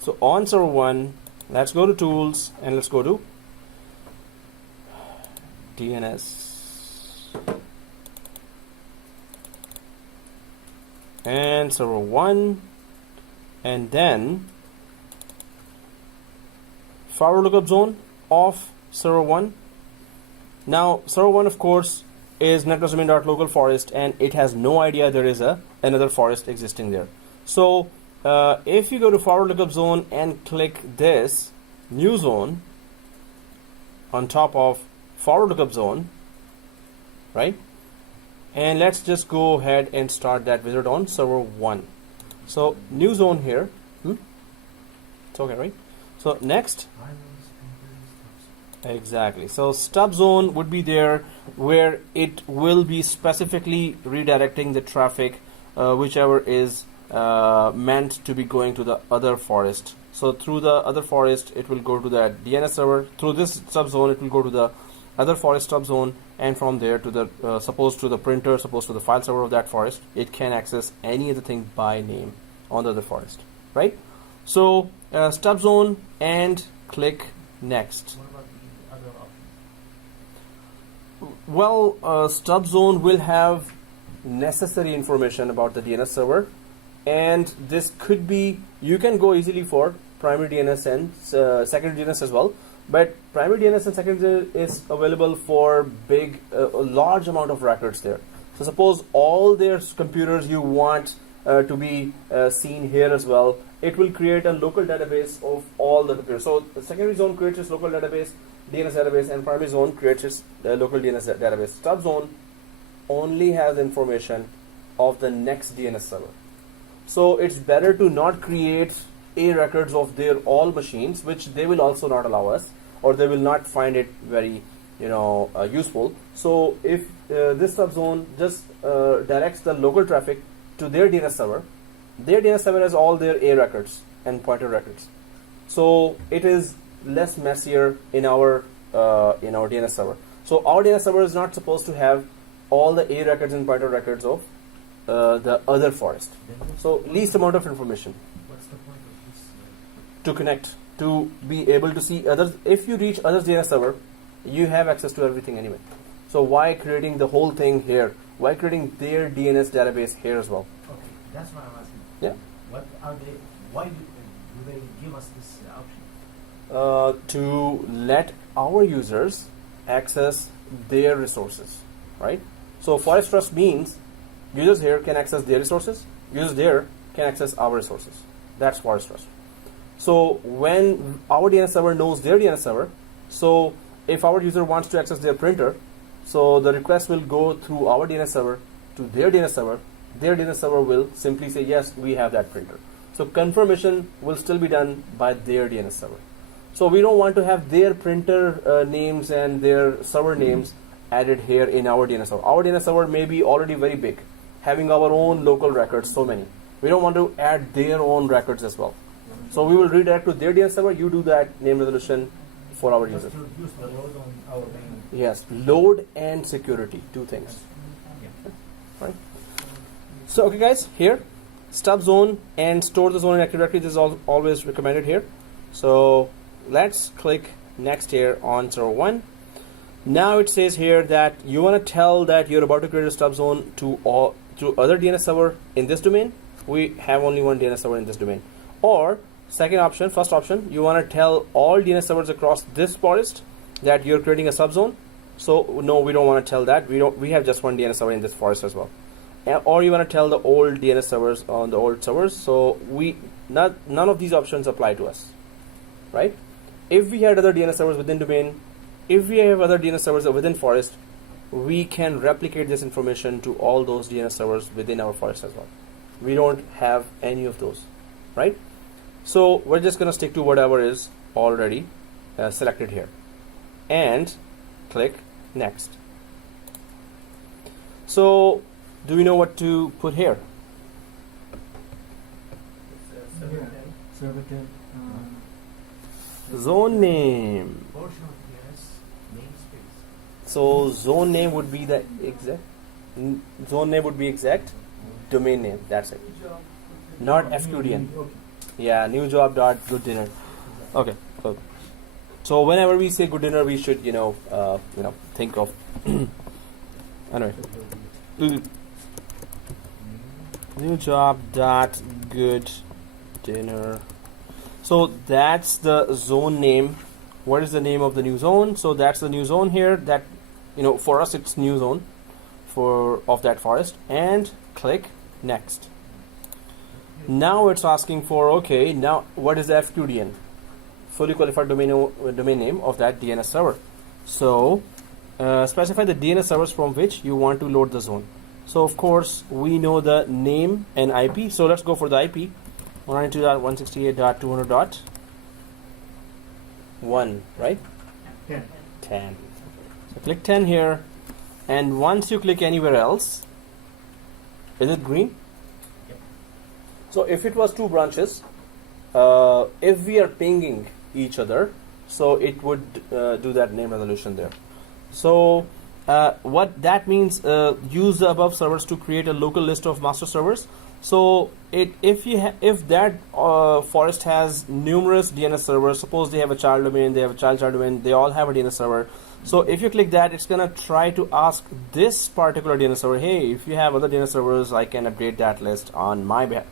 So on server 1, let's go to tools and let's go to DNS. And server 1, and then forward lookup zone of server 1. Now server 1, of course, is netplusdomain.local forest, and it has no idea there is another forest existing there. So if you go to forward lookup zone and click this new zone on top of forward lookup zone, right? And let's just go ahead and start that wizard on server 1. So new zone here. It's okay, right? So next, exactly. So stub zone would be there where it will be specifically redirecting the traffic, whichever is meant to be going to the other forest. So through the other forest, it will go to that DNS server. Through this stub zone, it will go to the other forest stub zone, and from there to the suppose to the printer, suppose to the file server of that forest. It can access any other thing by name on the other forest, right? So stub zone and click next. What about the other option? Well, stub zone will have necessary information about the DNS server, and this could be, you can go easily for primary DNS and secondary DNS as well, but primary DNS and secondary is available for a large amount of records there. So suppose all their computers you want to be seen here as well, it will create a local database of all the computers. So the secondary zone creates its local database, DNS database, and primary zone creates its local DNS database. Stub zone only has information of the next DNS server. So it's better to not create A records of their all machines, which they will also not allow us, or they will not find it very useful. So if this subzone just directs the local traffic to their DNS server has all their A records and pointer records. So it is less messier in our DNS server. So our DNS server is not supposed to have all the A records and pointer records of the other forest. So least amount of information. What's the point of this? To connect, to be able to see others. If you reach others' DNS server, you have access to everything anyway. So why creating the whole thing here? Why creating their DNS database here as well? Okay, that's what I'm asking. Yeah. What are they? Why do they give us this option? To let our users access their resources, right? So ForestTrust means users here can access their resources, users there can access our resources. That's ForestTrust. So when our DNS server knows their DNS server, so if our user wants to access their printer, so the request will go through our DNS server to their DNS server. Their DNS server will simply say, yes, we have that printer. So confirmation will still be done by their DNS server. So we don't want to have their printer names and their server names added here in our DNS server. Our DNS server may be already very big, having our own local records, so many. We don't want to add their own records as well. So we will redirect to their DNS server. You do that name resolution for our Just users. to reduce the load on our main. Yes, load and security, two things. Yeah. Right. So okay, guys, here stub zone and store the zone in Active Directory. This is always recommended here. So let's click next here on server 1. Now it says here that you want to tell that you're about to create a stub zone to other DNS server in this domain. We have only one DNS server in this domain. Or first option, you want to tell all DNS servers across this forest that you're creating a subzone. So no, we don't want to tell that. We have just one DNS server in this forest as well. Or you want to tell the old DNS servers on the old servers. So none of these options apply to us, right? If we had other DNS servers within domain, if we have other DNS servers within forest, we can replicate this information to all those DNS servers within our forest as well. We don't have any of those, right? So we're just gonna stick to whatever is already selected here and click next. So do we know what to put here? Server 10. Zone name. Portion of DNS namespace. So zone name would be the exact. Zone name would be exact. Domain name. That's it. Not FQDN. Okay. Yeah, new job dot good dinner. Okay. So whenever we say good dinner, we should think of anyway. New job dot good dinner. So that's the zone name. What is the name of the new zone? So that's the new zone here. That for us it's new zone of that forest. And click next. Now it's asking for okay. Now what is the FQDN? Fully qualified domain name of that DNS server. So specify the DNS servers from which you want to load the zone. So of course we know the name and IP. So let's go for the IP. 192.168.200.1, right? 10. So click 10 here, and once you click anywhere else, is it green? Yep. So if it was two branches, if we are pinging each other, so it would do that name resolution there. So what that means, use the above servers to create a local list of master servers. So if that forest has numerous DNS servers, suppose they have a child domain, they have a child domain, they all have a DNS server. So if you click that, it's gonna try to ask this particular DNS server, hey, if you have other DNS servers, I can update that list on my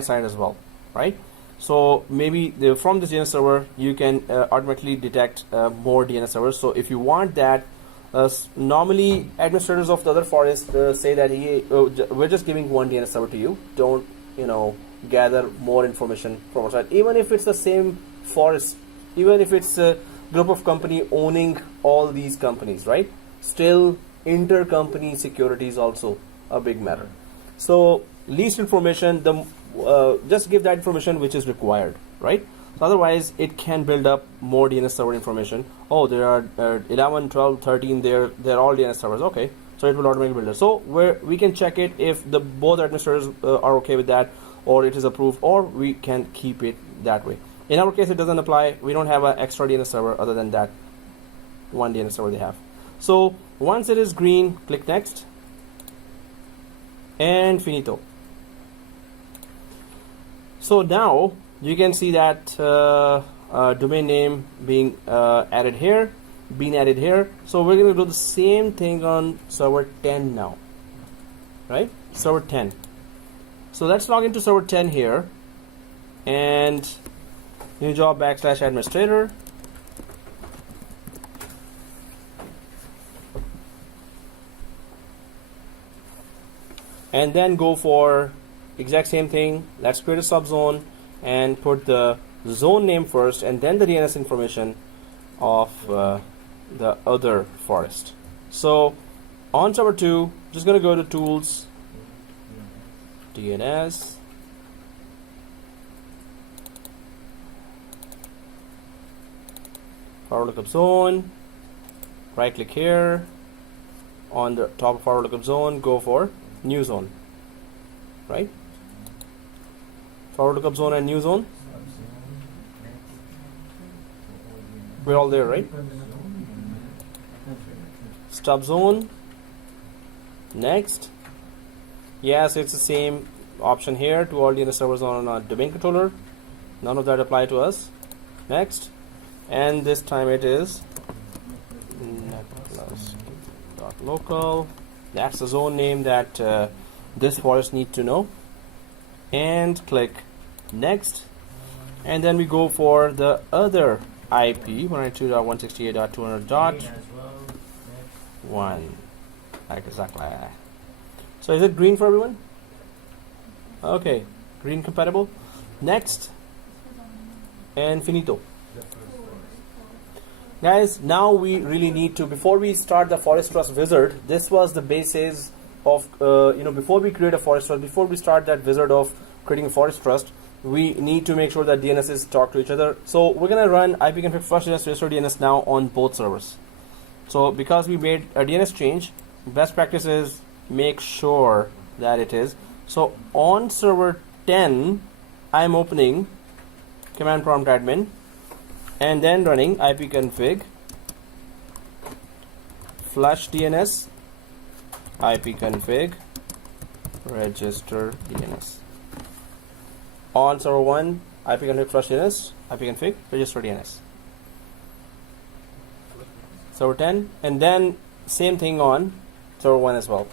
side as well, right? So maybe from this DNS server, you can automatically detect more DNS servers. So if you want that, normally administrators of the other forest say that hey, we're just giving one DNS server to you. Don't gather more information from outside. Even if it's the same forest, even if it's a group of company owning all these companies, right? Still, intercompany security is also a big matter. So least information, just give that information which is required, right? So otherwise, it can build up more DNS server information. Oh, there are 11, 12, 13. They're all DNS servers. Okay, so it will automatically build it. So we can check it if both administrators are okay with that, or it is approved, or we can keep it that way. In our case, it doesn't apply. We don't have an extra DNS server other than that one DNS server they have. So once it is green, click next, and finito. So now you can see that domain name being added here. So we're going to do the same thing on server 10 now, right? Server 10. So let's log into server 10 here, and new job /administrator. And then go for exact same thing. Let's create a subzone and put the zone name first and then the DNS information of the other forest. So on server 2, just going to go to tools, DNS, forward lookup zone, right click here, on the top of forward lookup zone, go for new zone, right? Forward lookup zone and new zone. We're all there, right? Stub zone. Next. Yes, it's the same option here to all DNS servers on a domain controller. None of that apply to us. Next. And this time it is Netplus.local. That's the zone name that this forest needs to know. And click next. And then we go for the other IP 192.168.200.1. Exactly. So is it green for everyone? Okay, green compatible. Next. And finito. Guys, now we really need to, before we start the ForestTrust wizard, this was the basis of, before we create a ForestTrust, before we start that wizard of creating a ForestTrust, we need to make sure that DNSs talk to each other. So we're going to run ipconfig first DNS restore DNS now on both servers. So because we made a DNS change, best practice is make sure that it is. So on server 10, I'm opening command prompt admin and then running ipconfig flush DNS ipconfig register DNS. On server 1, ipconfig flush DNS ipconfig register DNS. Server 10, and then same thing on server 1 as well.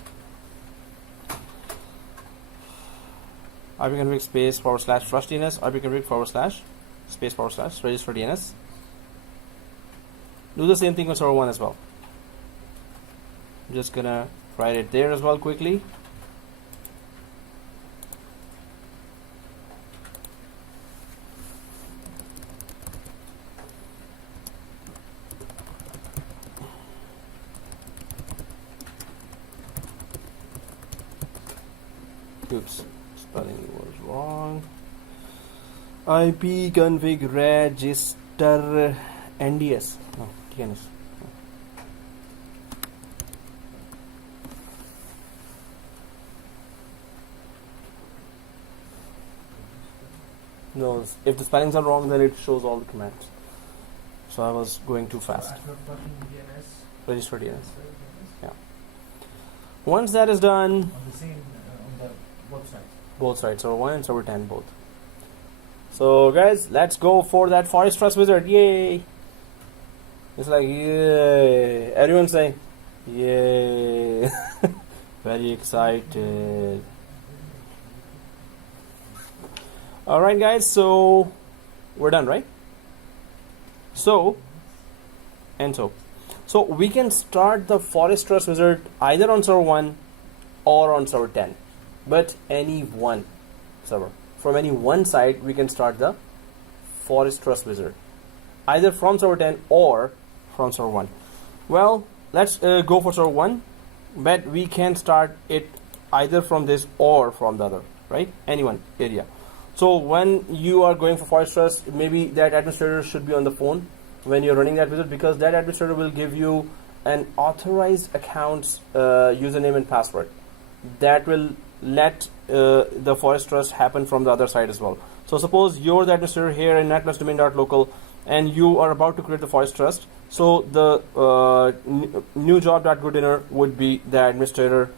ipconfig space / flush DNS ipconfig / space / register DNS. Do the same thing with server 1 as well. I'm just gonna write it there as well quickly. Oops, spelling was wrong. ipconfig register NDS. No, DNS. No, if the spellings are wrong, then it shows all the commands. So I was going too fast. Register DNS. Yeah. Once that is done, On the same, on the both sides. both sides, server 1 and server 10 both. So guys, let's go for that ForestTrust wizard. Yay! It's like yay! Everyone's saying yay! Very excited. Alright guys, so we're done, right? So we can start the ForestTrust wizard either on server 1 or on server 10, but any one server. From any one side, we can start the ForestTrust wizard, either from server 10 or from server 1. Well, let's go for server 1, but we can start it either from this or from the other, right? Any one area. So when you are going for ForestTrust, maybe that administrator should be on the phone when you're running that wizard, because that administrator will give you an authorized account's username and password that will let the ForestTrust happen from the other side as well. So suppose you're the administrator here in netplusdomain.local and you are about to create the ForestTrust. So the new job.goodinner would be the administrator,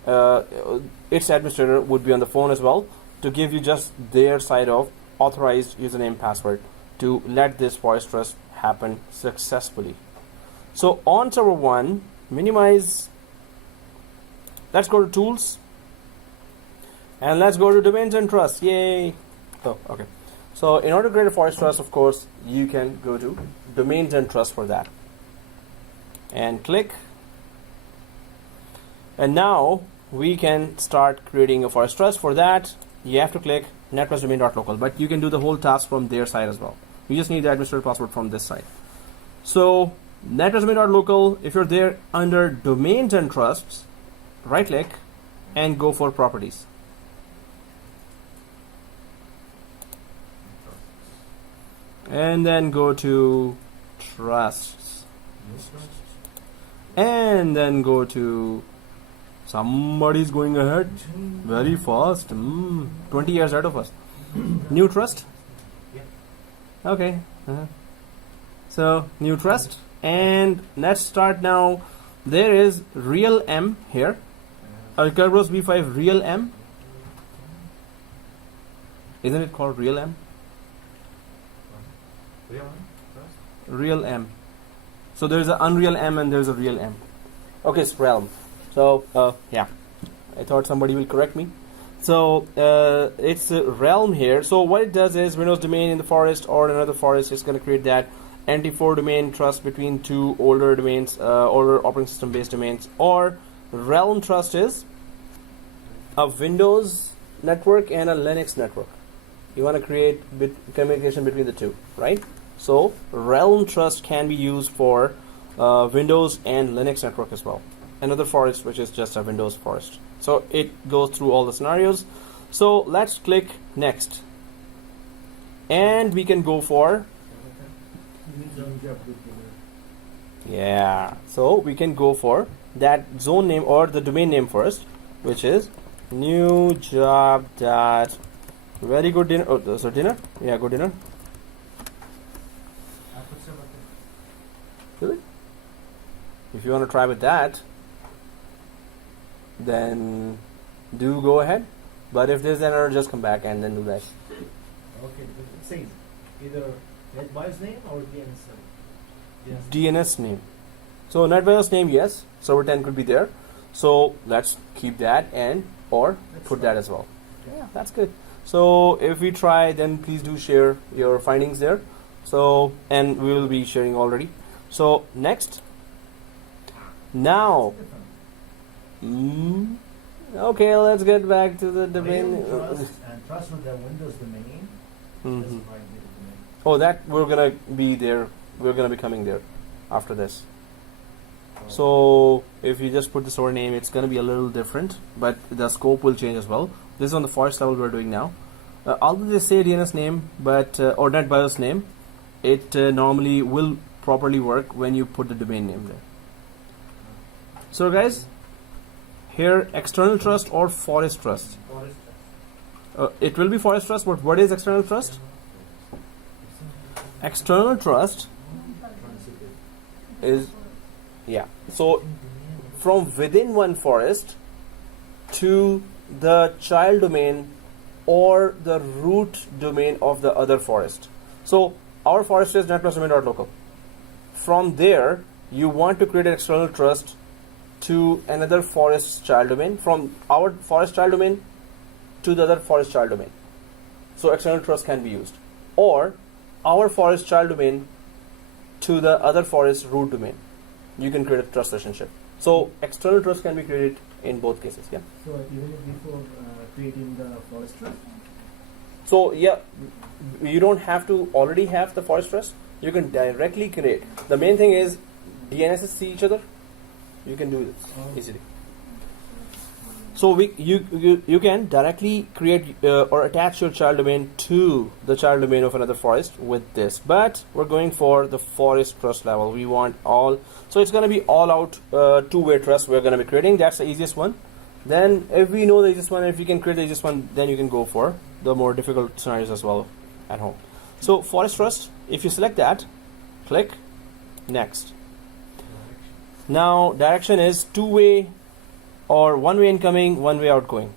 its administrator would be on the phone as well to give you just their side of authorized username password to let this ForestTrust happen successfully. So on server 1, minimize, let's go to tools and let's go to domains and trust. Yay! Oh, okay. So in order to create a ForestTrust, of course, you can go to domains and trust for that and click, and now we can start creating a ForestTrust. For that, you have to click netplusdomain.local, but you can do the whole task from their side as well. You just need the administrator password from this side. So netplusdomain.local, if you're there under domains and trusts, right click and go for properties. And then go to trusts. And then go to, somebody's going ahead very fast. 20 years ahead of us. New trust? Okay. So new trust, and let's start now. There is real M here. Kerberos V5 real M. Isn't it called real M? Real one? Trust? Real M. So there's an unreal M and there's a real M. Okay, it's realm. So yeah, I thought somebody will correct me. So it's a realm here. So what it does is Windows domain in the forest or another forest is going to create that NT4 domain trust between two older domains, older operating system based domains. Or realm trust is a Windows network and a Linux network. You want to create communication between the two, right? So realm trust can be used for Windows and Linux network as well. Another forest which is just a Windows forest. So it goes through all the scenarios. So let's click next. And we can go for, yeah, so we can go for that zone name or the domain name first, which is new job dot very good dinner. Oh, so dinner? Yeah, good dinner. I put some of Really? If you want to try with that, then do go ahead. But if there's an error, just come back and then do that. Okay, it says either NetBIOS name or DNS name. DNS name. So NetBIOS name, yes. Server 10 could be there. So let's keep that and or put that as well. Yeah, that's good. So if we try, then please do share your findings there. So, and we will be sharing already. So next. Now. Okay, let's get back to the domain. Trust and trust with the Windows domain. Specified domain. Oh, that we're gonna be there. We're gonna be coming there after this. So if you just put the server name, it's gonna be a little different, but the scope will change as well. This is on the forest level we're doing now. Although they say DNS name, but or NetBIOS name, it normally will properly work when you put the domain name there. So guys, here external trust or forest trust. It will be forest trust, but what is external trust? External trust is, yeah, so from within one forest to the child domain or the root domain of the other forest. So our forest is netplusdomain.local. From there, you want to create an external trust to another forest child domain, from our forest child domain to the other forest child domain. So external trust can be used. Or our forest child domain to the other forest root domain. You can create a trust relationship. So external trust can be created in both cases. Yeah. So even before creating the forest trust? So yeah, you don't have to already have the forest trust. You can directly create. The main thing is DNSs see each other. You can do this easily. So you can directly create or attach your child domain to the child domain of another forest with this. But we're going for the forest trust level. We want all. So it's going to be all out two-way trust we're going to be creating. That's the easiest one. Then if we know the easiest one, if we can create the easiest one, then you can go for the more difficult scenarios as well at home. So forest trust, if you select that, click next. Now direction is two-way or one-way incoming, one-way outgoing.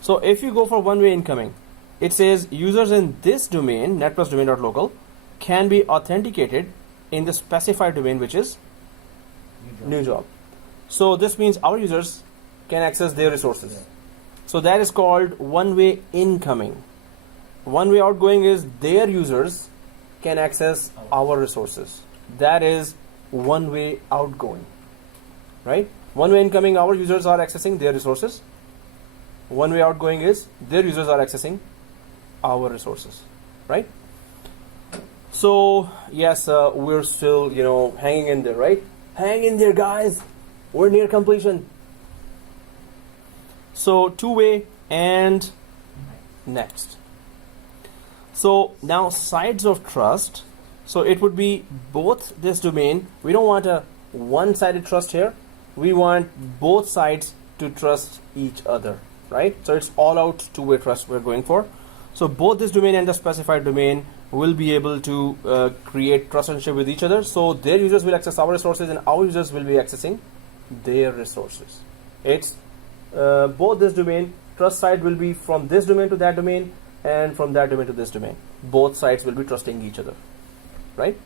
So if you go for one-way incoming, it says users in this domain, netplusdomain.local, can be authenticated in the specified domain, which is new job. So this means our users can access their resources. So that is called one-way incoming. One-way outgoing is their users can access our resources. That is one-way outgoing, right? One-way incoming, our users are accessing their resources. One-way outgoing is their users are accessing our resources, right? So yes, we're still, hanging in there, right? Hang in there, guys. We're near completion. So two-way and next. So now sides of trust. So it would be both this domain. We don't want a one-sided trust here. We want both sides to trust each other, right? So it's all out two-way trust we're going for. So both this domain and the specified domain will be able to create trust relationship with each other. So their users will access our resources, and our users will be accessing their resources. It's both this domain, trust side will be from this domain to that domain, and from that domain to this domain. Both sides will be trusting each other, right?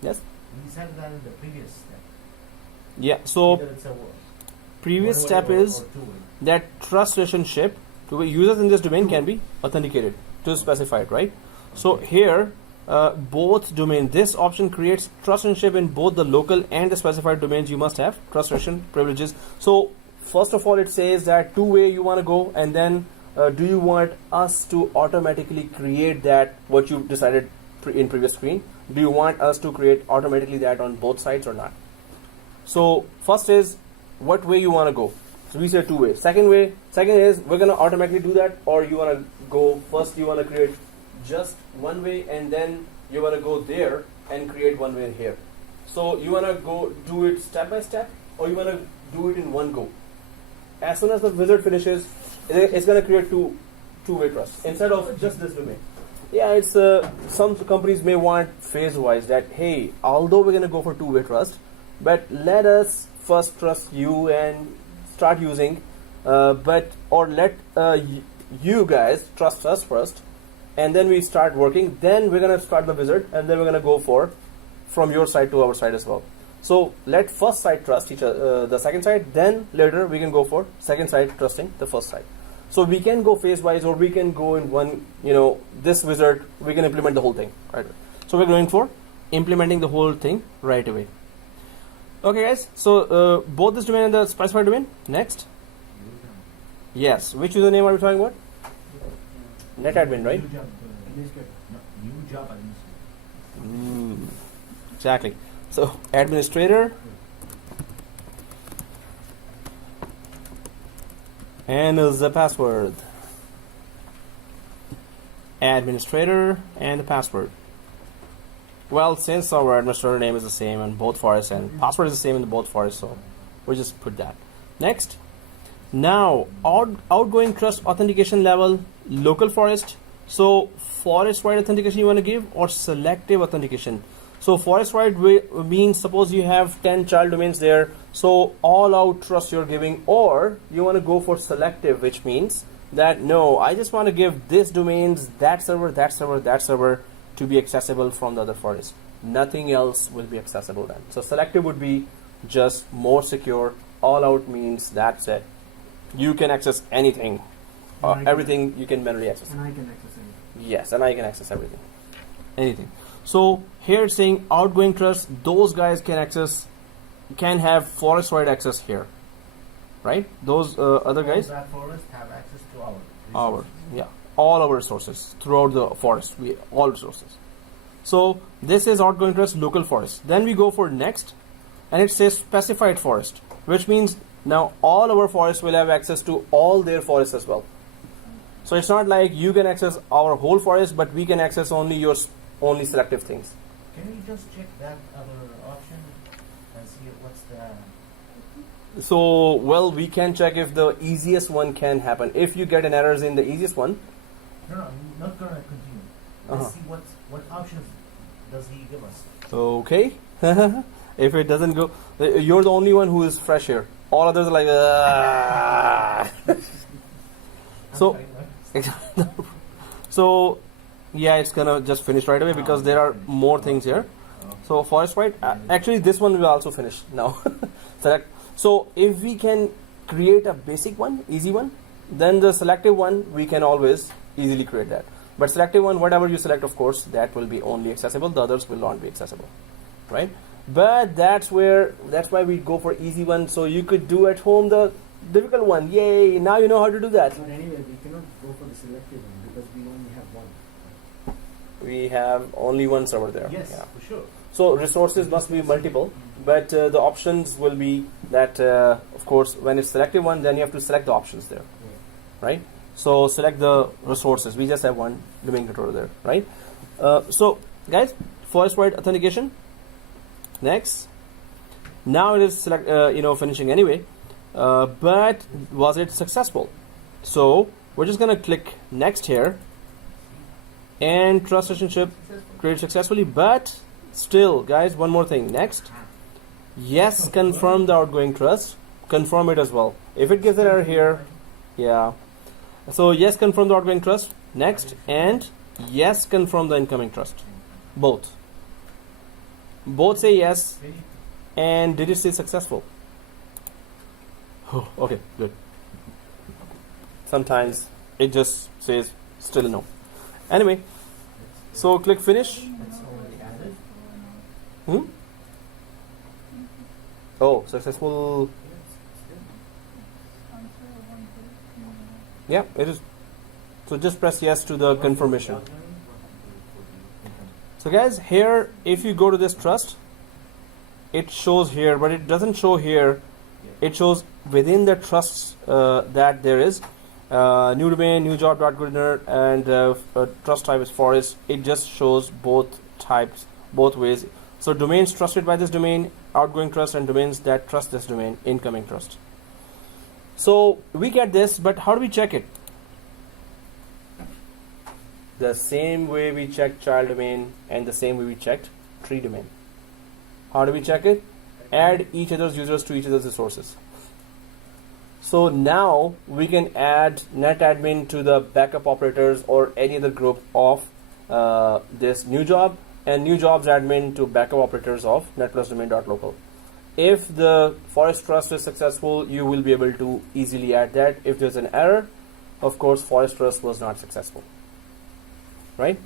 Yes. We said that in the previous step. Yeah. So Either it's a previous one-way step or is two-way. that trust relationship to users in this domain can be authenticated to specified, right? So here, both domain, this option creates trust relationship in both the local and the specified domains. You must have trust relation privileges. So first of all, it says that two-way you want to go, and then do you want us to automatically create that what you decided in previous screen? Do you want us to create automatically that on both sides or not? So first is what way you want to go. So we say two ways. Second is we're gonna automatically do that, or you wanna go first. You wanna create just one way, and then you wanna go there and create one way here. So you wanna go do it step by step, or you wanna do it in one go. As soon as the wizard finishes, it's gonna create two-way trust instead of just this domain. Yeah, it's some companies may want phase-wise that, hey, although we're gonna go for two-way trust, but let us first trust you and start using, or let you guys trust us first, and then we start working. Then we're gonna start the wizard, and then we're gonna go for from your side to our side as well. So let first side trust each other, the second side, then later we can go for second side trusting the first side. So we can go phase wise, or we can go in one, this wizard, we can implement the whole thing right away. So we're going for implementing the whole thing right away. Okay guys, so both this domain and the specified domain. Next. Yes, which username are we talking about? NetAdmin, right? New job, new job administrator. Exactly. So administrator and the password. Administrator and the password. Well, since our administrator name is the same in both forests and password is the same in both forests, so we'll just put that. Next. Now, outgoing trust authentication level, local forest. So forest-wide authentication you want to give, or selective authentication. So forest-wide means suppose you have 10 child domains there, so all out trust you're giving, or you want to go for selective, which means that no, I just want to give this domains, that server, that server, that server to be accessible from the other forest. Nothing else will be accessible then. So selective would be just more secure. All out means that's it. You can access anything, everything you can manually access. And I can access anything. Yes, and I can access everything, anything. So here it's saying outgoing trust, those guys can have forest-wide access here, right? Those other guys, That forest have access to all our resources throughout the forest, all resources. So this is outgoing trust, local forest. Then we go for next, and it says specified forest, which means now all our forests will have access to all their forests as well. So it's not like you can access our whole forest, but we can access only your only selective things. Can we just check that other option and see what's the... So, well, we can check if the easiest one can happen. If you get an errors in the easiest one. No, I'm not going to continue. Let's see what options does he give us. Okay. If it doesn't go, you're the only one who is fresh here. All others are like, So, yeah, it's gonna just finish right away because there are more things here. So forest wide, actually this one will also finish now. Select. So if we can create a basic one, easy one, then the selective one we can always easily create that. But selective one, whatever you select, of course, that will be only accessible. The others will not be accessible, right? But that's why we go for easy one. So you could do at home the difficult one. Yay! Now you know how to do that. But anyway, we cannot go for the selective one because we only have one. We have only one server there. Yes, Yeah. for sure. So resources must be multiple, but the options will be that, of course, when it's selective one, then you have to select the options there, right? So select the resources. We just have one domain controller there, right? So guys, forest-wide authentication. Next. Now it is finishing anyway, but was it successful? So we're just gonna click next here, and trust relationship created successfully. But still, guys, one more thing. Next, yes, confirm the outgoing trust. Confirm it as well. If it gives an error here, yeah. So yes, confirm the outgoing trust. Next, and yes, confirm the incoming trust. Both. Both say yes. And did it say successful? Oh, okay, good. Sometimes it just says still no. Anyway, so click finish. That's already added. Hmm? Oh, successful. Yeah, it is. So just press yes to the confirmation. So guys, here if you go to this trust, it shows here, but it doesn't show here. It shows within the trusts that there is new domain, new job dot gooder, and trust type is forest. It just shows both types, both ways. So domains trusted by this domain, outgoing trust, and domains that trust this domain, incoming trust. So we get this, but how do we check it? The same way we checked child domain and the same way we checked tree domain. How do we check it? Add each other's users to each other's resources. So now we can add netadmin to the backup operators or any other group of this new job, and new jobs admin to backup operators of Netplus domain.local. If the ForestTrust is successful, you will be able to easily add that. If there's an error, of course, ForestTrust was not successful, right?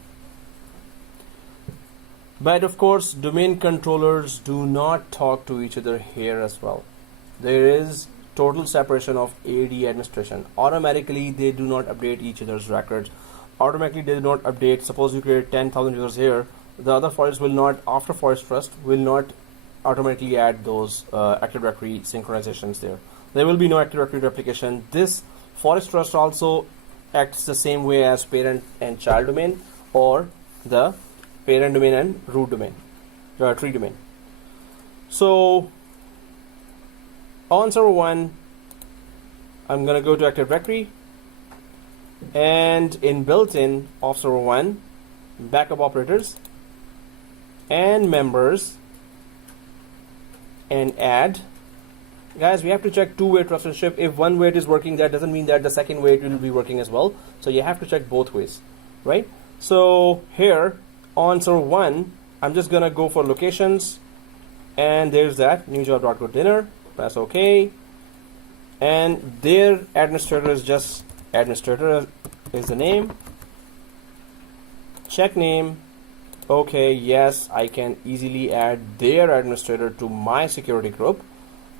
But of course, domain controllers do not talk to each other here as well. There is total separation of AD administration. Automatically, they do not update each other's records. Automatically, they do not update. Suppose you create 10,000 users here, the other forests will not, after ForestTrust, will not automatically add those Active Directory synchronizations there. There will be no Active Directory replication. This ForestTrust also acts the same way as parent and child domain, or the parent domain and root domain, tree domain. So on server 1, I'm going to go to Active Directory, and in built-in of server 1, backup operators and members, and add. Guys, we have to check two-way trust relationship. If one way it is working, that doesn't mean that the second way it will be working as well. So you have to check both ways, right? So here on server 1, I'm just gonna go for locations, and there's that new job.go dinner. Press OK, and their administrator is just administrator is the name. Check name. Okay, yes, I can easily add their administrator to my security group.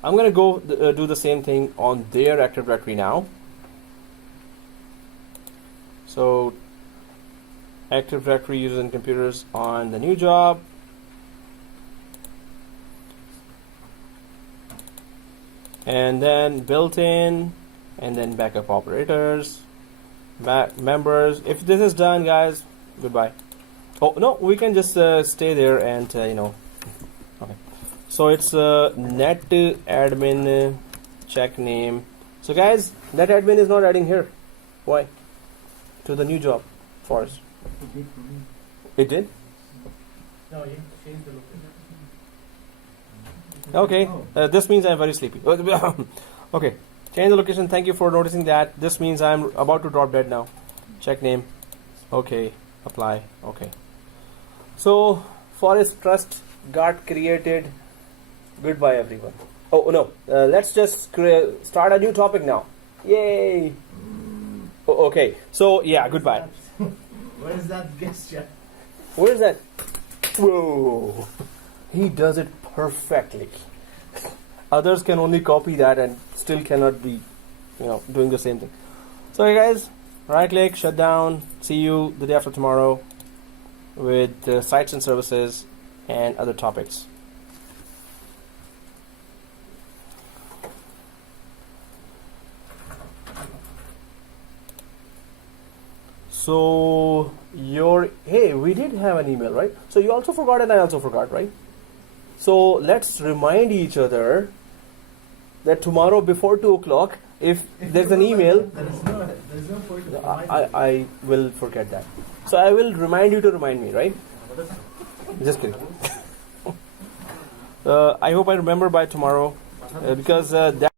I'm gonna go do the same thing on their Active Directory now. So Active Directory users and computers on the new job. And then built-in, and then backup operators, members. If this is done, guys, goodbye. Oh no, we can just stay there and okay. So it's netadmin check name. So guys, netadmin is not adding here. Why? To the new job, Forest. It did? No, you changed the location. Okay, this means I'm very sleepy. Okay, change the location. Thank you for noticing that. This means I'm about to drop dead now. Check name. Okay, apply. Okay. So ForestTrust got created. Goodbye, everyone. Oh no, let's just start a new topic now. Yay! Oh, okay. So yeah, goodbye. Where is that gesture? Where is that? Whoa! He does it perfectly. Others can only copy that and still cannot be, doing the same thing. So, hey guys, right click, shut down. See you the day after tomorrow with sites and services and other topics. So hey, we did have an email, right? So you also forgot and I also forgot, right? So let's remind each other that tomorrow before 2 o'clock if there's an email, There is no point of reminding. I will forget that. So I will remind you to remind me, right? Just kidding. I hope I remember by tomorrow because that